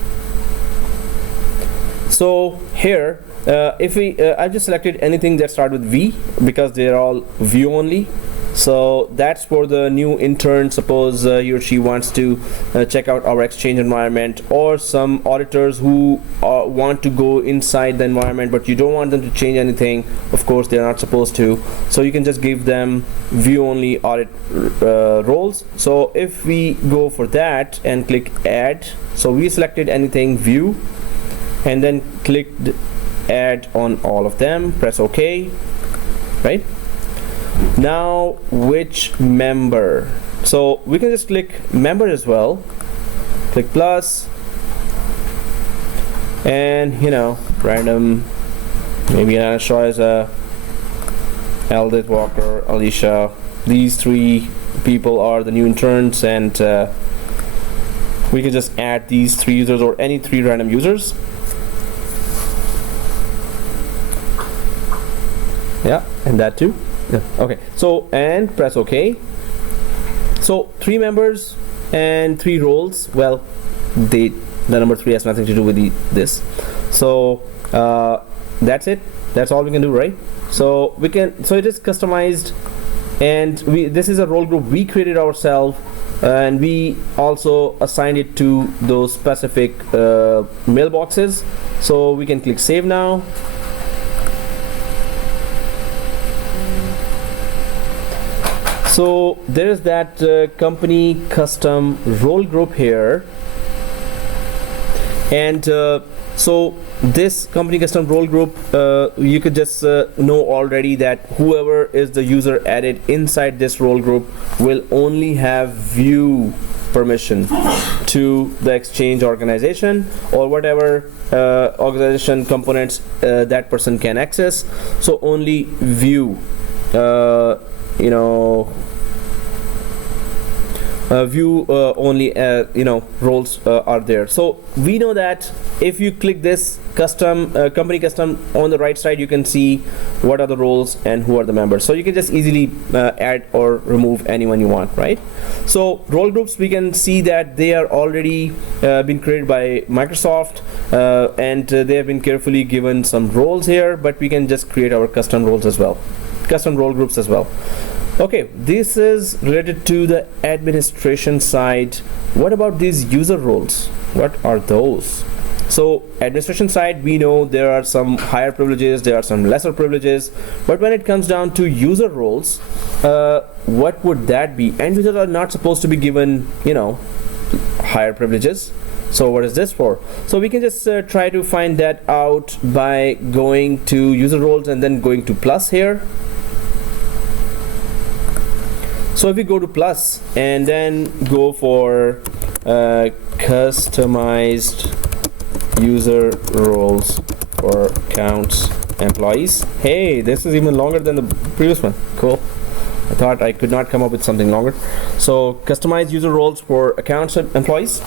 So here if we I just selected anything that start with V because they're all view only. So that's for the new intern. Suppose he or she wants to check out our Exchange environment, or some auditors who want to go inside the environment but you don't want them to change anything. Of course they're not supposed to, so you can just give them view only audit roles. So if we go for that and click add, so we selected anything view and then clicked add on all of them, press OK, right? Now which member, so we can just click member as well, click plus, and random, maybe I'll show as a Eldith, Walker, Alicia. These three people are the new interns, and we can just add these three users or any three random users. Yeah, and that too. Yeah. Okay, so and press OK. So 3 members and 3 roles. Well, the number 3 has nothing to do with this. So that's it. That's all we can do, right? So we can. So it is customized, and this is a role group we created ourselves, and we also assigned it to those specific mailboxes. So we can click save now. So there is that company custom role group here, and so this company custom role group, you could just know already that whoever is the user added inside this role group will only have view permission to the Exchange organization or whatever organization components that person can access. So only view view only roles are there. So we know that if you click this custom company custom on the right side, you can see what are the roles and who are the members. So you can just easily add or remove anyone you want, right? So role groups, we can see that they are already been created by Microsoft, and they have been carefully given some roles here, but we can just create our custom roles as well, custom role groups as well. Okay, this is related to the administration side. What about these user roles? What are those? So administration side, we know there are some higher privileges, there are some lesser privileges, but when it comes down to user roles, what would that be? End users are not supposed to be given, higher privileges. So what is this for? So we can just try to find that out by going to user roles and then going to plus here. So if we go to plus and then go for customized user roles for accounts employees. Hey, this is even longer than the previous one. Cool. I thought I could not come up with something longer. So customized user roles for accounts employees.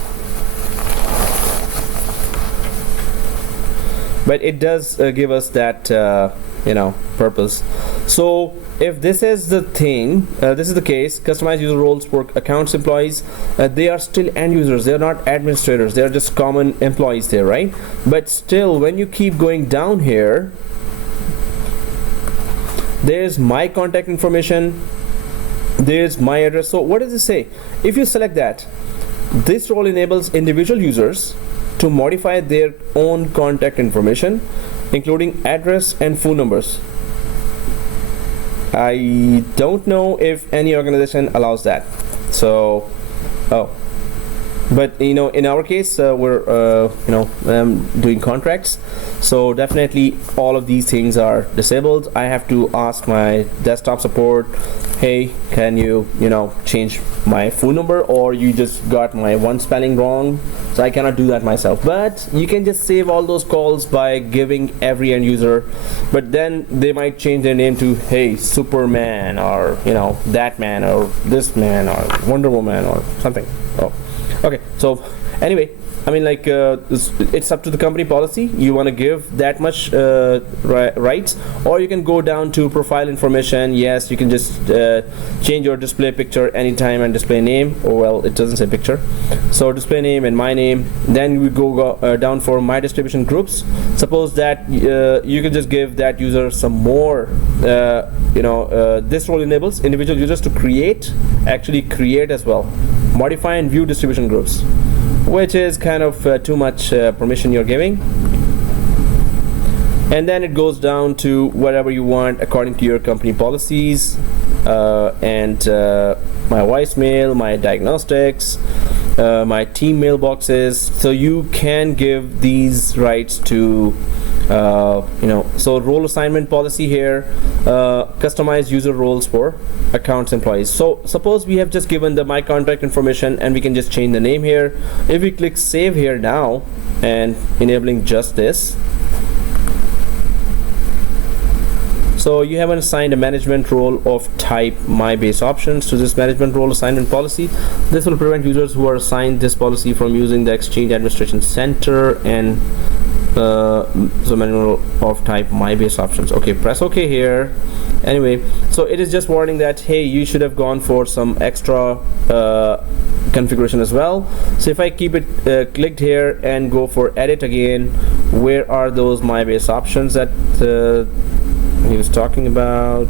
But it does give us that purpose. So if this is the thing, this is the case, customized user roles for accounts employees, they are still end users, they are not administrators, they are just common employees there, right? But still, when you keep going down here, there's my contact information, there's my address. So what does it say? If you select that, this role enables individual users to modify their own contact information, including address and phone numbers. I don't know if any organization allows that. So, but in our case, we're doing contracts, so definitely all of these things are disabled. I have to ask my desktop support, hey, can you change my phone number, or you just got my one spelling wrong. So I cannot do that myself, but you can just save all those calls by giving every end user, but then they might change their name to, hey, Superman, or that man, or this man, or Wonder Woman, or something. Oh, okay. So anyway, I mean, like, it's up to the company policy. You want to give that much rights, or you can go down to profile information. Yes, you can just change your display picture anytime and display name. Oh, well, it doesn't say picture. So display name and my name. Then we go down for my distribution groups. Suppose that you can just give that user some more. This role enables individual users to actually create as well, modify and view distribution groups, which is kind of too much permission you're giving. And then it goes down to whatever you want according to your company policies, and my voicemail, my diagnostics, my team mailboxes. So you can give these rights to so role assignment policy here, customize user roles for accounts employees. So suppose we have just given the my contact information, and we can just change the name here. If we click save here now and enabling just this, so you haven't assigned a management role of type my base options to this management role assignment policy. This will prevent users who are assigned this policy from using the Exchange Administration Center and so manual of type my base options. Okay, press OK here. Anyway, so it is just warning that, hey, you should have gone for some extra configuration as well. So if I keep it clicked here and go for edit again, where are those my base options that he was talking about?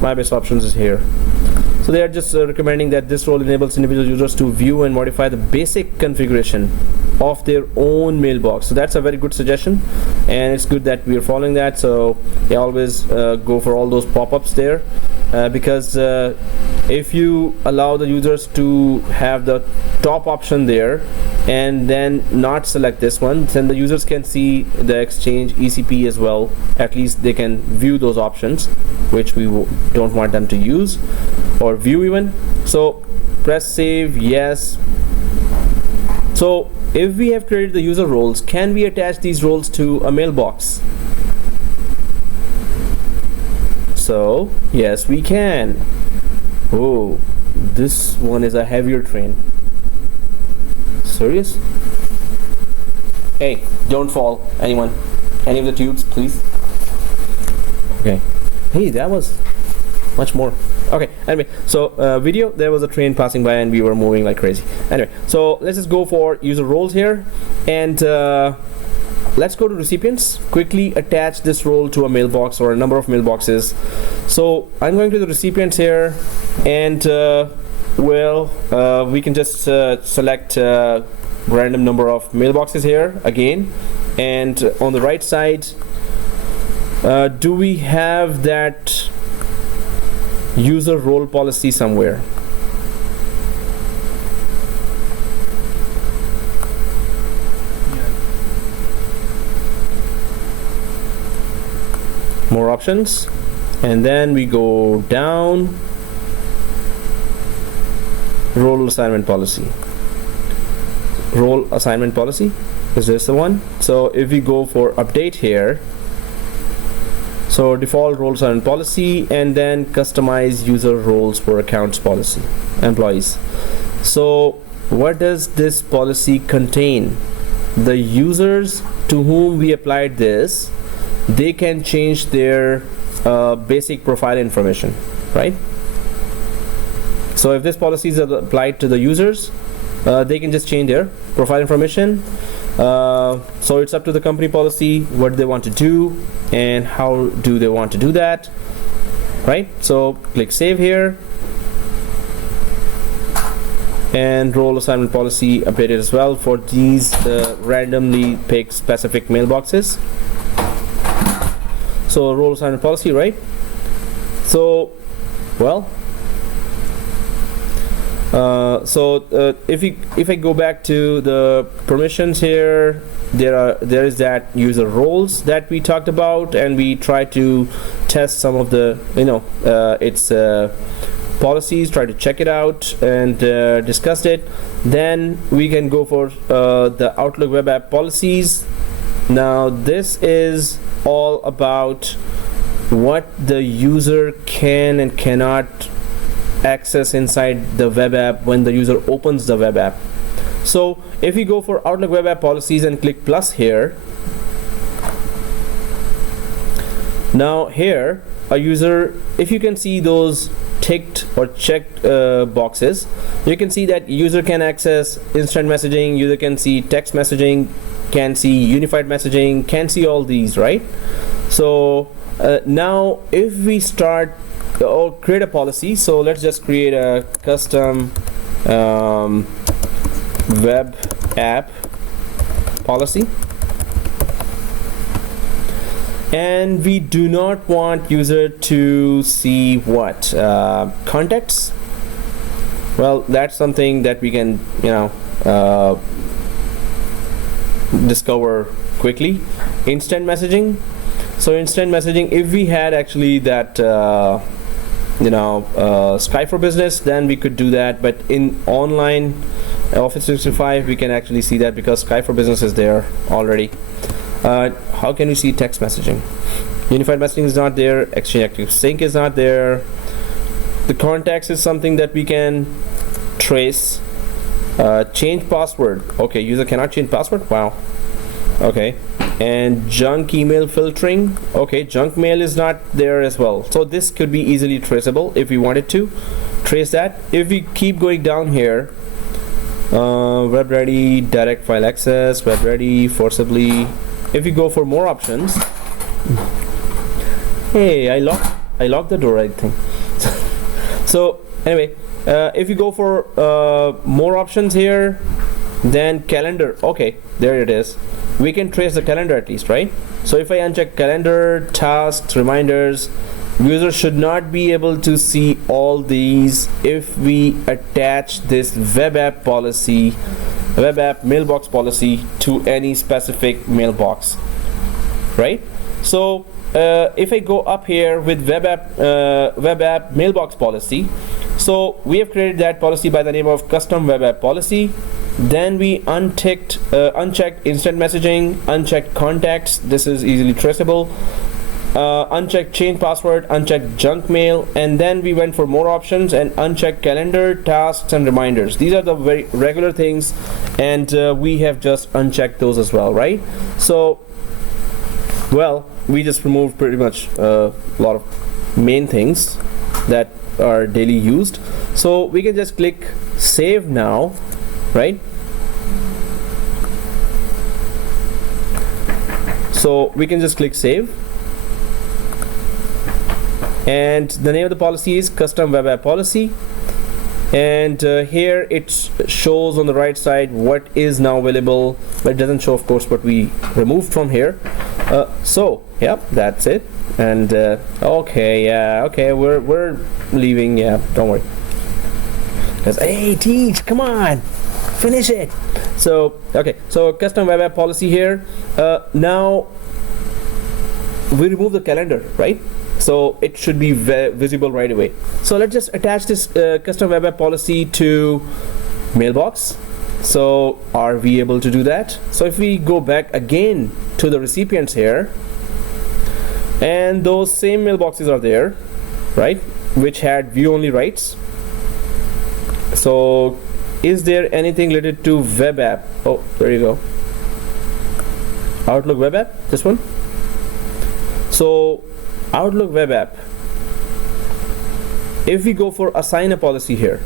My base options is here. So they are just recommending that this role enables individual users to view and modify the basic configuration of their own mailbox. So that's a very good suggestion, and it's good that we are following that. So you always go for all those pop-ups there, because if you allow the users to have the top option there and then not select this one, then the users can see the Exchange ECP as well. At least they can view those options, which we don't want them to use or view even. So press save, yes. So if we have created the user roles, can we attach these roles to a mailbox? So yes, we can. Oh, this one is a heavier train. Serious? Hey, don't fall, anyone. Any of the tubes, please. Okay. Hey, that was much more. Okay, anyway, so video, there was a train passing by and we were moving like crazy. Anyway, so let's just go for user roles here, and let's go to recipients. Quickly attach this role to a mailbox or a number of mailboxes. So I'm going to the recipients here, and we can just select random number of mailboxes here again, and on the right side, do we have that user role policy somewhere? More options, and then we go down, role assignment policy. Role assignment policy, is this the one? So if we go for update here, so default role assignment policy, and then customize user roles for accounts policy, employees. So what does this policy contain? The users to whom we applied this, they can change their basic profile information, right? So if this policy is applied to the users, they can just change their profile information. So it's up to the company policy what they want to do and how do they want to do that, right? So click save here, and role assignment policy updated as well for these randomly picked specific mailboxes. So role assignment policy, right? So well, if I go back to the permissions here, there is that user roles that we talked about, and we try to test some of the its policies, try to check it out and discuss it. Then we can go for the Outlook web app policies. Now this is all about what the user can and cannot access inside the web app when the user opens the web app. So if we go for Outlook web app policies and click plus here, now here a user, if you can see those ticked or checked boxes, you can see that user can access instant messaging, user can see text messaging, can see unified messaging, can see all these, right? So now if we start or create a policy, so let's just create a custom web app policy, and we do not want user to see what contacts. Well, that's something that we can discover quickly. Instant messaging. So instant messaging, if we had actually that Skype for Business, then we could do that, but in online Office 365 we can actually see that because Skype for Business is there already. How can we see text messaging? Unified messaging is not there, Exchange Active Sync is not there. The contacts is something that we can trace. Change password, okay, user cannot change password, wow, okay. And junk email filtering, okay, junk mail is not there as well. So this could be easily traceable if we wanted to trace that. If we keep going down here, web ready, direct file access, web ready, forcibly. If we go for more options, hey, I locked the door, I think. So anyway, if you go for more options here, then calendar, okay, there it is. We can trace the calendar at least, right? So if I uncheck calendar, tasks, reminders, user should not be able to see all these if we attach this web app policy, web app mailbox policy to any specific mailbox, right? So if I go up here with web app mailbox policy, so we have created that policy by the name of custom web app policy. Then we unchecked instant messaging, unchecked contacts. This is easily traceable. uncheck change password, uncheck junk mail, and then we went for more options and uncheck calendar, tasks, and reminders. These are the very regular things, and we have just unchecked those as well, right? So, well, we just removed pretty much a lot of main things that are daily used. So we can just click save now, right? So we can just click save, and the name of the policy is custom web app policy, and here it shows on the right side what is now available, but it doesn't show of course what we removed from here. So yeah, that's it. And okay, yeah, okay, we're leaving. Yeah, don't worry, because hey, teach, come on, finish it. So okay, so custom web app policy here. Now we remove the calendar, right? So it should be visible right away. So let's just attach this custom web app policy to mailbox. So are we able to do that? So if we go back again to the recipients here, and those same mailboxes are there, right, which had view only rights. So is there anything related to web app? Oh, there you go, Outlook web app, this one. So Outlook web app, if we go for assign a policy here,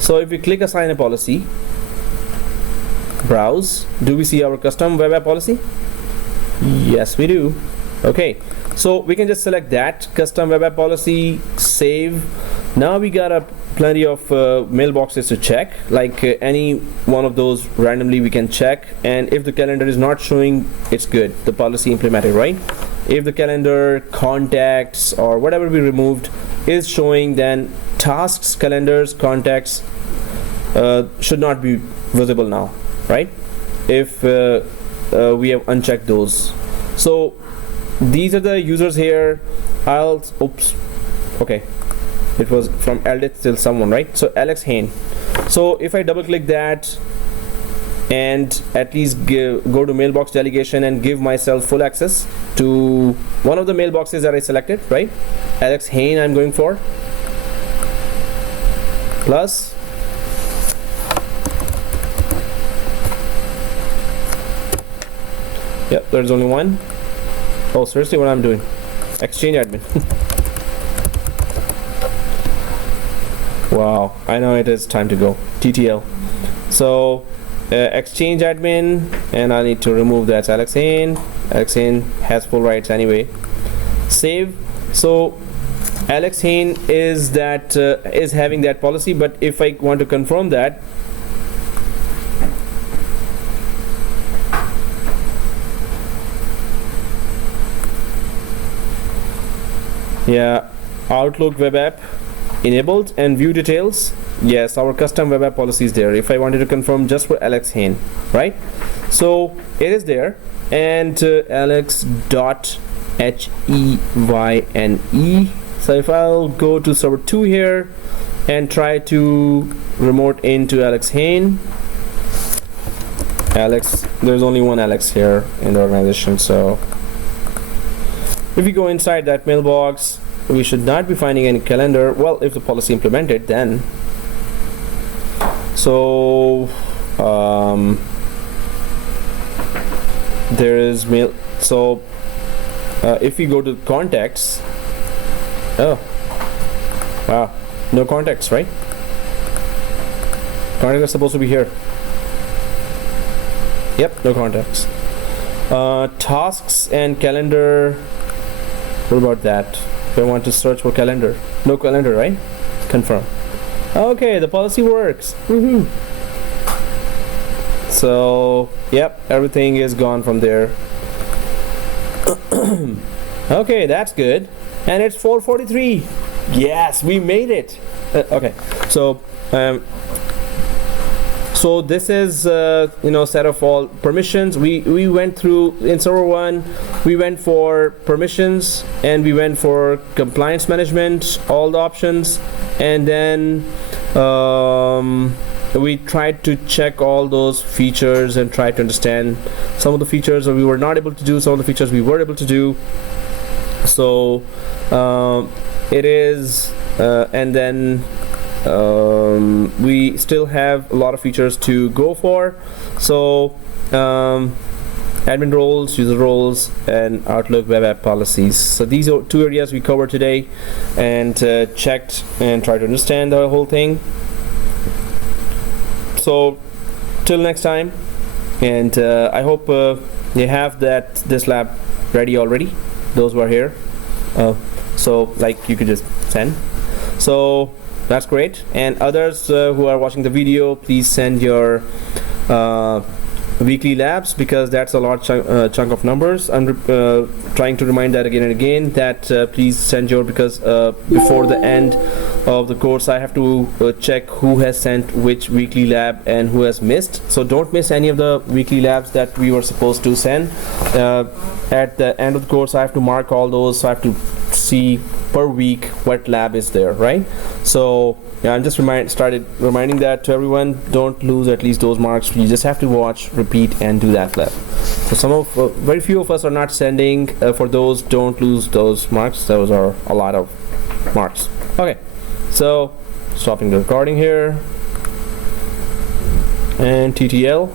so if we click assign a policy, browse, do we see our custom web app policy? Yes, we do. Okay, so we can just select that custom web app policy, save. Now we got a plenty of mailboxes to check, like any one of those randomly we can check, and if the calendar is not showing, it's good, the policy implemented, right? If the calendar, contacts, or whatever we removed is showing, then tasks, calendars, contacts should not be visible now, right? If we have unchecked those. So these are the users here. Oops, okay, it was from Eldith till someone, right? So Alex Hain. So if I double click that and at least go to mailbox delegation and give myself full access to one of the mailboxes that I selected, right? Alex Hain I'm going for, plus yep, there's only one. Oh, seriously, what I'm doing? Exchange admin. Wow, I know it is time to go. TTL. So exchange admin, and I need to remove that. Alex Hain. Alex Hain has full rights anyway. Save. So Alex Hain is that is having that policy, but if I want to confirm that, yeah, Outlook web app enabled and view details. Yes, our custom web app policy is there. If I wanted to confirm just for Alex Hain, right? So it is there, and alex.heyne. So if I'll go to server 2 here and try to remote into Alex Hain. Alex, there's only one Alex here in the organization, so if we go inside that mailbox, we should not be finding any calendar. Well, if the policy implemented, then so there is mail. So if we go to contacts, oh wow, no contacts, right? Contacts are supposed to be here. Yep, no contacts. Tasks and calendar, what about that? If I want to search for calendar, no calendar, right? Confirm. Okay, the policy works. Woohoo! So yep, everything is gone from there. Okay, that's good. And it's 4:43. Yes, we made it. Okay, so so this is set of all permissions. We went through in server 1, we went for permissions, and we went for compliance management, all the options, and then we tried to check all those features and try to understand some of the features we were not able to do, some of the features we were able to do. So it is and then we still have a lot of features to go for. So admin roles, user roles, and Outlook web app policies. So these are 2 areas we covered today and checked and tried to understand the whole thing. So till next time, and I hope you have this lab ready already, those who are here. So like you could just send. So that's great, and others who are watching the video, please send your weekly labs, because that's a large chunk of numbers. I'm trying to remind that again and again, that please send your, because before the end of the course I have to check who has sent which weekly lab and who has missed. So don't miss any of the weekly labs that we were supposed to send. At the end of the course I have to mark all those, so I have to see per week what lab is there, right? So yeah, I'm just started reminding that to everyone. Don't lose at least those marks. You just have to watch, repeat, and do that lab. So very few of us are not sending. For those, don't lose those marks. Those are a lot of marks. Okay, so stopping the recording here, and TTL.